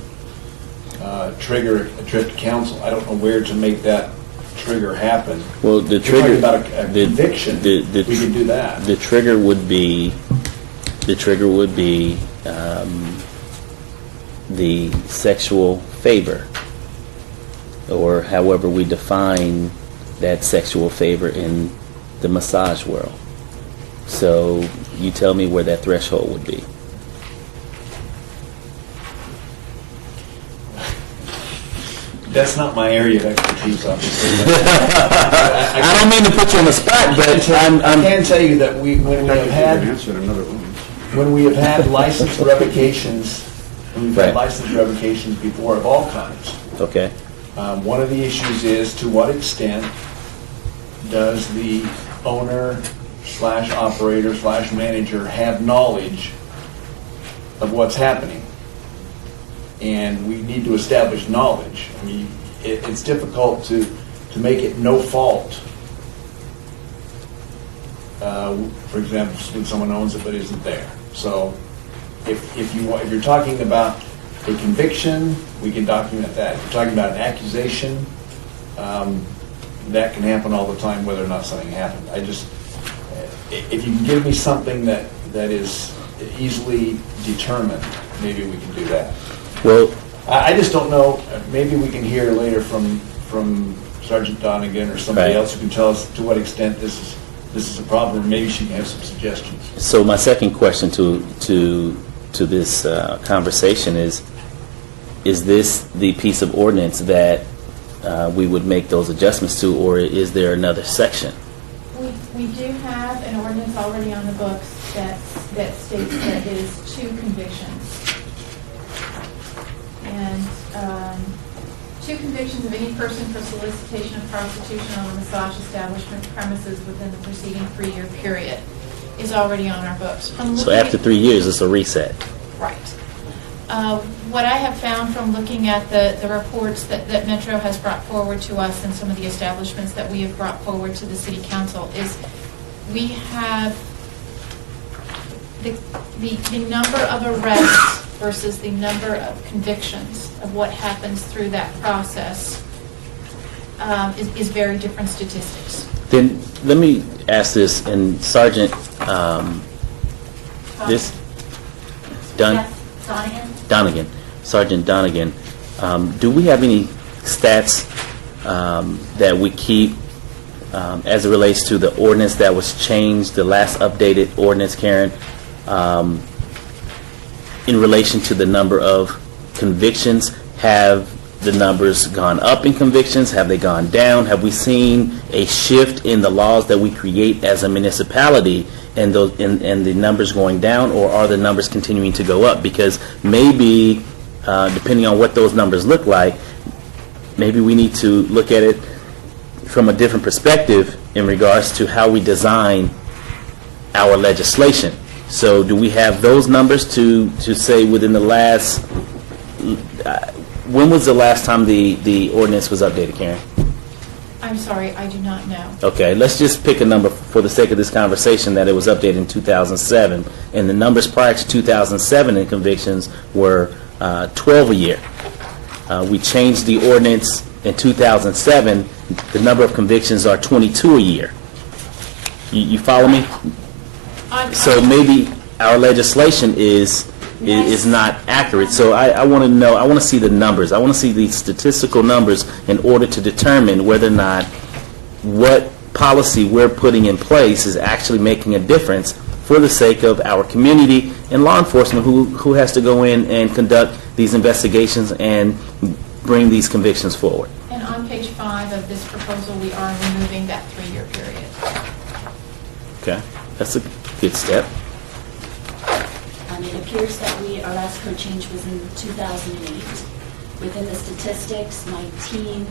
Trigger a trip to council. I don't know where to make that trigger happen. Well, the If trigger, you're talking about a conviction, we can do that. The trigger would be the sexual favor, or however we define that sexual favor in the massage world. So you tell me where that threshold would be. That's not my area of expertise, obviously. I don't mean to put you on the spot, but I can tell you that when we have had license revocations, we've had license revocations before of all kinds. Okay. One of the issues is to what extent does the owner / operator / manager have knowledge of what's happening? And we need to establish knowledge. I mean, it's difficult to make it no fault. For example, when someone owns it but isn't there. So if you're talking about a conviction, we can document that. If you're talking about an accusation, that can happen all the time whether or not something happened. If you can give me something that is easily determined, maybe we can do that. Well, I just don't know. Maybe we can hear later from Sergeant Donegan or somebody else who can tell us to what extent this this is a problem, maybe she can have some suggestions. So my second question to this conversation is this the piece of ordinance that we would make those adjustments to, or is there another section? We do have an ordinance already on the books that states that it is 2 convictions. And 2 convictions of any person for solicitation of prostitution on a massage establishment premises within the preceding 3-year period is already on our books. So after 3 years, it's a reset. Right. What I have found from looking at the reports that Metro has brought forward to us and some of the establishments that we have brought forward to the City Council is we have the number of arrests versus the number of convictions of what happens through that process is very different statistics. Then let me ask this, and Sergeant, this done. Donegan, Sergeant Donegan, do we have any stats that we keep as it relates to the ordinance that was changed, the last updated ordinance, Karen, in relation to the number of convictions? Have the numbers gone up in convictions? Have they gone down? Have we seen a shift in the laws that we create as a municipality and the numbers going down, or are the numbers continuing to go up? Because maybe, depending on what those numbers look like, maybe we need to look at it from a different perspective in regards to how we design our legislation. So do we have those numbers to say within the last, when was the last time the ordinance was updated, Karen? I'm sorry, I do not know. Okay, let's just pick a number for the sake of this conversation that it was updated in 2007, and the numbers prior to 2007 in convictions were 12 a year. We changed the ordinance in 2007. The number of convictions are 22 a year. You follow me? So maybe our legislation is not accurate. So I want to know, I want to see the numbers. I want to see the statistical numbers in order to determine whether or not what policy we're putting in place is actually making a difference for the sake of our community and law enforcement who has to go in and conduct these investigations and bring these convictions forward. And on page 5 of this proposal, we are removing that 3-year period. Okay, that's a good step. It appears that our last code change was in 2008. Within the statistics, my team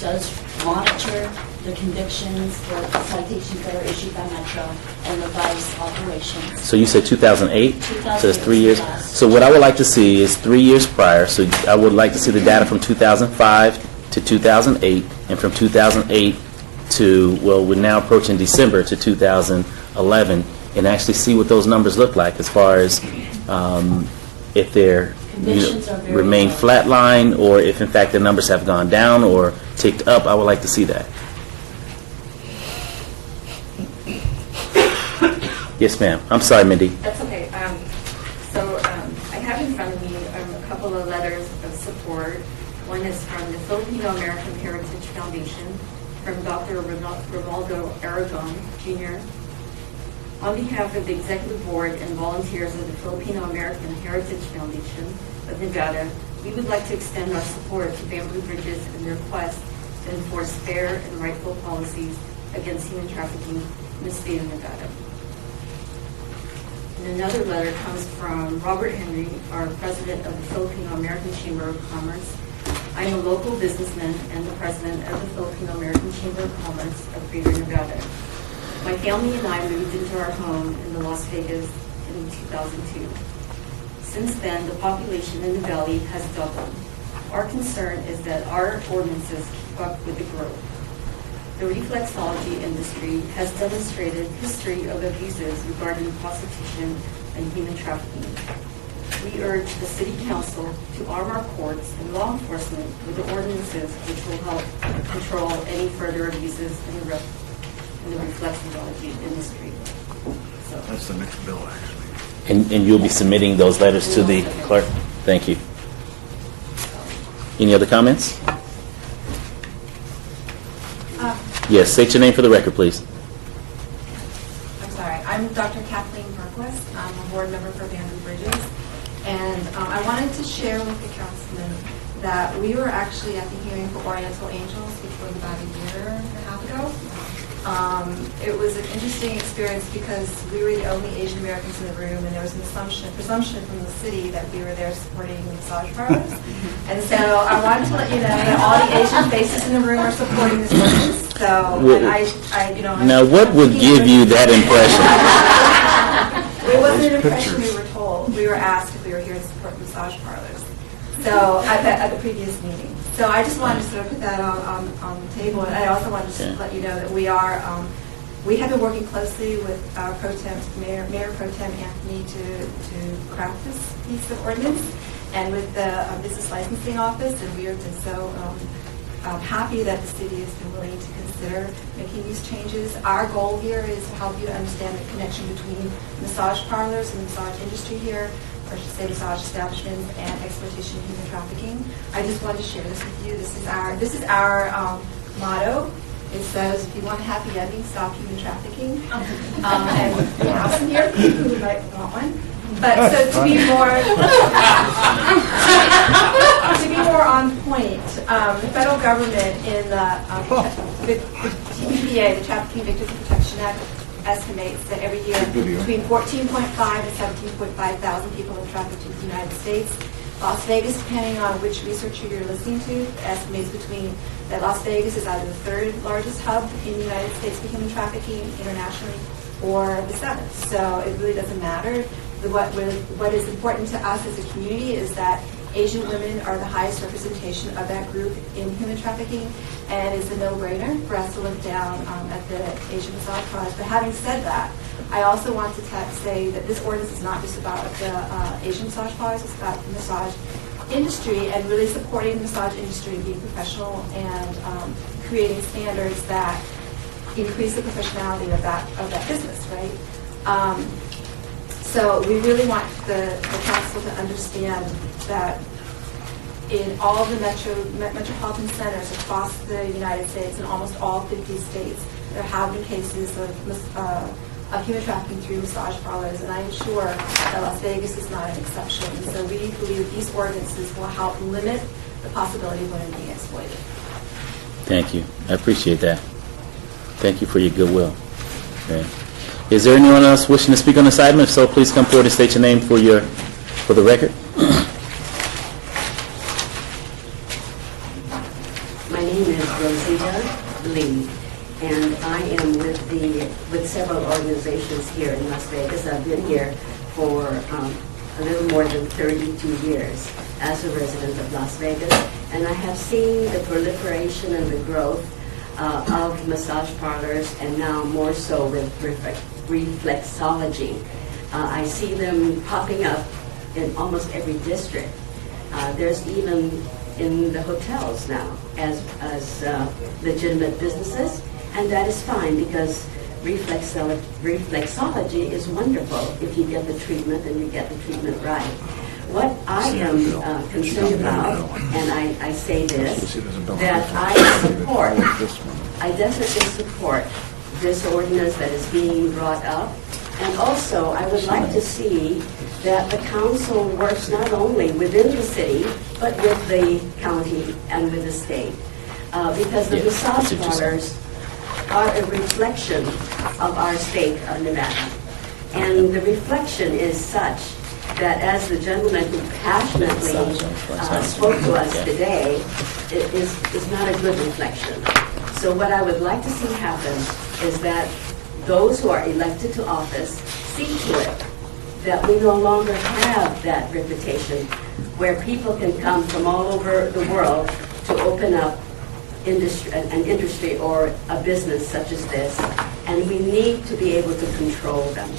does monitor the convictions, the citations that are issued by Metro, and the vice operations. So you said 2008? 2008 So it's 3 years? So what I would like to see is 3 years prior. So I would like to see the data from 2005 to 2008, and from 2008 to, well, we're now approaching December, to 2011, and actually see what those numbers look like as far as if they're remain flatline, or if in fact the numbers have gone down or ticked up. I would like to see that. Yes, ma'am. I'm sorry, Mindy. That's okay. I have in front of me a couple of letters of support. One is from the Filipino American Heritage Foundation, from Dr. Ronaldo Aragon, Jr. On behalf of the Executive Board and volunteers of the Filipino American Heritage Foundation of Nevada, we would like to extend our support to Bamboo Bridges in their quest to enforce fair and rightful policies against human trafficking in the state of Nevada. And another letter comes from Robert Henry, our president of the Filipino American Chamber of Commerce. I am a local businessman and the president of the Filipino American Chamber of Commerce of Greater Nevada. My family and I moved into our home in Las Vegas in 2002. Since then, the population in the valley has doubled. Our concern is that our ordinances keep up with the growth. The reflexology industry has demonstrated history of abuses regarding prostitution and human trafficking. We urge the City Council to arm our courts and law enforcement with the ordinances which will help control any further abuses in the reflexology industry. So. That's the next bill, actually. And you'll be submitting those letters to the clerk? Thank you. Any other comments? Yes, state your name for the record, please. I'm Dr. Kathleen Berquist. I'm a board member for Banbury Bridges. And I wanted to share with the councilman that we were actually at the hearing for Oriental Angels, which was about a year and a half ago. It was an interesting experience because we were the only Asian Americans in the room, and there was an presumption from the city that we were there supporting massage parlors. And so I wanted to let you know that all the Asian faces in the room are supporting this ordinance. So, and Now, what would give you that impression? It wasn't an impression we were told. We were asked if we were here to support massage parlors. So at the previous meeting. So I just wanted to sort of put that on the table. And I also wanted to let you know that we have been working closely with Mayor Pro Tem Anthony to craft this piece of ordinance, and with the Business Licensing Office, and we have been so happy that the city has been willing to consider making these changes. Our goal here is to help you to understand the connection between massage parlors and the massage industry here, or I should say massage establishments, and exploitation and human trafficking. I just wanted to share this with you. This is our motto. It says, if you want a happy ending, stop human trafficking. And we have some here who might want one. But so to be more on point, the federal government in the TVPA, the Trafficking Victims Protection Act, estimates that every year between 14.5 and 17.5 thousand people are trafficked into the United States. Las Vegas, depending on which researcher you're listening to, estimates that Las Vegas is either the third largest hub in the United States for human trafficking internationally, or the seventh. So it really doesn't matter. What is important to us as a community is that Asian women are the highest representation of that group in human trafficking, and it's a no-brainer for us to look down at the Asian massage parlors. But having said that, I also want to say that this ordinance is not just about the Asian massage parlors, it's about the massage industry, and really supporting the massage industry and being professional and creating standards that increase the professionality of that business, right? So we really want the council to understand that in all the metropolitan centers across the United States, in almost all 50 states, there have been cases of human trafficking through massage parlors, and I am sure that Las Vegas is not an exception. And so we believe these ordinances will help limit the possibility of women being exploited. Thank you. I appreciate that. Thank you for your goodwill. Okay. Is there anyone else wishing to speak on this item? If so, please come forward and state your name for the record. My name is Rosita Lee, and I am with several organizations here in Las Vegas. I've been here for a little more than 32 years as a resident of Las Vegas, and I have seen the proliferation and the growth of massage parlors, and now more so with reflexology. I see them popping up in almost every district. There's even in the hotels now as legitimate businesses, and that is fine because reflexology is wonderful if you get the treatment and you get the treatment right. What I am concerned about, and I say this, that I definitely support this ordinance that is being brought up, and also I would like to see that the council works not only within the city, but with the county and with the state, because the massage parlors are a reflection of our state of Nevada, and the reflection is such that, as the gentleman who passionately spoke to us today, it is not a good reflection. So what I would like to see happen is that those who are elected to office see to it that we no longer have that reputation where people can come from all over the world to open up an industry or a business such as this, and we need to be able to control them.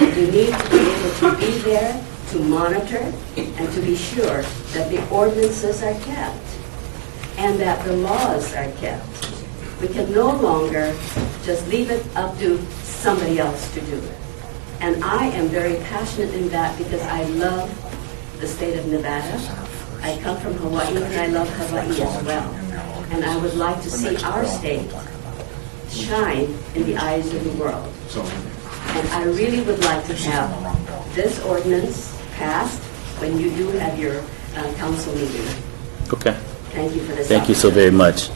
We need to be able to be there to monitor and to be sure that the ordinances are kept and that the laws are kept. We can no longer just leave it up to somebody else to do it. And I am very passionate in that because I love the state of Nevada. I come from Hawaii, and I love Hawaii as well. And I would like to see our state shine in the eyes of the world. And I really would like to have this ordinance passed when you do have your council meeting. Okay. Thank you for this. Thank you so very much.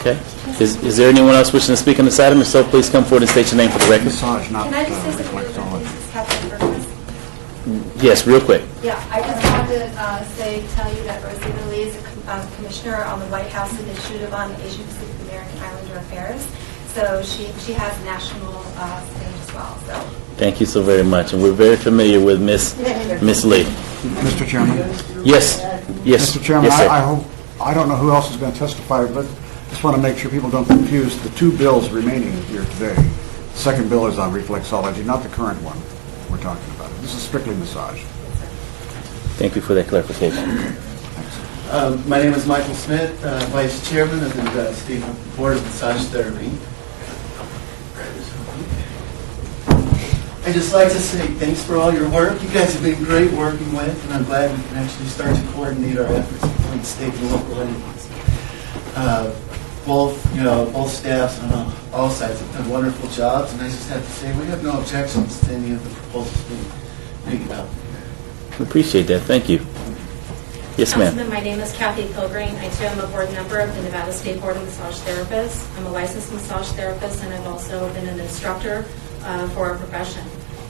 Okay. Is there anyone else wishing to speak on this item? If so, please come forward and state your name for the record. Massage not Can I just say something really reflects on quick? it. This is Catherine Burgess. Yes, real quick. Yeah, I just wanted to tell you that Rosita Lee is a commissioner on the White House Initiative on Asian Pacific American Islander Affairs. So she has national stage as well. So Thank you so very much. And we're very familiar with Miss Lee. Mr. Chairman? Yes. Yes. Mr. Chairman, Yes, sir. I don't know who else is going to testify, but just want to make sure people don't confuse the two bills remaining here today. The second bill is on reflexology, not the current one we're talking about. This is strictly massage. Thank you for that clarification. My name is Michael Smith, Vice Chairman of the State Board of Massage Therapy. I'd just like to say thanks for all your work. You guys have been great working with, and I'm glad we can actually start to coordinate our efforts between state and local entities. Both staffs on all sides have done wonderful jobs, and I just have to say we have no objections to any of the proposals being made out. We appreciate that. Thank you. Yes, ma'am. Councilman, my name is Kathy Pilgrim. I too am a board member of the Nevada State Board of Massage Therapists. I'm a licensed massage therapist, and I've also been an instructor for our profession.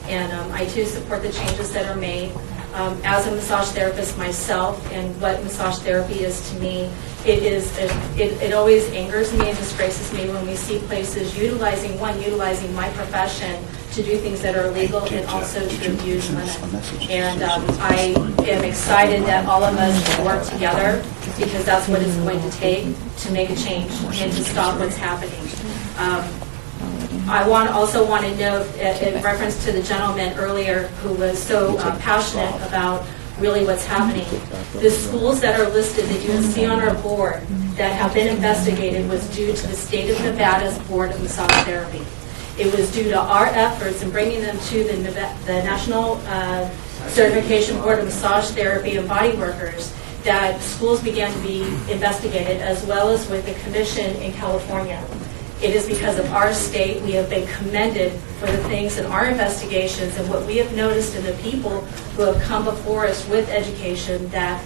And I too support the changes that are made. As a massage therapist myself, and what massage therapy is to me, it always angers me and disgraces me when we see places utilizing my profession to do things that are illegal and also to abuse women. And I am excited that all of us can work together, because that's what it's going to take to make a change and to stop what's happening. I also want to note, in reference to the gentleman earlier who was so passionate about really what's happening. The schools that are listed that you see on our board that have been investigated was due to the state of Nevada's Board of Massage Therapy. It was due to our efforts in bringing them to the National Certification Board of Massage Therapy and Body Workers that schools began to be investigated, as well as with the commission in California. It is because of our state we have been commended for the things in our investigations and what we have noticed in the people who have come before us with education that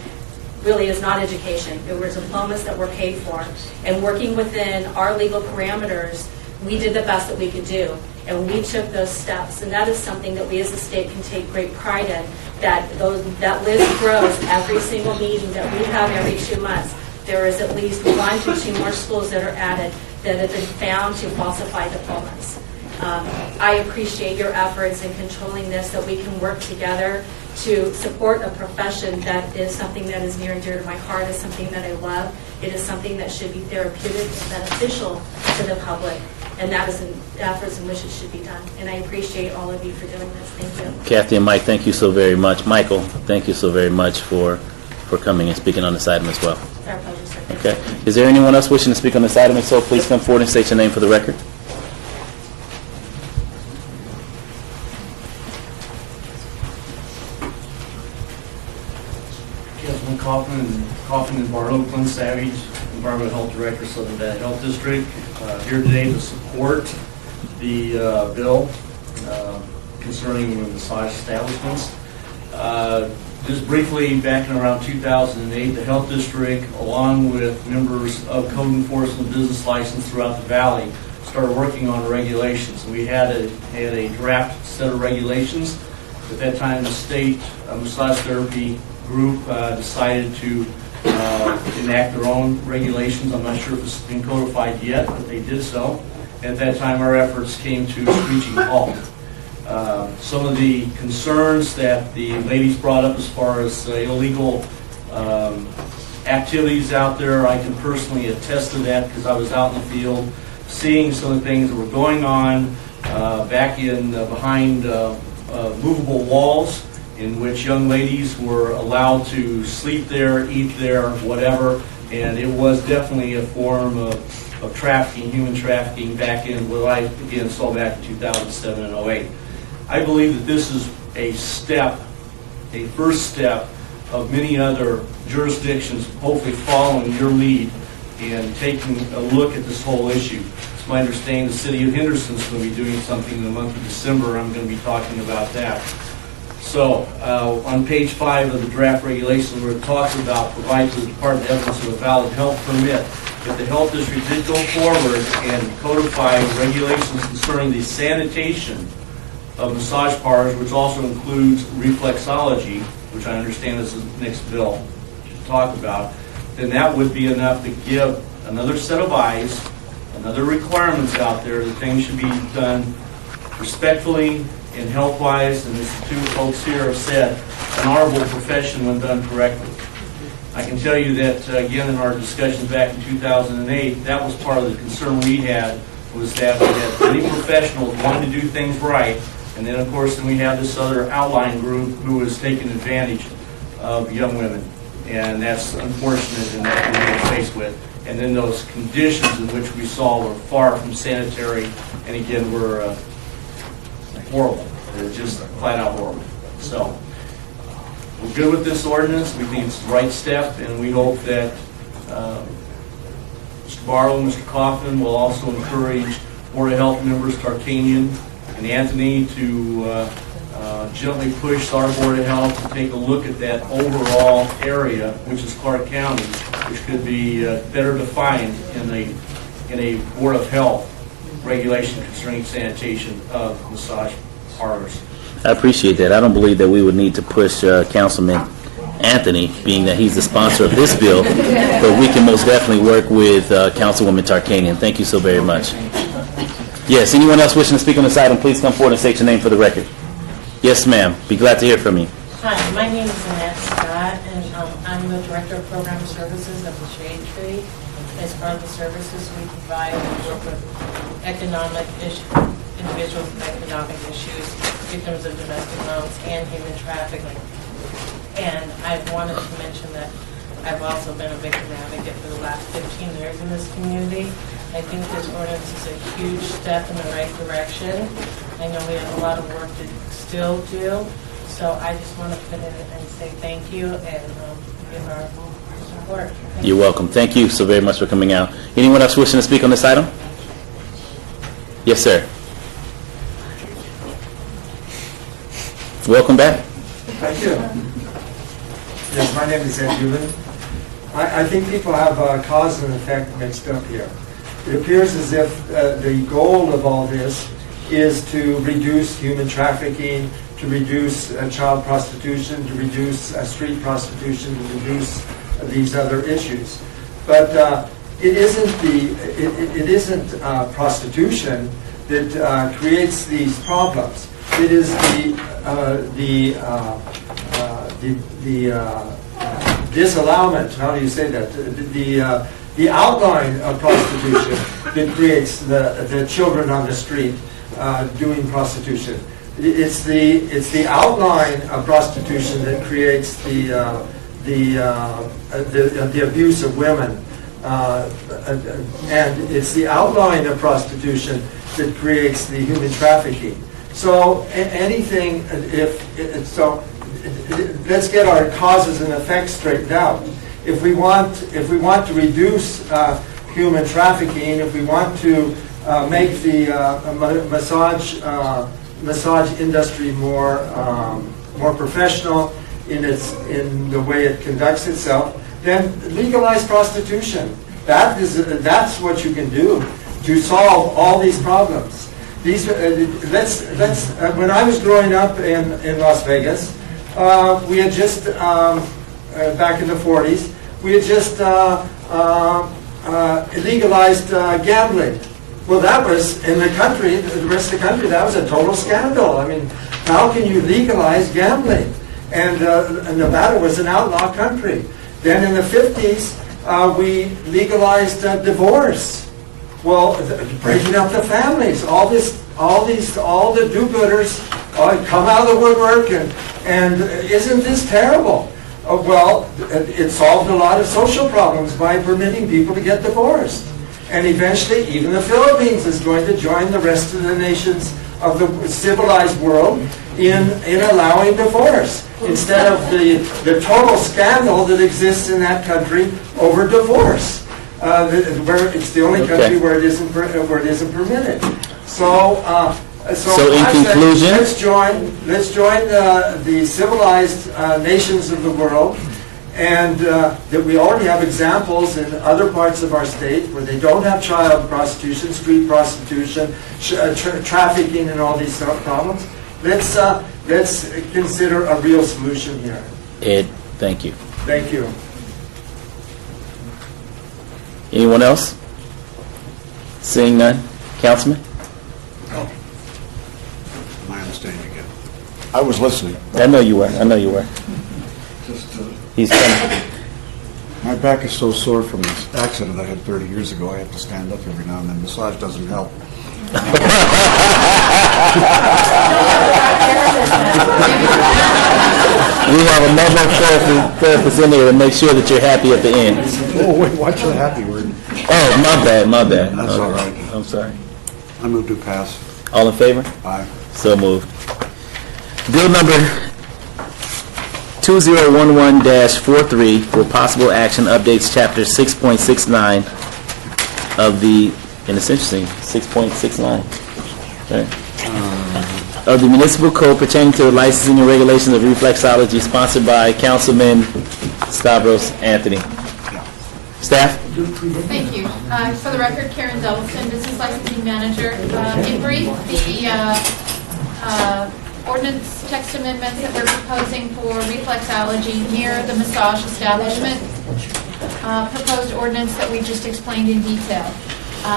really is not education. There were diplomas that were paid for. And working within our legal parameters, we did the best that we could do. And we took those steps. And that is something that we as a state can take great pride in, that list grows every single meeting that we have every 2 months. There is at least 1 to 2 more schools that are added that have been found to falsify diplomas. I appreciate your efforts in controlling this, that we can work together to support a profession that is something that is near and dear to my heart, is something that I love. It is something that should be therapeutic and beneficial to the public, and that is an efforts in which it should be done. And I appreciate all of you for doing this. Thank you. Kathy and Mike, thank you so very much. Michael, thank you so very much for coming and speaking on this item as well. It's our pleasure, sir. Okay. Is there anyone else wishing to speak on this item? If so, please come forward and state your name for the record. Councilman Kaufman and Barlow, Clint Savage, Environmental Health Director, Southern Nevada Health District, here today to support the bill concerning massage establishments. Just briefly, back in around 2008, the Health District, along with members of code enforcement business license throughout the valley, started working on regulations. We had a draft set of regulations. At that time, the state massage therapy group decided to enact their own regulations. I'm not sure if it's been codified yet, but they did so. At that time, our efforts came to a screeching halt. Some of the concerns that the ladies brought up as far as illegal activities out there, I can personally attest to that because I was out in the field seeing some of the things that were going on back in behind movable walls, in which young ladies were allowed to sleep there, eat there, whatever, and it was definitely a form of trafficking, human trafficking, back in what I again saw back in 2007 and 2008. I believe that this is a first step of many other jurisdictions hopefully following your lead and taking a look at this whole issue. It's my understanding the city of Henderson's going to be doing something in the month of December. I'm going to be talking about that. So, on page 5 of the draft regulation, where it talks about providing to the department evidence of a valid health permit, if the health district did go forward and codify regulations concerning the sanitation of massage parlors, which also includes reflexology, which I understand is the next bill to talk about, then that would be enough to give another set of eyes, another requirements out there that things should be done respectfully and health-wise, and as the two folks here have said, an honorable profession when done correctly. I can tell you that, again, in our discussions back in 2008, that was part of the concern we had, was that we had many professionals wanting to do things right, and then, of course, then we have this other outlying group who is taking advantage of young women, and that's unfortunate in that we're faced with. And then those conditions in which we saw were far from sanitary, and again, were horrible. They're just flat out horrible. So, we're good with this ordinance. We think it's the right step, and we hope that Mr. Barlow and Mr. Kaufman will also encourage Board of Health members, Tarkanian and Anthony, to gently push our Board of Health to take a look at that overall area, which is Clark County, which could be better defined in a Board of Health regulation concerning sanitation of massage parlors. I appreciate that. I don't believe that we would need to push Councilman Anthony, being that he's the sponsor of this bill, but we can most definitely work with Councilwoman Tarkanian. Thank you so very much. Yes, anyone else wishing to speak on this item, please come forward and state your name for the record. Yes, ma'am. Be glad to hear from you. Hi, my name is Annette Scott, and I'm the Director of Program Services of the Shade Tree. As part of the services we provide, we work with individuals with economic issues, victims of domestic violence, and human trafficking. And I wanted to mention that I've also been a victim advocate for the last 15 years in this community. I think this ordinance is a huge step in the right direction. I know we have a lot of work to still do, so I just want to put in and say thank you and give our support. You're welcome. Thank you so very much for coming out. Anyone else wishing to speak on this item? Yes, sir. Welcome back. Thank you. Yes, my name is Ed Hewlin. I think people have cause and effect mixed up here. It appears as if the goal of all this is to reduce human trafficking, to reduce child prostitution, to reduce street prostitution, to reduce these other issues. But it isn't prostitution that creates these problems. It is the disallowment. How do you say that? The outline of prostitution that creates the children on the street doing prostitution. It's the outline of prostitution that creates the abuse of women, and it's the outline of prostitution that creates the human trafficking. So anything, let's get our causes and effects straightened out. If we want to reduce human trafficking, if we want to make the massage industry more professional in the way it conducts itself, then legalize prostitution. That's what you can do to solve all these problems. When I was growing up in Las Vegas, we had just back in the 40s, we had just legalized gambling. Well, that was in the country, the rest of the country, that was a total scandal. I mean, how can you legalize gambling? And Nevada was an outlaw country. Then in the 50s, we legalized divorce. Well, breaking up the families, all the do-gooders come out of the woodwork, and isn't this terrible? Well, it solved a lot of social problems by permitting people to get divorced. And eventually, even the Philippines is going to join the rest of the nations of the civilized world in allowing divorce, instead of the total scandal that exists in that country over divorce. where it's the only country Okay. where it isn't permitted. So So in I said, conclusion- let's join the civilized nations of the world, and that we already have examples in other parts of our state where they don't have child prostitution, street prostitution, trafficking, and all these sort of problems. Let's consider a real solution here. Ed, thank you. Thank you. Anyone else? Seeing none? Councilman? My understanding again. I was listening. I know you were. I know you were. Just, He's coming. my back is so sore from this accident I had 30 years ago, I have to stand up every now and then. Massage doesn't help. We have a mobile therapist in there to make sure that you're happy at the end. Oh, wait, watch the happy word. Oh, my bad, my bad. That's all right. I'm sorry. I move to pass. All in favor? Aye. So moved. Bill number 2011-43 for possible action updates chapter 6.69 of the, and it's interesting, 6.69. Okay. Of the municipal code pertaining to the licensing and regulations of reflexology, sponsored by Councilman Stavros Anthony. Staff? Thank you. For the record, Karen Delson, Business Licensing Manager. In brief, the ordinance text amendments that we're proposing for reflexology near the massage establishment, proposed ordinance that we just explained in detail.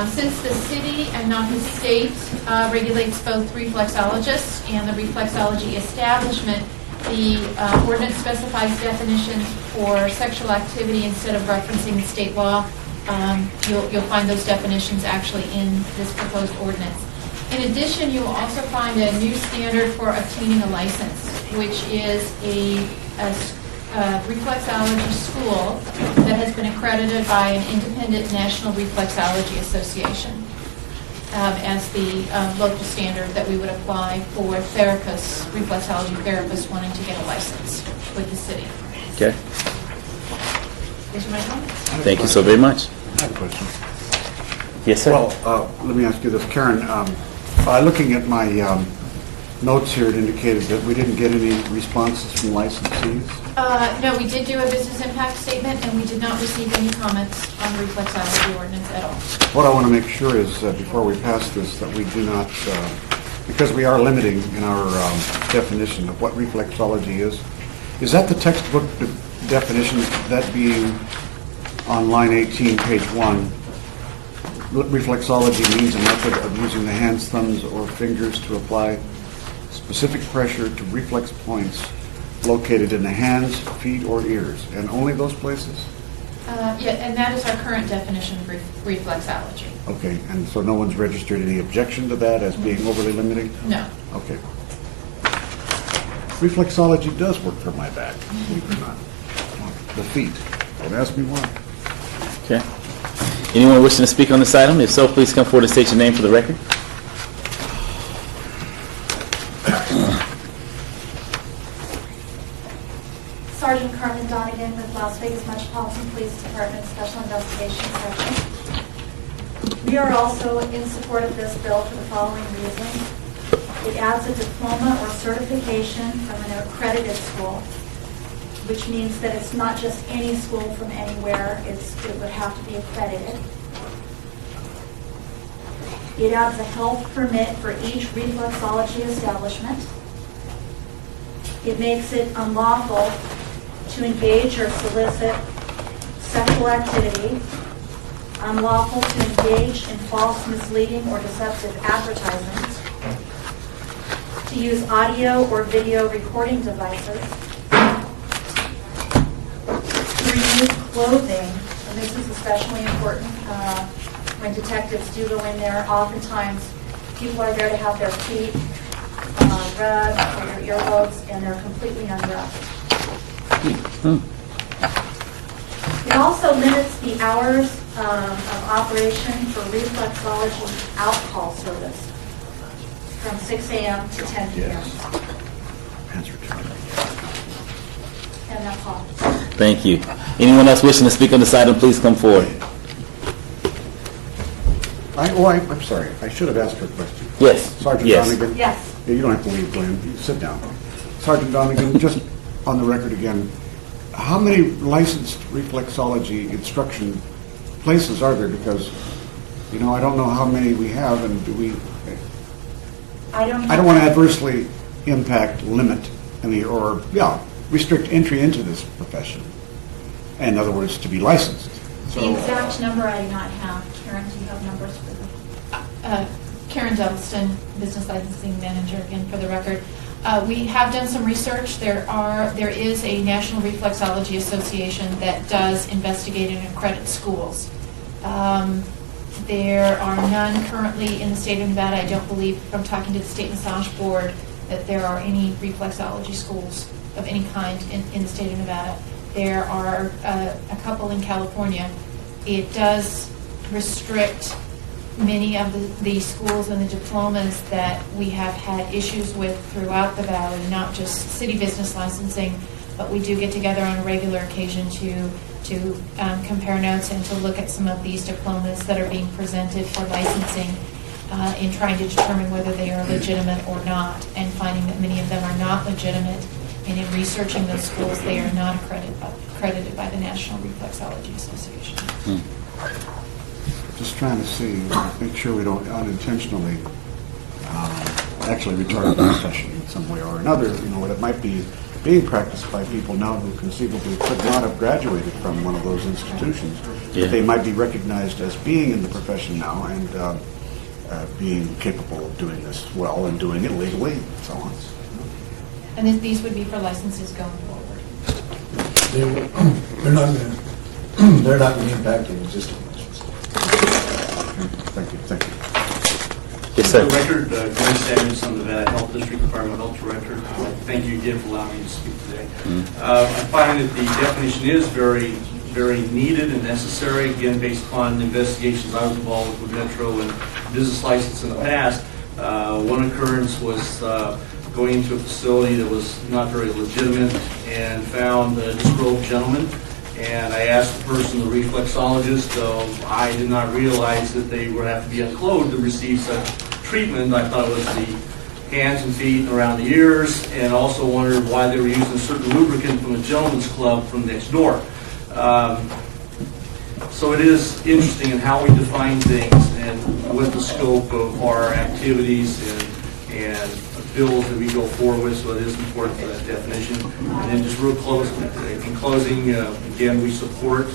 Since the city and not the state regulates both reflexologists and the reflexology establishment, the ordinance specifies definitions for sexual activity instead of referencing the state law. You'll find those definitions actually in this proposed ordinance. In addition, you will also find a new standard for obtaining a license, which is a reflexology school that has been accredited by an independent National Reflexology Association as the local standard that we would apply for therapists, reflexology therapists wanting to get a license with the city. Okay. Those are my comments. Thank you so very much. I have a question. Yes, sir. Well, let me ask you this, Karen. Looking at my notes here, it indicated that we didn't get any responses from licensees. No, we did do a business impact statement, and we did not receive any comments on the reflexology ordinance at all. What I want to make sure is, before we pass this, that we do not, because we are limiting in our definition of what reflexology is that the textbook definition, that being on line 18, page 1, reflexology means a method of using the hands, thumbs, or fingers to apply specific pressure to reflex points located in the hands, feet, or ears, and only those places? Yeah, and that is our current definition of reflexology. Okay, and so no one's registered any objection to that as being overly limiting? No. Okay. Reflexology does work for my back, believe it or not. The feet. Don't ask me why. Okay. Anyone wishing to speak on this item? If so, please come forward and state your name for the record. Sergeant Carmen Donegan with Las Vegas Metropolitan Police Department Special Investigations Section. We are also in support of this bill for the following reasons. It adds a diploma or certification from an accredited school, which means that it's not just any school from anywhere, it would have to be accredited. It adds a health permit for each reflexology establishment. It makes it unlawful to engage or solicit sexual activity, unlawful to engage in false, misleading, or deceptive advertisements, to use audio or video recording devices, to remove clothing, and this is especially important when detectives do go in there. Oftentimes, people are there to have their feet rubbed or their earlobes, and they're completely undressed. It also limits the hours of operation for reflexology alcohol service from 6 a.m. to 10 p.m. And that's all. Thank you. Anyone else wishing to speak on this item, please come forward. I'm sorry, I should have asked her a question. Yes. Sergeant Yes. Donegan? Yes. Yeah, you don't have to leave, Glenn, you sit down. Sergeant Donegan, just on the record again, how many licensed reflexology instruction places are there? Because, you know, I don't know how many we have, and do we, I don't I don't want to adversely impact, limit, restrict entry into this profession. In other words, to be licensed. The exact number I do not have. Karen, do you have numbers for the? Karen Delston, Business Licensing Manager, again, for the record. We have done some research. There is a National Reflexology Association that does investigate and accredit schools. There are none currently in the state of Nevada. I don't believe, from talking to the State Massage Board, that there are any reflexology schools of any kind in the state of Nevada. There are a couple in California. It does restrict many of the schools and the diplomas that we have had issues with throughout the valley, not just city business licensing, but we do get together on a regular occasion to compare notes and to look at some of these diplomas that are being presented for licensing in trying to determine whether they are legitimate or not, and finding that many of them are not legitimate. And in researching those schools, they are not accredited by the National Reflexology Association. Just trying to see, make sure we don't unintentionally actually retard the profession in some way or another, you know, that might be being practiced by people now who conceivably could not have graduated from one of those institutions. Yeah. They might be recognized as being in the profession now and being capable of doing this well and doing it legally and so on. And these would be for licenses going forward. They're not going to impact the existing license. Thank you. Thank you. Yes, sir. For the record, Glenn Samuelson, Nevada Health District Environmental Health Director. Thank you again for allowing me to speak today. I find that the definition is very, very needed and necessary, again, based upon investigations I was involved with Metro and business license in the past. One occurrence was going into a facility that was not very legitimate and found a disrobed gentleman. And I asked the person, the reflexologist, I did not realize that they would have to be unclothed to receive such treatment. I thought it was the hands and feet and around the ears, and also wondered why they were using a certain lubricant from a gentleman's club from next door. So it is interesting in how we define things and what the scope of our activities and bills that we go forward with, so it is important for that definition. And then just real close, in closing, again, we support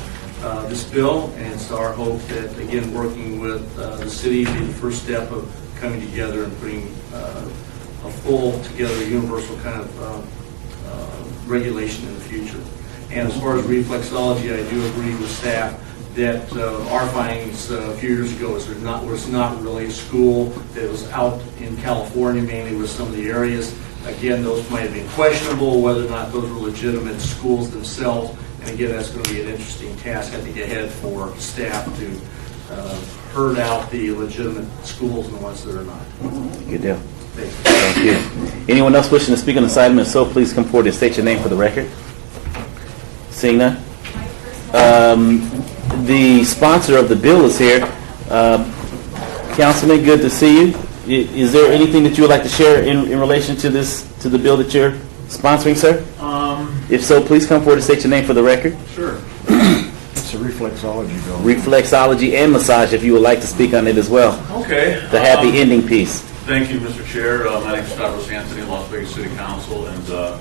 this bill, and it's our hope that, again, working with the city be the first step of coming together and putting a full together universal kind of regulation in the future. And as far as reflexology, I do agree with staff that our findings a few years ago was not really a school that was out in California, mainly with some of the areas. Again, those might have been questionable, whether or not those were legitimate schools themselves. And again, that's going to be an interesting task, I think, ahead for staff to herd out the legitimate schools and the ones that are not. Good deal. Thank you. Anyone else wishing to speak on this item? If so, please come forward and state your name for the record. Seeing none? The sponsor of the bill is here. Councilman, good to see you. Is there anything that you would like to share in relation to the bill that you're sponsoring, sir? If so, please come forward and state your name for the record. Sure. It's a reflexology bill. Reflexology and massage, if you would like to speak on it as well. Okay. The happy ending piece. Thank you, Mr. Chair. My name is Stavros Anthony, Las Vegas City Council, and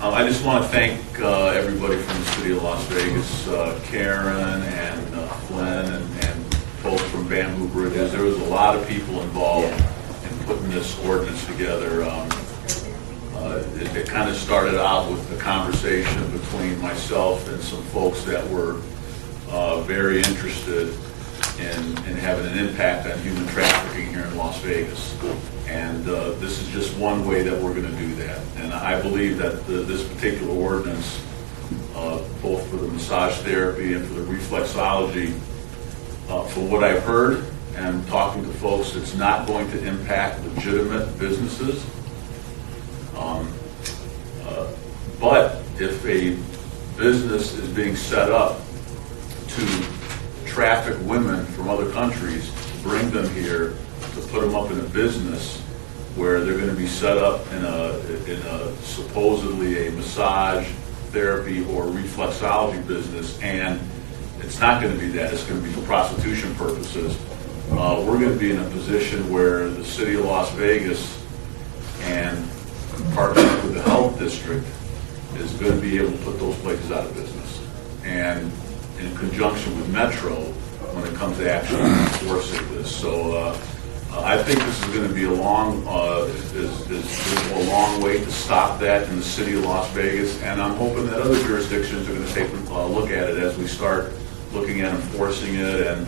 I just want to thank everybody from the city of Las Vegas, Karen and Glenn, and folks from Bamboo Bridges. There was a lot of people involved in putting this ordinance together. It kind of started out with the conversation between myself and some folks that were very interested in having an impact on human trafficking here in Las Vegas. And this is just one way that we're going to do that. And I believe that this particular ordinance, both for the massage therapy and for the reflexology, from what I've heard and talking to folks, it's not going to impact legitimate businesses. But if a business is being set up to traffic women from other countries, bring them here to put them up in a business where they're going to be set up in a supposedly a massage therapy or reflexology business, and it's not going to be that. It's going to be for prostitution purposes. We're going to be in a position where the city of Las Vegas and partnering with the health district is going to be able to put those places out of business. And in conjunction with Metro, when it comes to actually enforcing this. So I think this is going to be a long way to stop that in the city of Las Vegas, and I'm hoping that other jurisdictions are going to take a look at it as we start looking at enforcing it and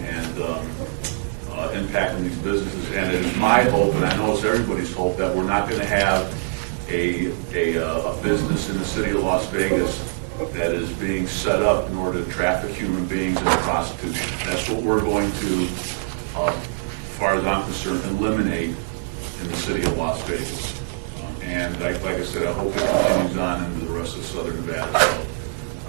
impacting these businesses. And it is my hope, and I know it's everybody's hope, that we're not going to have a business in the city of Las Vegas that is being set up in order to traffic human beings into prostitution. That's what we're going to, as far as I'm concerned, eliminate in the city of Las Vegas. And like I said, I hope it continues on into the rest of southern Nevada.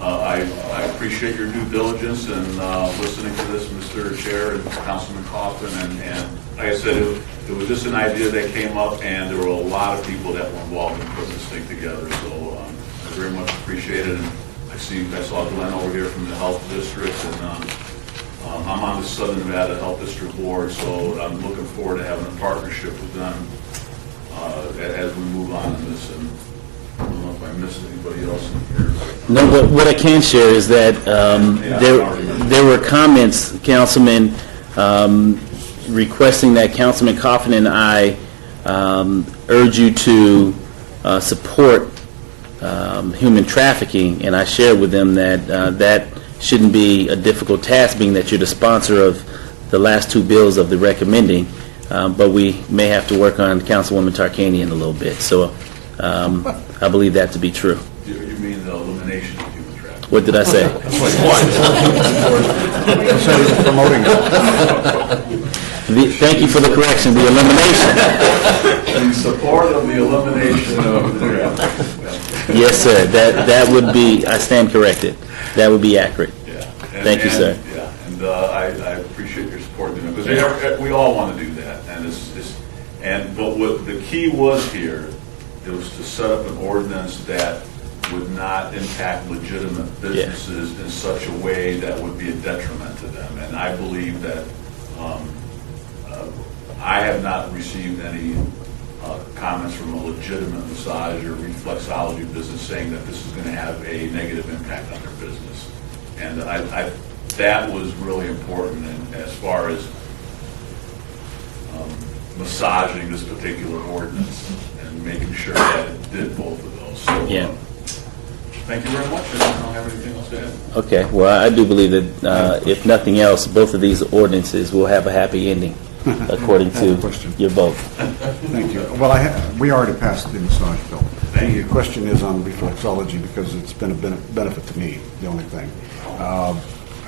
So, I appreciate your due diligence and listening to this, Mr. Chair and Councilman Coffin. And like I said, it was just an idea that came up, and there were a lot of people that were involved in putting this thing together. So I very much appreciate it. And I saw Glenn over here from the Health District, and I'm on the Southern Nevada Health District Board, so I'm looking forward to having a partnership with them as we move on in this. And I don't know if I missed anybody else in here. No, but what I can share is that there were comments, Councilman, requesting that Councilman Coffin and I urge you to support human trafficking, and I shared with them that that shouldn't be a difficult task, being that you're the sponsor of the last two bills of the recommending, but we may have to work on Councilwoman Tarkanian a little bit. So I believe that to be true. You mean the elimination of human trafficking? What did I say? Promoting it. Thank you for the correction. The elimination. In support of the elimination of the trafficking. Yes, sir. That would be. I stand corrected. That would be accurate. Yeah. Thank you, sir. Yeah, and I appreciate your support in it, because we all want to do that, but what the key was here, it was to set up an ordinance that would not impact legitimate businesses in such a way that would be a detriment to them. And I believe that I have not received any comments from a legitimate massage or reflexology business saying that this is going to have a negative impact on their business. And that was really important as far as massaging this particular ordinance and making sure that it did both of those. So, Yeah. Thank you very much. I don't have anything else to add. Okay. Well, I do believe that if nothing else, both of these ordinances will have a happy ending, according to your vote. Thank you. Well, we already passed the massage bill. Thank you. The question is on reflexology, because it's been a benefit to me, the only thing.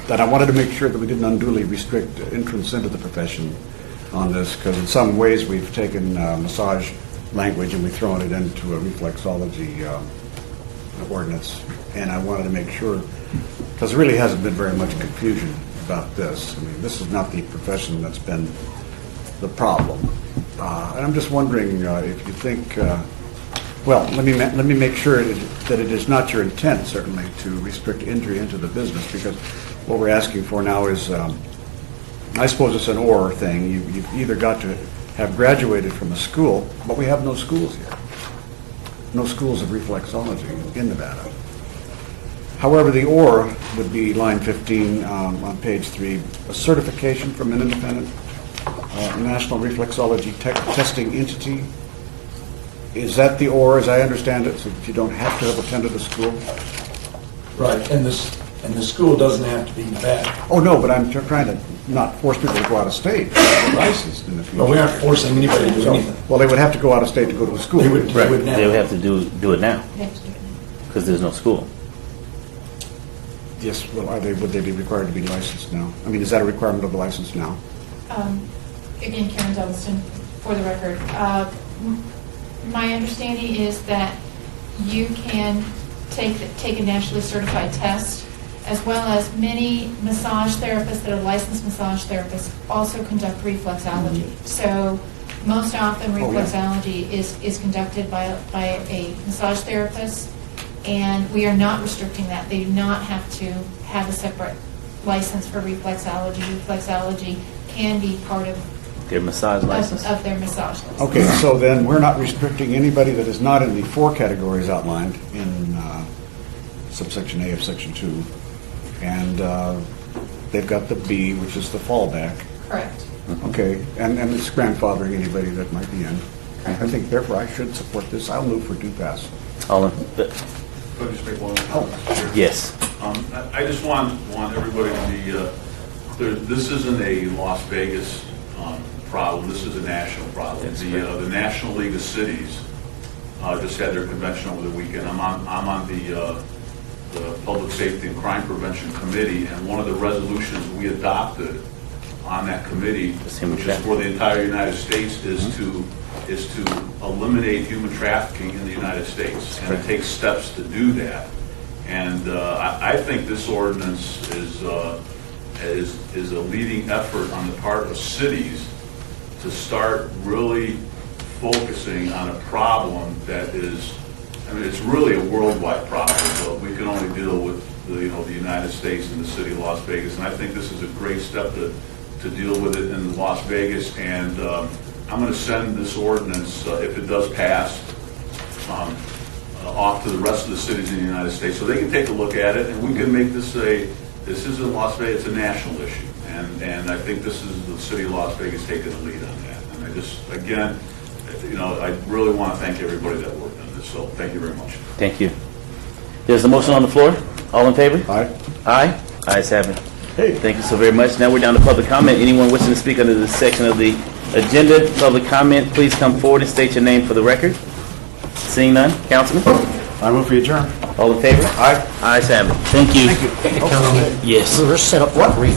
That I wanted to make sure that we didn't unduly restrict entrance into the profession on this, because in some ways we've taken massage language and we've thrown it into a reflexology ordinance. And I wanted to make sure, because there really hasn't been very much confusion about this. I mean, this is not the profession that's been the problem. And I'm just wondering if you think, well, let me make sure that it is not your intent, certainly, to restrict entry into the business, because what we're asking for now is, I suppose it's an or thing. You've either got to have graduated from a school, but we have no schools here. No schools of reflexology in Nevada. However, the or would be line 15 on page 3, a certification from an independent national reflexology testing entity. Is that the or, as I understand it, so that you don't have to have attended a school? Right, and the school doesn't have to be Nevada. Oh, no, but I'm trying to not force people to go out of state to get licensed in the future. But we aren't forcing anybody to do anything. Well, they would have to go out of state to go to a school. They would now. They would have to do it now, because there's no school. Yes, well, would they be required to be licensed now? I mean, is that a requirement of the license now? Again, Karen Delliston, for the record. My understanding is that you can take a nationally certified test as well as many massage therapists that are licensed massage therapists also conduct reflexology. So most often reflexology is conducted by a massage therapist, and we are not restricting that. They do not have to have a separate license for reflexology. Reflexology can be part of Their massage license. of their massage license. Okay, so then we're not restricting anybody that is not in the 4 categories outlined in subsection A of section 2. And they've got the B, which is the fallback. Correct. Okay, and it's grandfathering anybody that might be in. I think therefore I should support this. I'll move for do pass. All in, Could I just make one comment? yes. I just want everybody to be, this isn't a Las Vegas problem, this is a national problem. The National League of Cities just had their convention over the weekend. I'm on the Public Safety and Crime Prevention Committee, and one of the resolutions we adopted on that committee, which is for the entire United States, is to eliminate human trafficking in the United States, and it takes steps to do that. And I think this ordinance is a leading effort on the part of cities to start really focusing on a problem that is, I mean, it's really a worldwide problem, but we can only deal with the United States and the city of Las Vegas. And I think this is a great step to deal with it in Las Vegas. And I'm going to send this ordinance, if it does pass, off to the rest of the cities in the United States so they can take a look at it, and we can make this this isn't Las Vegas, it's a national issue. And I think this is the city of Las Vegas taking the lead on that. And I just, again, I really want to thank everybody that worked on this. So thank you very much. Thank you. There's a motion on the floor. All in favor? Aye. Aye. Ayes have it. Hey. Thank you so very much. Now we're down to public comment. Anyone wishing to speak under this section of the agenda, public comment, please come forward and state your name for the record. Seeing none, Councilman? I move for adjourn. All in favor? Aye. Ayes have it. Thank you. Thank you. Yes. We're set up for